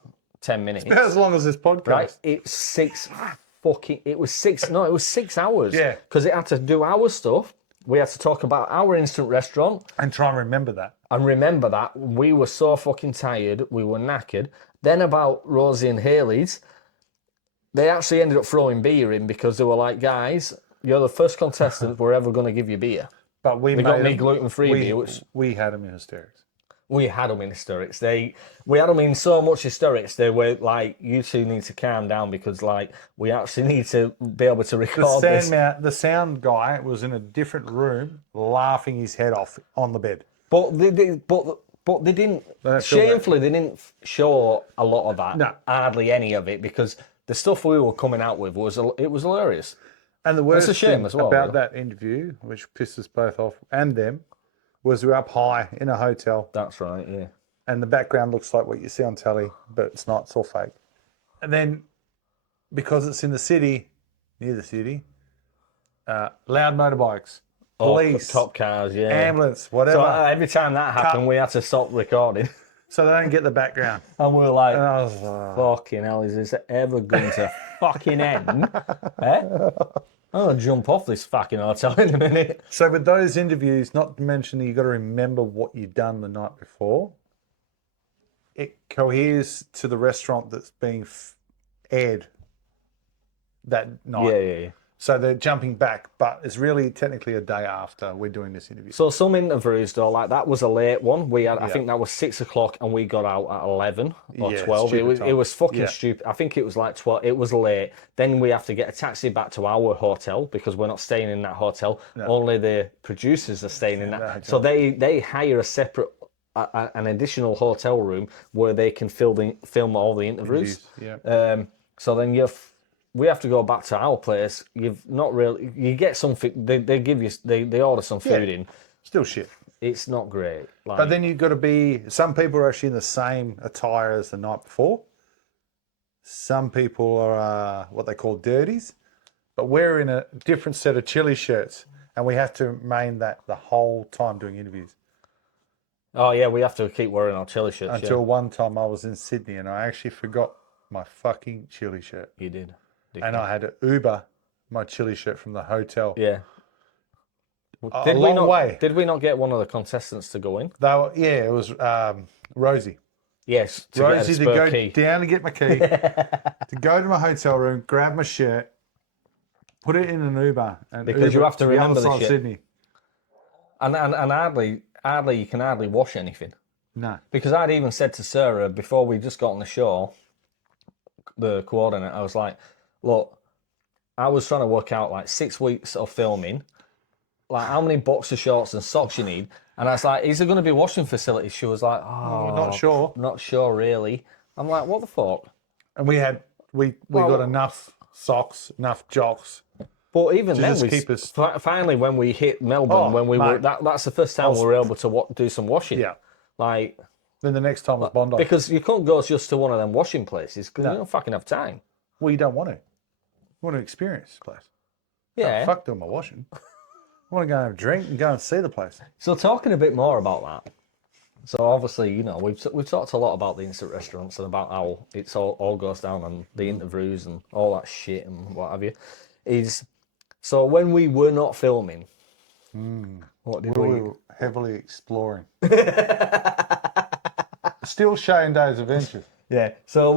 10 minutes. About as long as this podcast. Right? It was 6 hours. Yeah. Because it had to do our stuff. We had to talk about our instant restaurant. And try and remember that. And remember that we were so fucking tired, we were knackered. Then about Rosie and Haley's, they actually ended up throwing beer in because they were like, guys, you're the first contestant we're ever going to give you beer. But we got made me them- gluten-free we- beer, which- we had them in hysterics. We had them in hysterics. We had them in so much hysterics. They were like, you two need to calm down because like we actually need to be able to record this. The sound guy was in a different room laughing his head off on the bed. But they didn't. Shamefully, they didn't show a lot of that. No. Hardly any of it because the stuff we were coming out with was hilarious. And the worst a shame thing as well, about really. that interview, which pissed us both off and them, was we're up high in a hotel That's right. Yeah. and the background looks like what you see on telly, but it's not. It's all fake. And because it's in the city, near the city, loud motorbikes, police, Cop cars. Yeah. ambulance, whatever. So every time that happened, we had to stop recording. So they don't get the background. And we were like, And I was like, fucking hell, is this ever going to fucking end? Eh? I'm going to jump off this fucking hotel in a minute. so with those interviews, not to mention that you've got to remember what you've done the night before, it coheres to the restaurant that's being aired that night. Yeah. So they're jumping back, but it's really technically a day after we're doing this interview. So some interviews though, like that was a late one. We had, I think that was 6 o'clock, and we got out at 11 or Yeah, 12. stupid time. It was fucking Yeah. stupid. I think it was like 12. It was late. Then we have to get a taxi back to our hotel because we're not staying in that hotel. Only the producers are staying in that. So they hire a separate, an additional hotel room where they can film all the interviews. Yeah. So then we have to go back to our place. You've not really. You get something. They give you. They order some food in. Still shit. It's not great. Like, But then you've got to be, some people are actually in the same attire as the night before. Some people are what they call dirties. But we're in a different set of chili shirts and we have to remain that the whole time doing interviews. oh yeah, we have to keep wearing our chili shirts. Until one time I was in Sydney and I actually forgot my fucking chili shirt. You did. And I had to Uber my chili shirt from the hotel. Yeah. A long way. Did we not get one of the contestants to go in? It was Rosie. Yes. To Rosie get to a go spare key. down to get my key, to go to my hotel room, grab my shirt, put it in an Uber, and Because you Uber have to the remember other the side of shit. Sydney. And hardly you can hardly wash anything. No, Because I'd even said to Sarah before we just got on the show, the coordinate, I was like, look, I was trying to work out like 6 weeks of filming, like how many boxer shorts and socks you need. And I was like, is there going to be washing facilities? She was like, oh, not sure. Not sure really. I'm like, what the fuck? And we got enough socks, enough jocks. But even To then, just keep us- finally when we hit Melbourne, Oh, when we were mate. that's the first time we were able to do some washing. Yeah. Like, Then the next time was Bondi. Because you couldn't go just to one of them washing places because No. you don't fucking have time. Well, you don't want to. You want to experience the place. Yeah. Oh, fuck doing my washing. I want to go and have a drink and go and see the place. So talking a bit more about that. So obviously, you know, we've talked a lot about the instant restaurants and about how it's all goes down and the interviews and all that shit and what have you. So when we were not filming, what did We were heavily exploring. Still showing Days Adventures. Yeah. So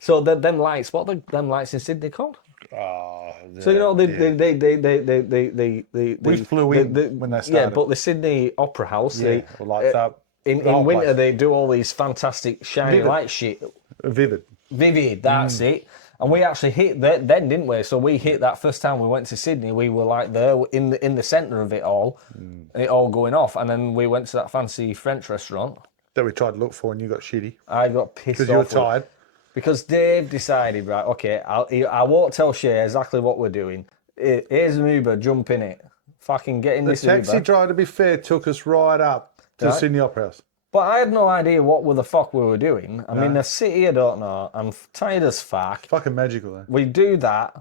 so them lights. What are them lights in Sydney called? So you know we flew in when they started. Yeah, but the Sydney Opera House. Yeah, it lights up. In the whole winter place. they do all these fantastic shiny Vivid. light shit. Vivid. That's it. And we actually hit that then, didn't we? So we hit that first time we went to Sydney. We were like there in the centre of it all, it all going off. And then we went to that fancy French restaurant That we tried to look for and you got shitty. I got pissed off Because you were tired. because Dave decided, right, okay, I won't tell Shay exactly what we're doing. Here's an Uber, jump in it. Fucking get in The this taxi Uber. driver, to be fair, took us right up to the Right. Sydney Opera House. But I had no idea what the fuck we were doing. I'm in a city I don't know. I'm tired as fuck. Fucking magical, though. We do that.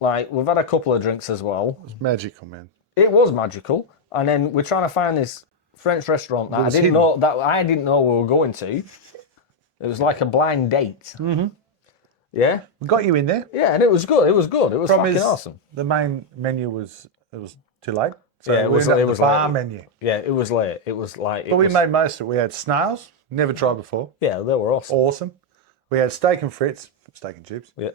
Like, we've had a couple of drinks as well. It's magical, man. It was magical. And then we're trying to find this French restaurant that I was didn't hidden. know I didn't know we were going to. It was like a blind date. Mm-hmm. Yeah? We got you in there. Yeah, and it was good. It was good. It was Problem fucking is, awesome. The main menu was too late. So Yeah, it we was- ended up it with was the bar late. menu. Yeah, it was late. It was like... But we made most of it. We had snails, never tried before. Yeah, they were awesome. Awesome. We had steak and frites, steak and chips. Yeah.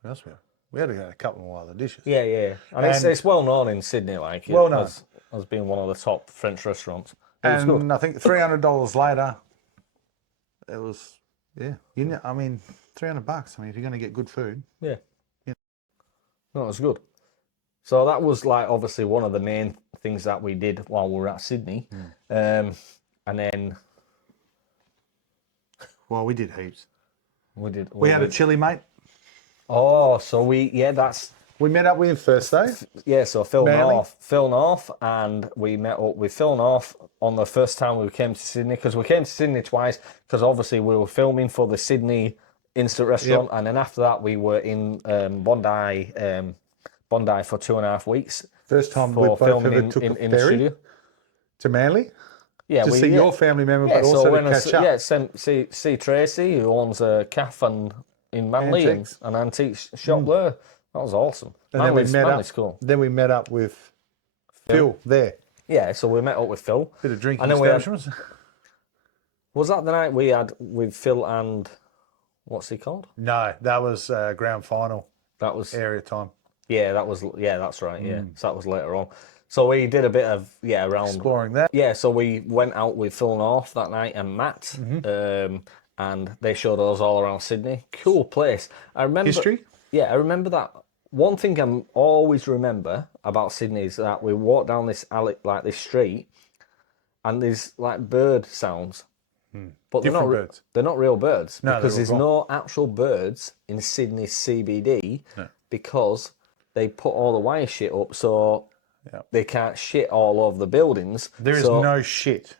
What else we had? We had a couple more other dishes. Yeah, yeah. And it's well known in Sydney, like, Well known. as being one of the top French restaurants. It was good. And I think $300 later, it was, yeah. I mean, $300. I mean, if you're going to get good food. Yeah. No, it was good. So that was like obviously one of the main things that we did while we were at Sydney. And then Well, we did heaps. we We had a chili, mate. Oh, so we met up with him first day. so Phil Manly. North, and we met up with Phil North on the first time we came to Sydney, because we came to Sydney twice because obviously we were filming for the Sydney instant restaurant, and then after that we were in Bondi for 2.5 weeks. First time we for both filming ever took a in the ferry studio. to Manly Yeah, to see your family member, but also to catch up. see Tracy, who owns a cafe in Manly, Antiques. an antique shop there. That was awesome. And then we met Manly's up. cool. Then we met up with Phil there. Yeah, so we met up with Phil. Bit of drinking And then we had- establishments. Was that the night we had with Phil and what's he called? No, that was grand final That was area time. that's right. Yeah, so that was later on. So we did a bit of around. Exploring that. Yeah, so we went out with Phil North that night and Matt, and they showed us all around Sydney. Cool place. I remember History? Yeah, I remember that. One thing I always remember about Sydney is that we walked down this alley, like this street, and there's like bird sounds, but they're Different not birds. They're not real birds No, because they're there's all no actual birds in Sydney CBD because they put all the wire shit up so they can't shit all over the buildings. There is So- no shit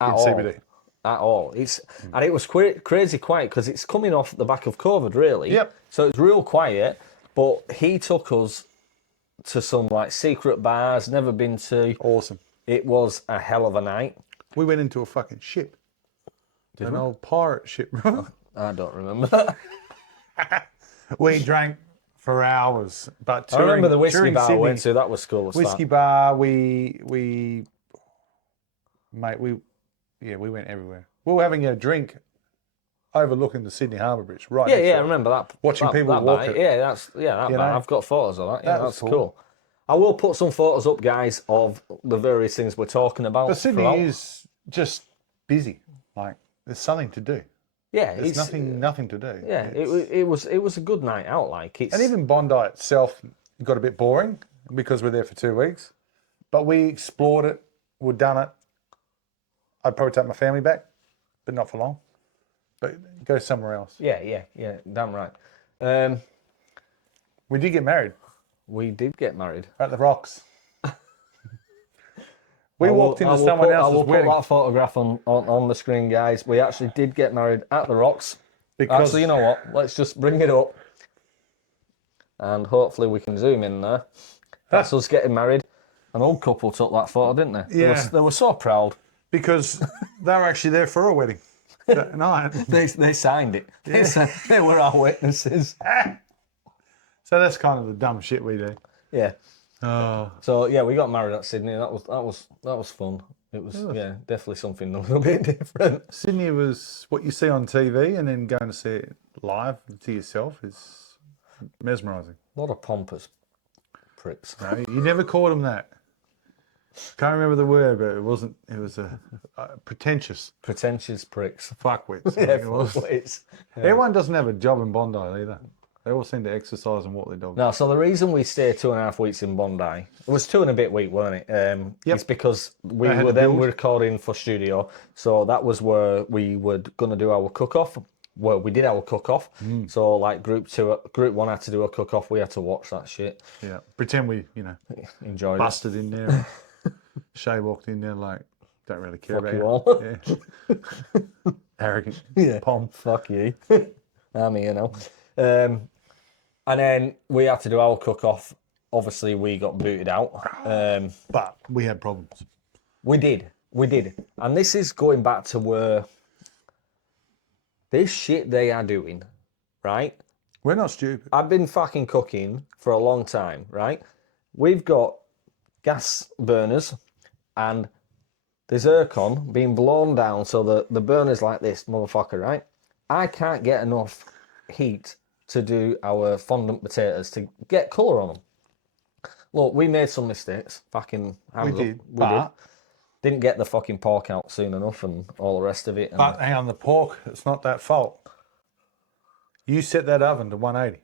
in at all. CBD. At all. And it was crazy quiet because it's coming off the back of COVID, really. Yep. So it's real quiet, but he took us to some like secret bars, never been to. Awesome. It was a hell of a night. We went into a fucking ship. An old pirate ship, remember? I don't remember. We drank for hours. But I remember the whiskey during bar I Sydney, went to. That was cool as whiskey that. bar, we went everywhere. We were having a drink overlooking the Sydney Harbour Bridge, right? Yeah, next yeah, to I it. remember that. Watching that, people that walk bar. it. Yeah, that You bar. know? I've got photos of that. Yeah, That was that's cool. I will put some photos up, guys, of the various things we're talking about. But Sydney throughout. is just busy. Like there's something to do. Yeah, There's it's nothing to do. Yeah, it was a good night out. Like it's And even Bondi itself got a bit boring because we're there for 2 weeks. But we explored it. We've done it. I'd probably take my family back, but not for long. But go somewhere else. yeah, damn right. We did get married We did get married. at the Rocks. We walked into someone I else's will wedding. put that photograph on the screen, guys. We actually did get married at the Rocks. Because Actually, you know what? Let's just bring it up. And hopefully we can zoom in there. That's us getting married. An old couple took that photo, didn't they? Yeah. They were so proud. because they were actually there for a wedding that night. They signed it. They were our witnesses. So that's kind of the dumb shit we do. Yeah. Oh. So yeah, we got married at Sydney. That was fun. It was definitely something a little bit different. Sydney was what you see on TV, and then going to see it live to yourself is mesmerising. A lot of pompous pricks. No, you never called them that. Can't remember the word, but it wasn't. It was a pretentious Pretentious pricks. fuckwits. Yeah, It was. fuckwits. Everyone doesn't have a job in Bondi either. They all seem to exercise and walk their dog. No, so the reason we stayed 2.5 weeks in Bondi, it was 2 and a bit week, wasn't it? It's because we They had were to then build. recording for studio, so that was where we were going to do our cook-off. Well, we did our cook-off, so like group 1 had to do a cook-off, we had to watch that shit. Yeah, pretend we, Enjoyed busted in there. Shay walked in there like, don't really care Fuck about you all. Yeah. Arrogant. Yeah. Pom. Fuck you. I mean, and then we had to do our cook-off. Obviously, we got booted out. But we had problems. We did. And this is going back to where this shit they are doing, right? We're not stupid. I've been fucking cooking for a long time, right? We've got gas burners and the zircon being blown down so the burner's like this, motherfucker, right? I can't get enough heat to do our fondant potatoes to get colour on them. Look, we made some mistakes. Fucking hands We did, up. but- Didn't get the fucking pork out soon enough and all the rest of it. And But hang on, the pork, it's not that fault. You set that oven to 180.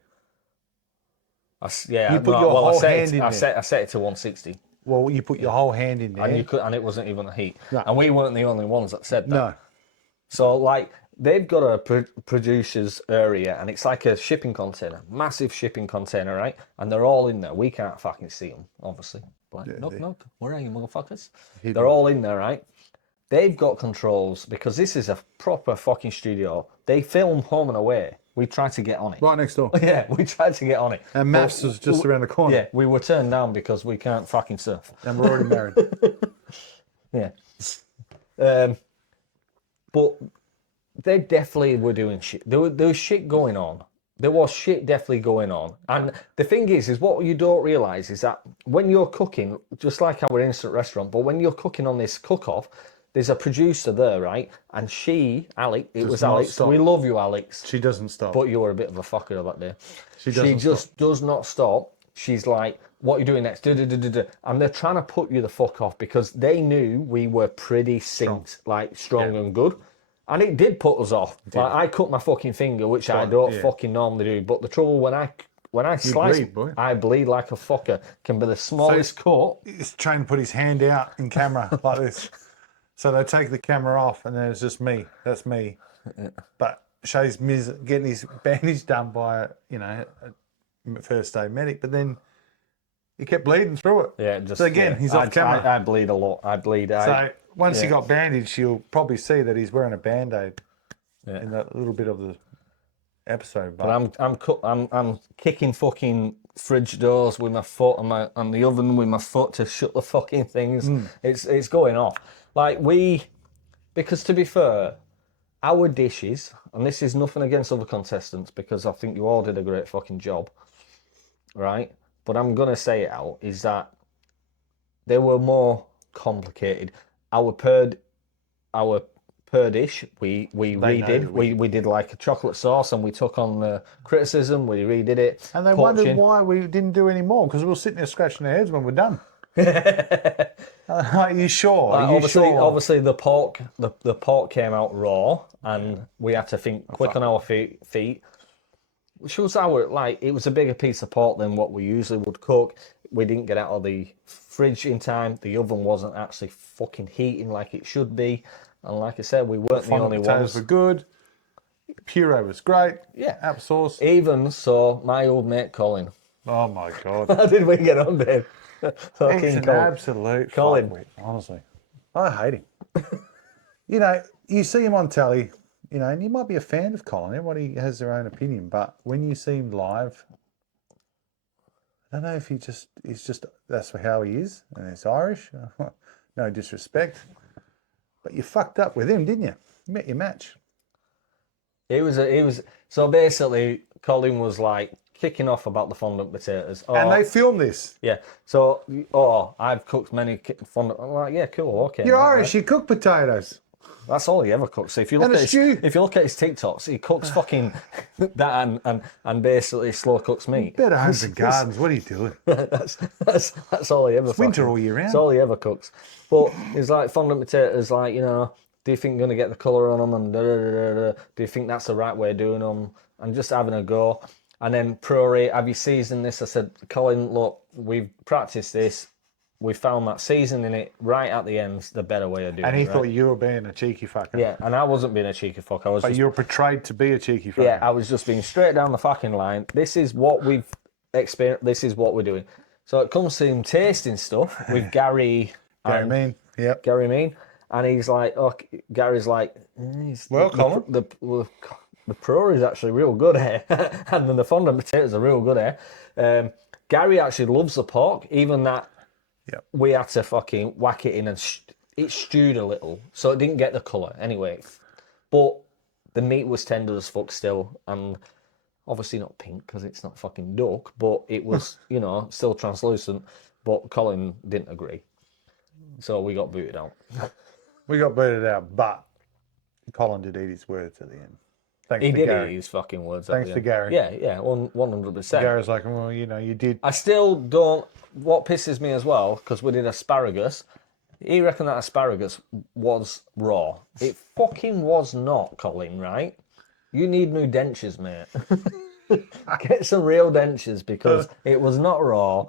yeah, You put your whole hand in I there. set it to 160. Well, you put your whole hand in there. And it wasn't even the heat. No. And we weren't the only ones that said that. No. So, like, they've got a producer's area, and it's like a shipping container, massive shipping container, right? And they're all in there. We can't fucking see them, obviously. Like, knock. Where are you, motherfuckers? They're all in there, right? They've got controls, because this is a proper fucking studio. They film Home and Away. We tried to get on it. Right next door. Yeah, we tried to get on it. And Maps was just around the corner. Yeah, we were turned down because we can't fucking surf. And we're already married. Yeah. But they definitely were doing shit. There was shit going on. There was shit definitely going on. And the thing is what you don't realise is that when you're cooking, just like our instant restaurant, but when you're cooking on this cook-off, there's a producer there, right? And Alex, stop. we love you, Alex. She doesn't stop. But you were a bit of a fucker that day. She doesn't just does not stop. She's like, what are you doing next? And they're trying to put you the fuck off because they knew we were pretty synced, strong and good. And it did put us off. Like, I cut my fucking finger, which I don't fucking normally do. But the trouble when I slice, bleed, boy. I bleed like a fucker. Can be the smallest cut. He's trying to put his hand out in camera like this. So they take the camera off, and then it's just me. That's me. But Shay's getting his bandage done by a first aid medic, but then he kept bleeding through it. Yeah, So again, he's off camera. I bleed a lot. I bleed. So once he got bandaged, you'll probably see that he's wearing a band-aid in that little bit of the episode. But I'm kicking fucking fridge doors with my foot and the oven with my foot to shut the fucking things. It's going off. Like because to be fair, our dishes, and this is nothing against other contestants because I think you all did a great fucking job, right? But I'm gonna say it out is that they were more complicated. Our per dish, we redid. We did like a chocolate sauce, and we took on the criticism. We redid it. And they wondered why we didn't do any more because we were sitting there scratching our heads when we're done. Are you sure? Obviously, the pork came out raw, and we had to think quick on our feet. Which was it was a bigger piece of pork than what we usually would cook. We didn't get out of the fridge in time. The oven wasn't actually fucking heating like it should be. And like I said, we weren't the only potatoes ones. were good. Puree was great. Yeah. Applesauce. Even so, my old mate Colin. Oh my God. How did we get on, Dave? He's an absolute Colin. fuckwit, honestly. I hate him. You know, you see him on telly, you know, and you might be a fan of Colin. Everybody has their own opinion, but when you see him live, I don't know if he's just that's how he is, and it's Irish. No disrespect, but you fucked up with him, didn't you? You met your match. It was so basically Colin was like kicking off about the fondant potatoes. Oh, And they filmed this. yeah. So I've cooked many fondant. I'm like, yeah, cool, okay. You're mate, Irish. right. You cook potatoes. That's all he ever cooks. So if you look And a at stew. if you look at his TikToks, he cooks fucking that and basically slow cooks meat. Better homes and gardens. What are you doing? That's all he ever. It's winter all year round. That's all he ever cooks. But it's like fondant potatoes, like, you know, do you think you're gonna get the colour on them, and do you think that's the right way of doing them, and just having a go. And then prorate, have you seasoned this? I said, Colin, look, we've practiced this. We found that seasoning it right at the end's the better way of doing it. And he right? thought you were being a cheeky fucker. Yeah, and I wasn't being a cheeky fuck. I was But just, you were portrayed to be a cheeky fucker. yeah, I was just being straight down the fucking line. This is what we've experienced. This is what we're doing. So it comes to him tasting stuff with Gary. Gary and Mean. Yep. Gary Mean, and he's like, oh, Gary's like, Well, Colin. The pro is actually real good here, and then the fondant potatoes are real good here. Gary actually loves the pork, even that. Yep. We had to fucking whack it in, and it stewed a little, so it didn't get the colour anyway. But the meat was tender as fuck still, and obviously not pink because it's not fucking duck, but it was, you know, still translucent. But Colin didn't agree, so we got booted out. We got booted out, but Colin did eat his words at the end. Thanks He to did Gary. eat his fucking words. Thanks to Gary. Yeah, 100%. Gary's like, well, you know, you did. I still don't. What pisses me as well, because we did asparagus. He reckoned that asparagus was raw. It fucking was not, Colin. Right? You need new dentures, mate. Get some real dentures because it was not raw.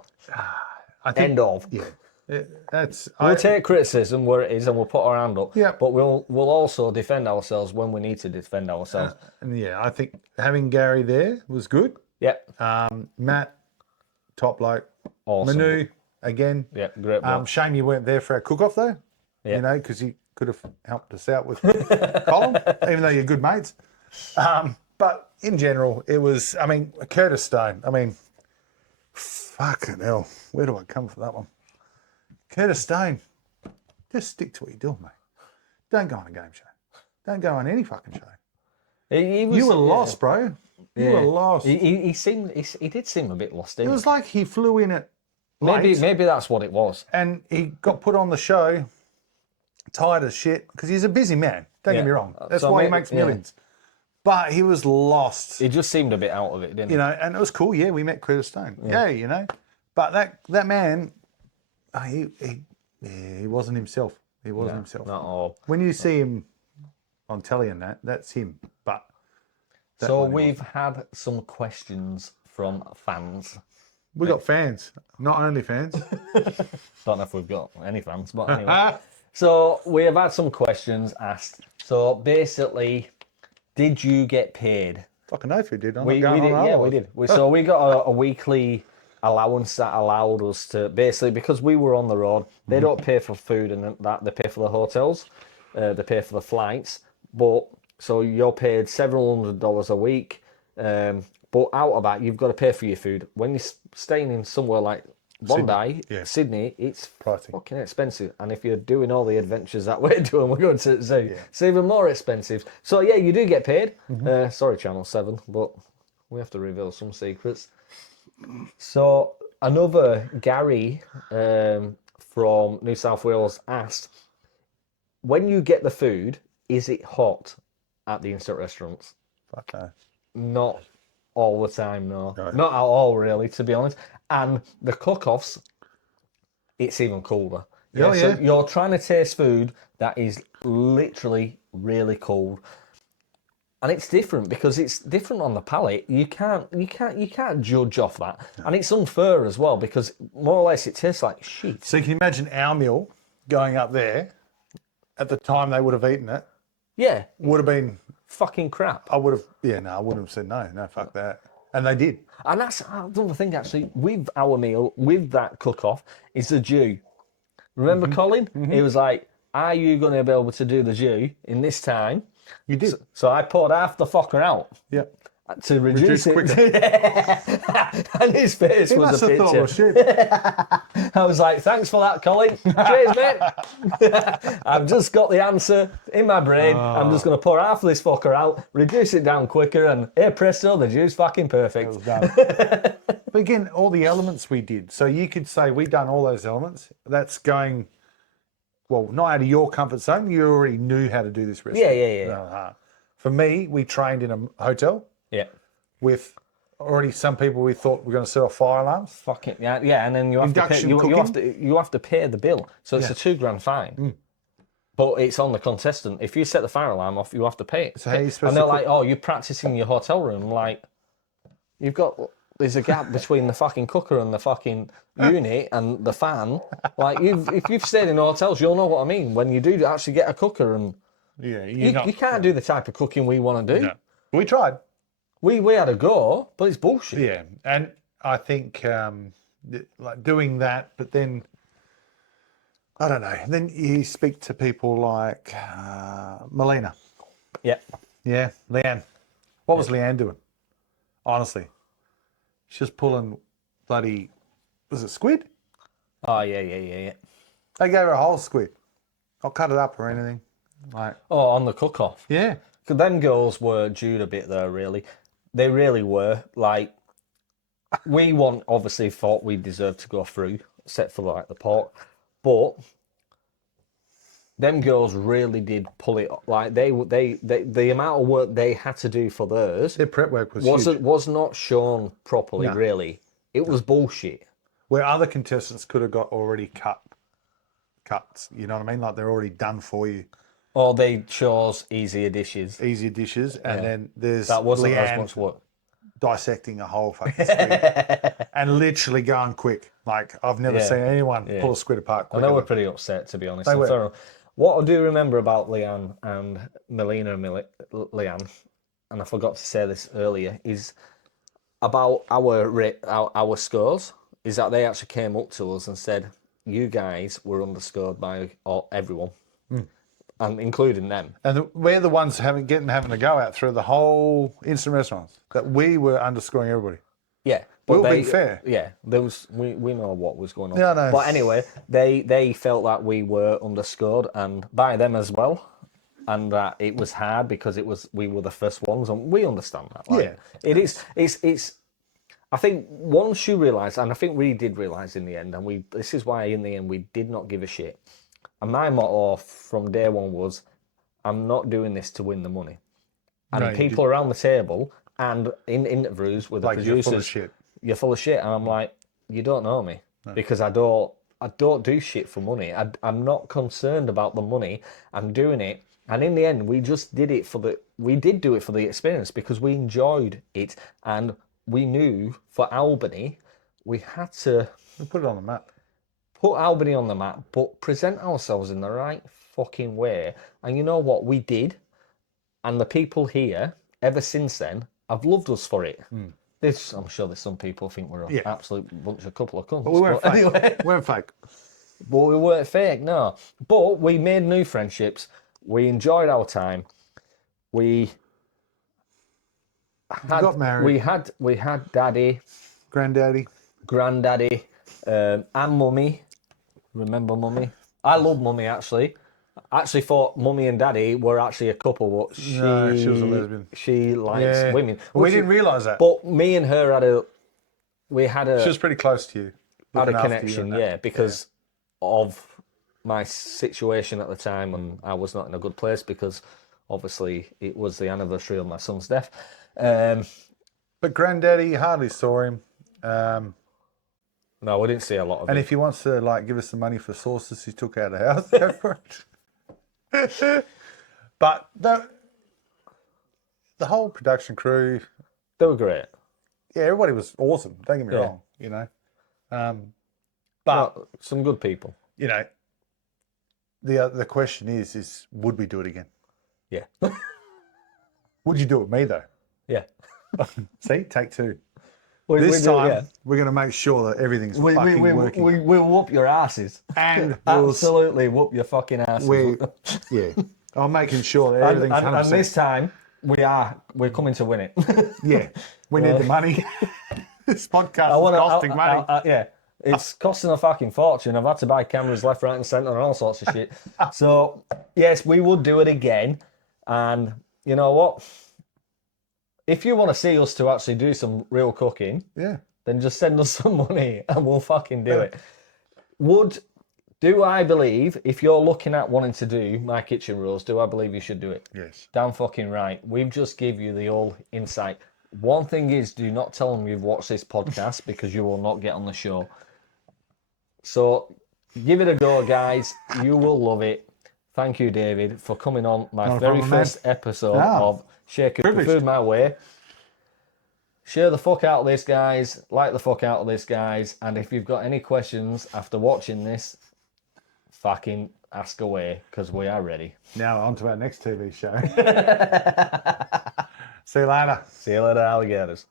I think, End of. Yeah. That's. We'll take criticism where it is, and we'll put our hand up. Yeah. But we'll also defend ourselves when we need to defend ourselves. And yeah, I think having Gary there was good. Yep. Matt, top bloke. Awesome. Manu, again. Yeah, great. Shame you weren't there for our cook-off though. Yeah. You know, because you could have helped us out with Colin, even though you're good mates. But in general, it was. I mean, Curtis Stone. I mean, fucking hell, where do I come for that one? Curtis Stone, just stick to what you're doing, mate. Don't go on a game show. Don't go on any fucking show. He was, You were lost, bro. You were lost. He did seem a bit lost. It Didn't was like he flew in at late, maybe that's what it was. and he got put on the show, tired as shit, because he's a busy man. Don't get me wrong. That's So why he maybe- makes millions. But he was lost, He just seemed a bit out of it, didn't he? you know, and it was cool. Yeah, we met Curtis Stone. Yeah, you know. But that man, he wasn't himself. He wasn't himself. Not all. When you see him on telly and that's him. But So we've had some questions from fans. we got fans, not only fans. Don't know if we've got any fans, but anyway. So we have had some questions asked. So basically, did you get paid? Fucking know if we did. I'm We not going did, on yeah, otherwise. we did. So we got a weekly allowance that allowed us to basically, because we were on the road, they don't pay for food and that, they pay for the hotels, they pay for the flights, but so you're paid several $100s a week, but out of that you've got to pay for your food. When you're staying in somewhere like Bondi, Sydney, it's Pricey. fucking expensive, and if you're doing all the adventures that we're doing, we're going to say it's even more expensive. So yeah, you do get paid. Sorry, Channel 7, but we have to reveal some secrets. So another Gary from New South Wales asked, when you get the food, is it hot at the instant restaurants? Fuck no. Not all the time, no. Not at all, really, to be honest. And the cook-offs, it's even colder. So you're trying to taste food that is literally really cold. And it's different because it's different on the palate. You can't judge off that, and it's unfair as well because more or less it tastes like shit. So you can imagine our meal going up there at the time they would have eaten it. Yeah, Would have been. fucking crap. I would have. Yeah, no, I wouldn't have said no. No, fuck that. And they did. And that's another thing actually with our meal with that cook off is the Jew. Remember Colin? He was like, are you going to be able to do the due in this time? You did. So I poured half the fucker out Yeah. to reduce it. quicker. And his face He was must a have thought, well, picture. shit. I was like, thanks for that, Colin. Cheers, mate. I've just got the answer in my brain. I'm just going to pour half of this fucker out, reduce it down quicker, and hey, presto, the juice fucking It perfect. was done. But again, all the elements we did. So you could say we've done all those elements. That's going, well, not out of your comfort zone. You already knew how to do this recipe. Yeah. For me, we trained in a hotel Yeah. with already some people we thought were going to set off fire alarms. Fucking yeah, and then you have Induction to pay, cooking. you have to pay the bill. So it's a $2,000 fine. But it's on the contestant. If you set the fire alarm off, you have to pay it. So how are you supposed and they're to like, "Oh, you're practicing in your hotel room." I'm like, there's a gap between the fucking cooker and the fucking unit and the fan. Like if you've stayed in hotels, you'll know what I mean. When you do actually get a cooker and Yeah, you can't do the type of cooking we want to do. No. We tried. We had a go, but it's bullshit. Yeah, and I think like doing that, but then I don't know. Then you speak to people like Melina. Yeah. Yeah, Leanne. What was Leanne doing? Honestly, she's pulling bloody. Was it squid? Oh yeah. They gave her a whole squid. Not cut it up or anything. Like Oh, on the cook-off. yeah, Because them girls were due a bit there, really. They really were. Like, we obviously thought we deserved to go through, except for like the pork. But them girls really did pull it. Like they the amount of work they had to do for theirs their prep work was huge. was not shown properly. No. Really, it was bullshit. Where other contestants could have got already cuts. You know what I mean? Like they're already done for you. Or they chose easier dishes. Easier dishes, and then there's That wasn't Leanne as much work. dissecting a whole fucking squid and literally going quick. Like I've never seen anyone pull a squid apart And quicker. they were pretty upset, to be honest. They were. What I do remember about Leanne and Melina Leanne, and I forgot to say this earlier, is about our scores, is that they actually came up to us and said, you guys were underscored by everyone, and including them. And we're the ones having a go out through the whole instant restaurants that we were underscoring everybody. Yeah. We were being fair. Yeah, there was we know what was going on. Yeah, I know. But anyway, they felt that we were underscored, and by them as well, and that it was hard because we were the first ones, and we understand that. Like, it's. I think once you realise, and I think we did realise in the end, and this is why in the end we did not give a shit. And my motto from day one was, I'm not doing this to win the money. And people around the table and in interviews with the producers, you're full of shit. You're full of shit. And I'm like, you don't know me because I don't do shit for money. I'm not concerned about the money. I'm doing it. And in the end, we just did it we did do it for the experience because we enjoyed it. And we knew for Albany, we had to We put it on the map. put Albany on the map, but present ourselves in the right fucking way. And you know what? We did. And the people here, ever since then, have loved us for it. I'm sure there's some people think we're an absolute bunch of couple of cunts. But we weren't fake. Anyway. We weren't fake. But we weren't fake, no. But we made new friendships. We enjoyed our time. We got married. We had daddy, Granddaddy. granddaddy, and mummy. Remember mummy? I love mummy, actually. I actually thought mummy and daddy were actually a couple, but she was a lesbian. She likes women. We didn't realise that. But me and her She was pretty close to you. had a looking after you connection, and that. because of my situation at the time, and I was not in a good place because obviously it was the anniversary of my son's death. But Granddaddy, hardly saw him. No, we didn't see a lot of And it. if he wants to give us some money for sauces he took out of the house, go for it. But the whole production crew, They were great. yeah, everybody was awesome. Don't get me wrong, you know. But Well, some good people. you know, the question is would we do it again? Yeah. Would you do it with me though? Yeah. See, take two. This time, yeah. we're going to make sure that everything's We working. we'll whoop your asses. And we'll, Absolutely whoop your fucking asses. yeah, I'm making sure that everything's 100%. And this time, we're coming to win it. Yeah, we need the money. This podcast is costing money. Yeah, it's costing a fucking fortune. I've had to buy cameras left, right, and centre and all sorts of shit. So, yes, we would do it again. And you know what? If you want to see us to actually do some real cooking, Yeah. then just send us some money and we'll fucking do it. Do I believe, if you're looking at wanting to do my kitchen rules, do I believe you should do it? Yes. Damn fucking right. We've just give you the old insight. One thing is, do not tell them you've watched this podcast because you will not get on the show. So give it a go, guys. You will love it. Thank you, David, for coming on my very first episode of Shaking the Food My Way. Share the fuck out of this, guys. Like the fuck out of this, guys. And if you've got any questions after watching this, fucking ask away, because we are ready. Now on to our next TV show. See you later. See you later, alligators.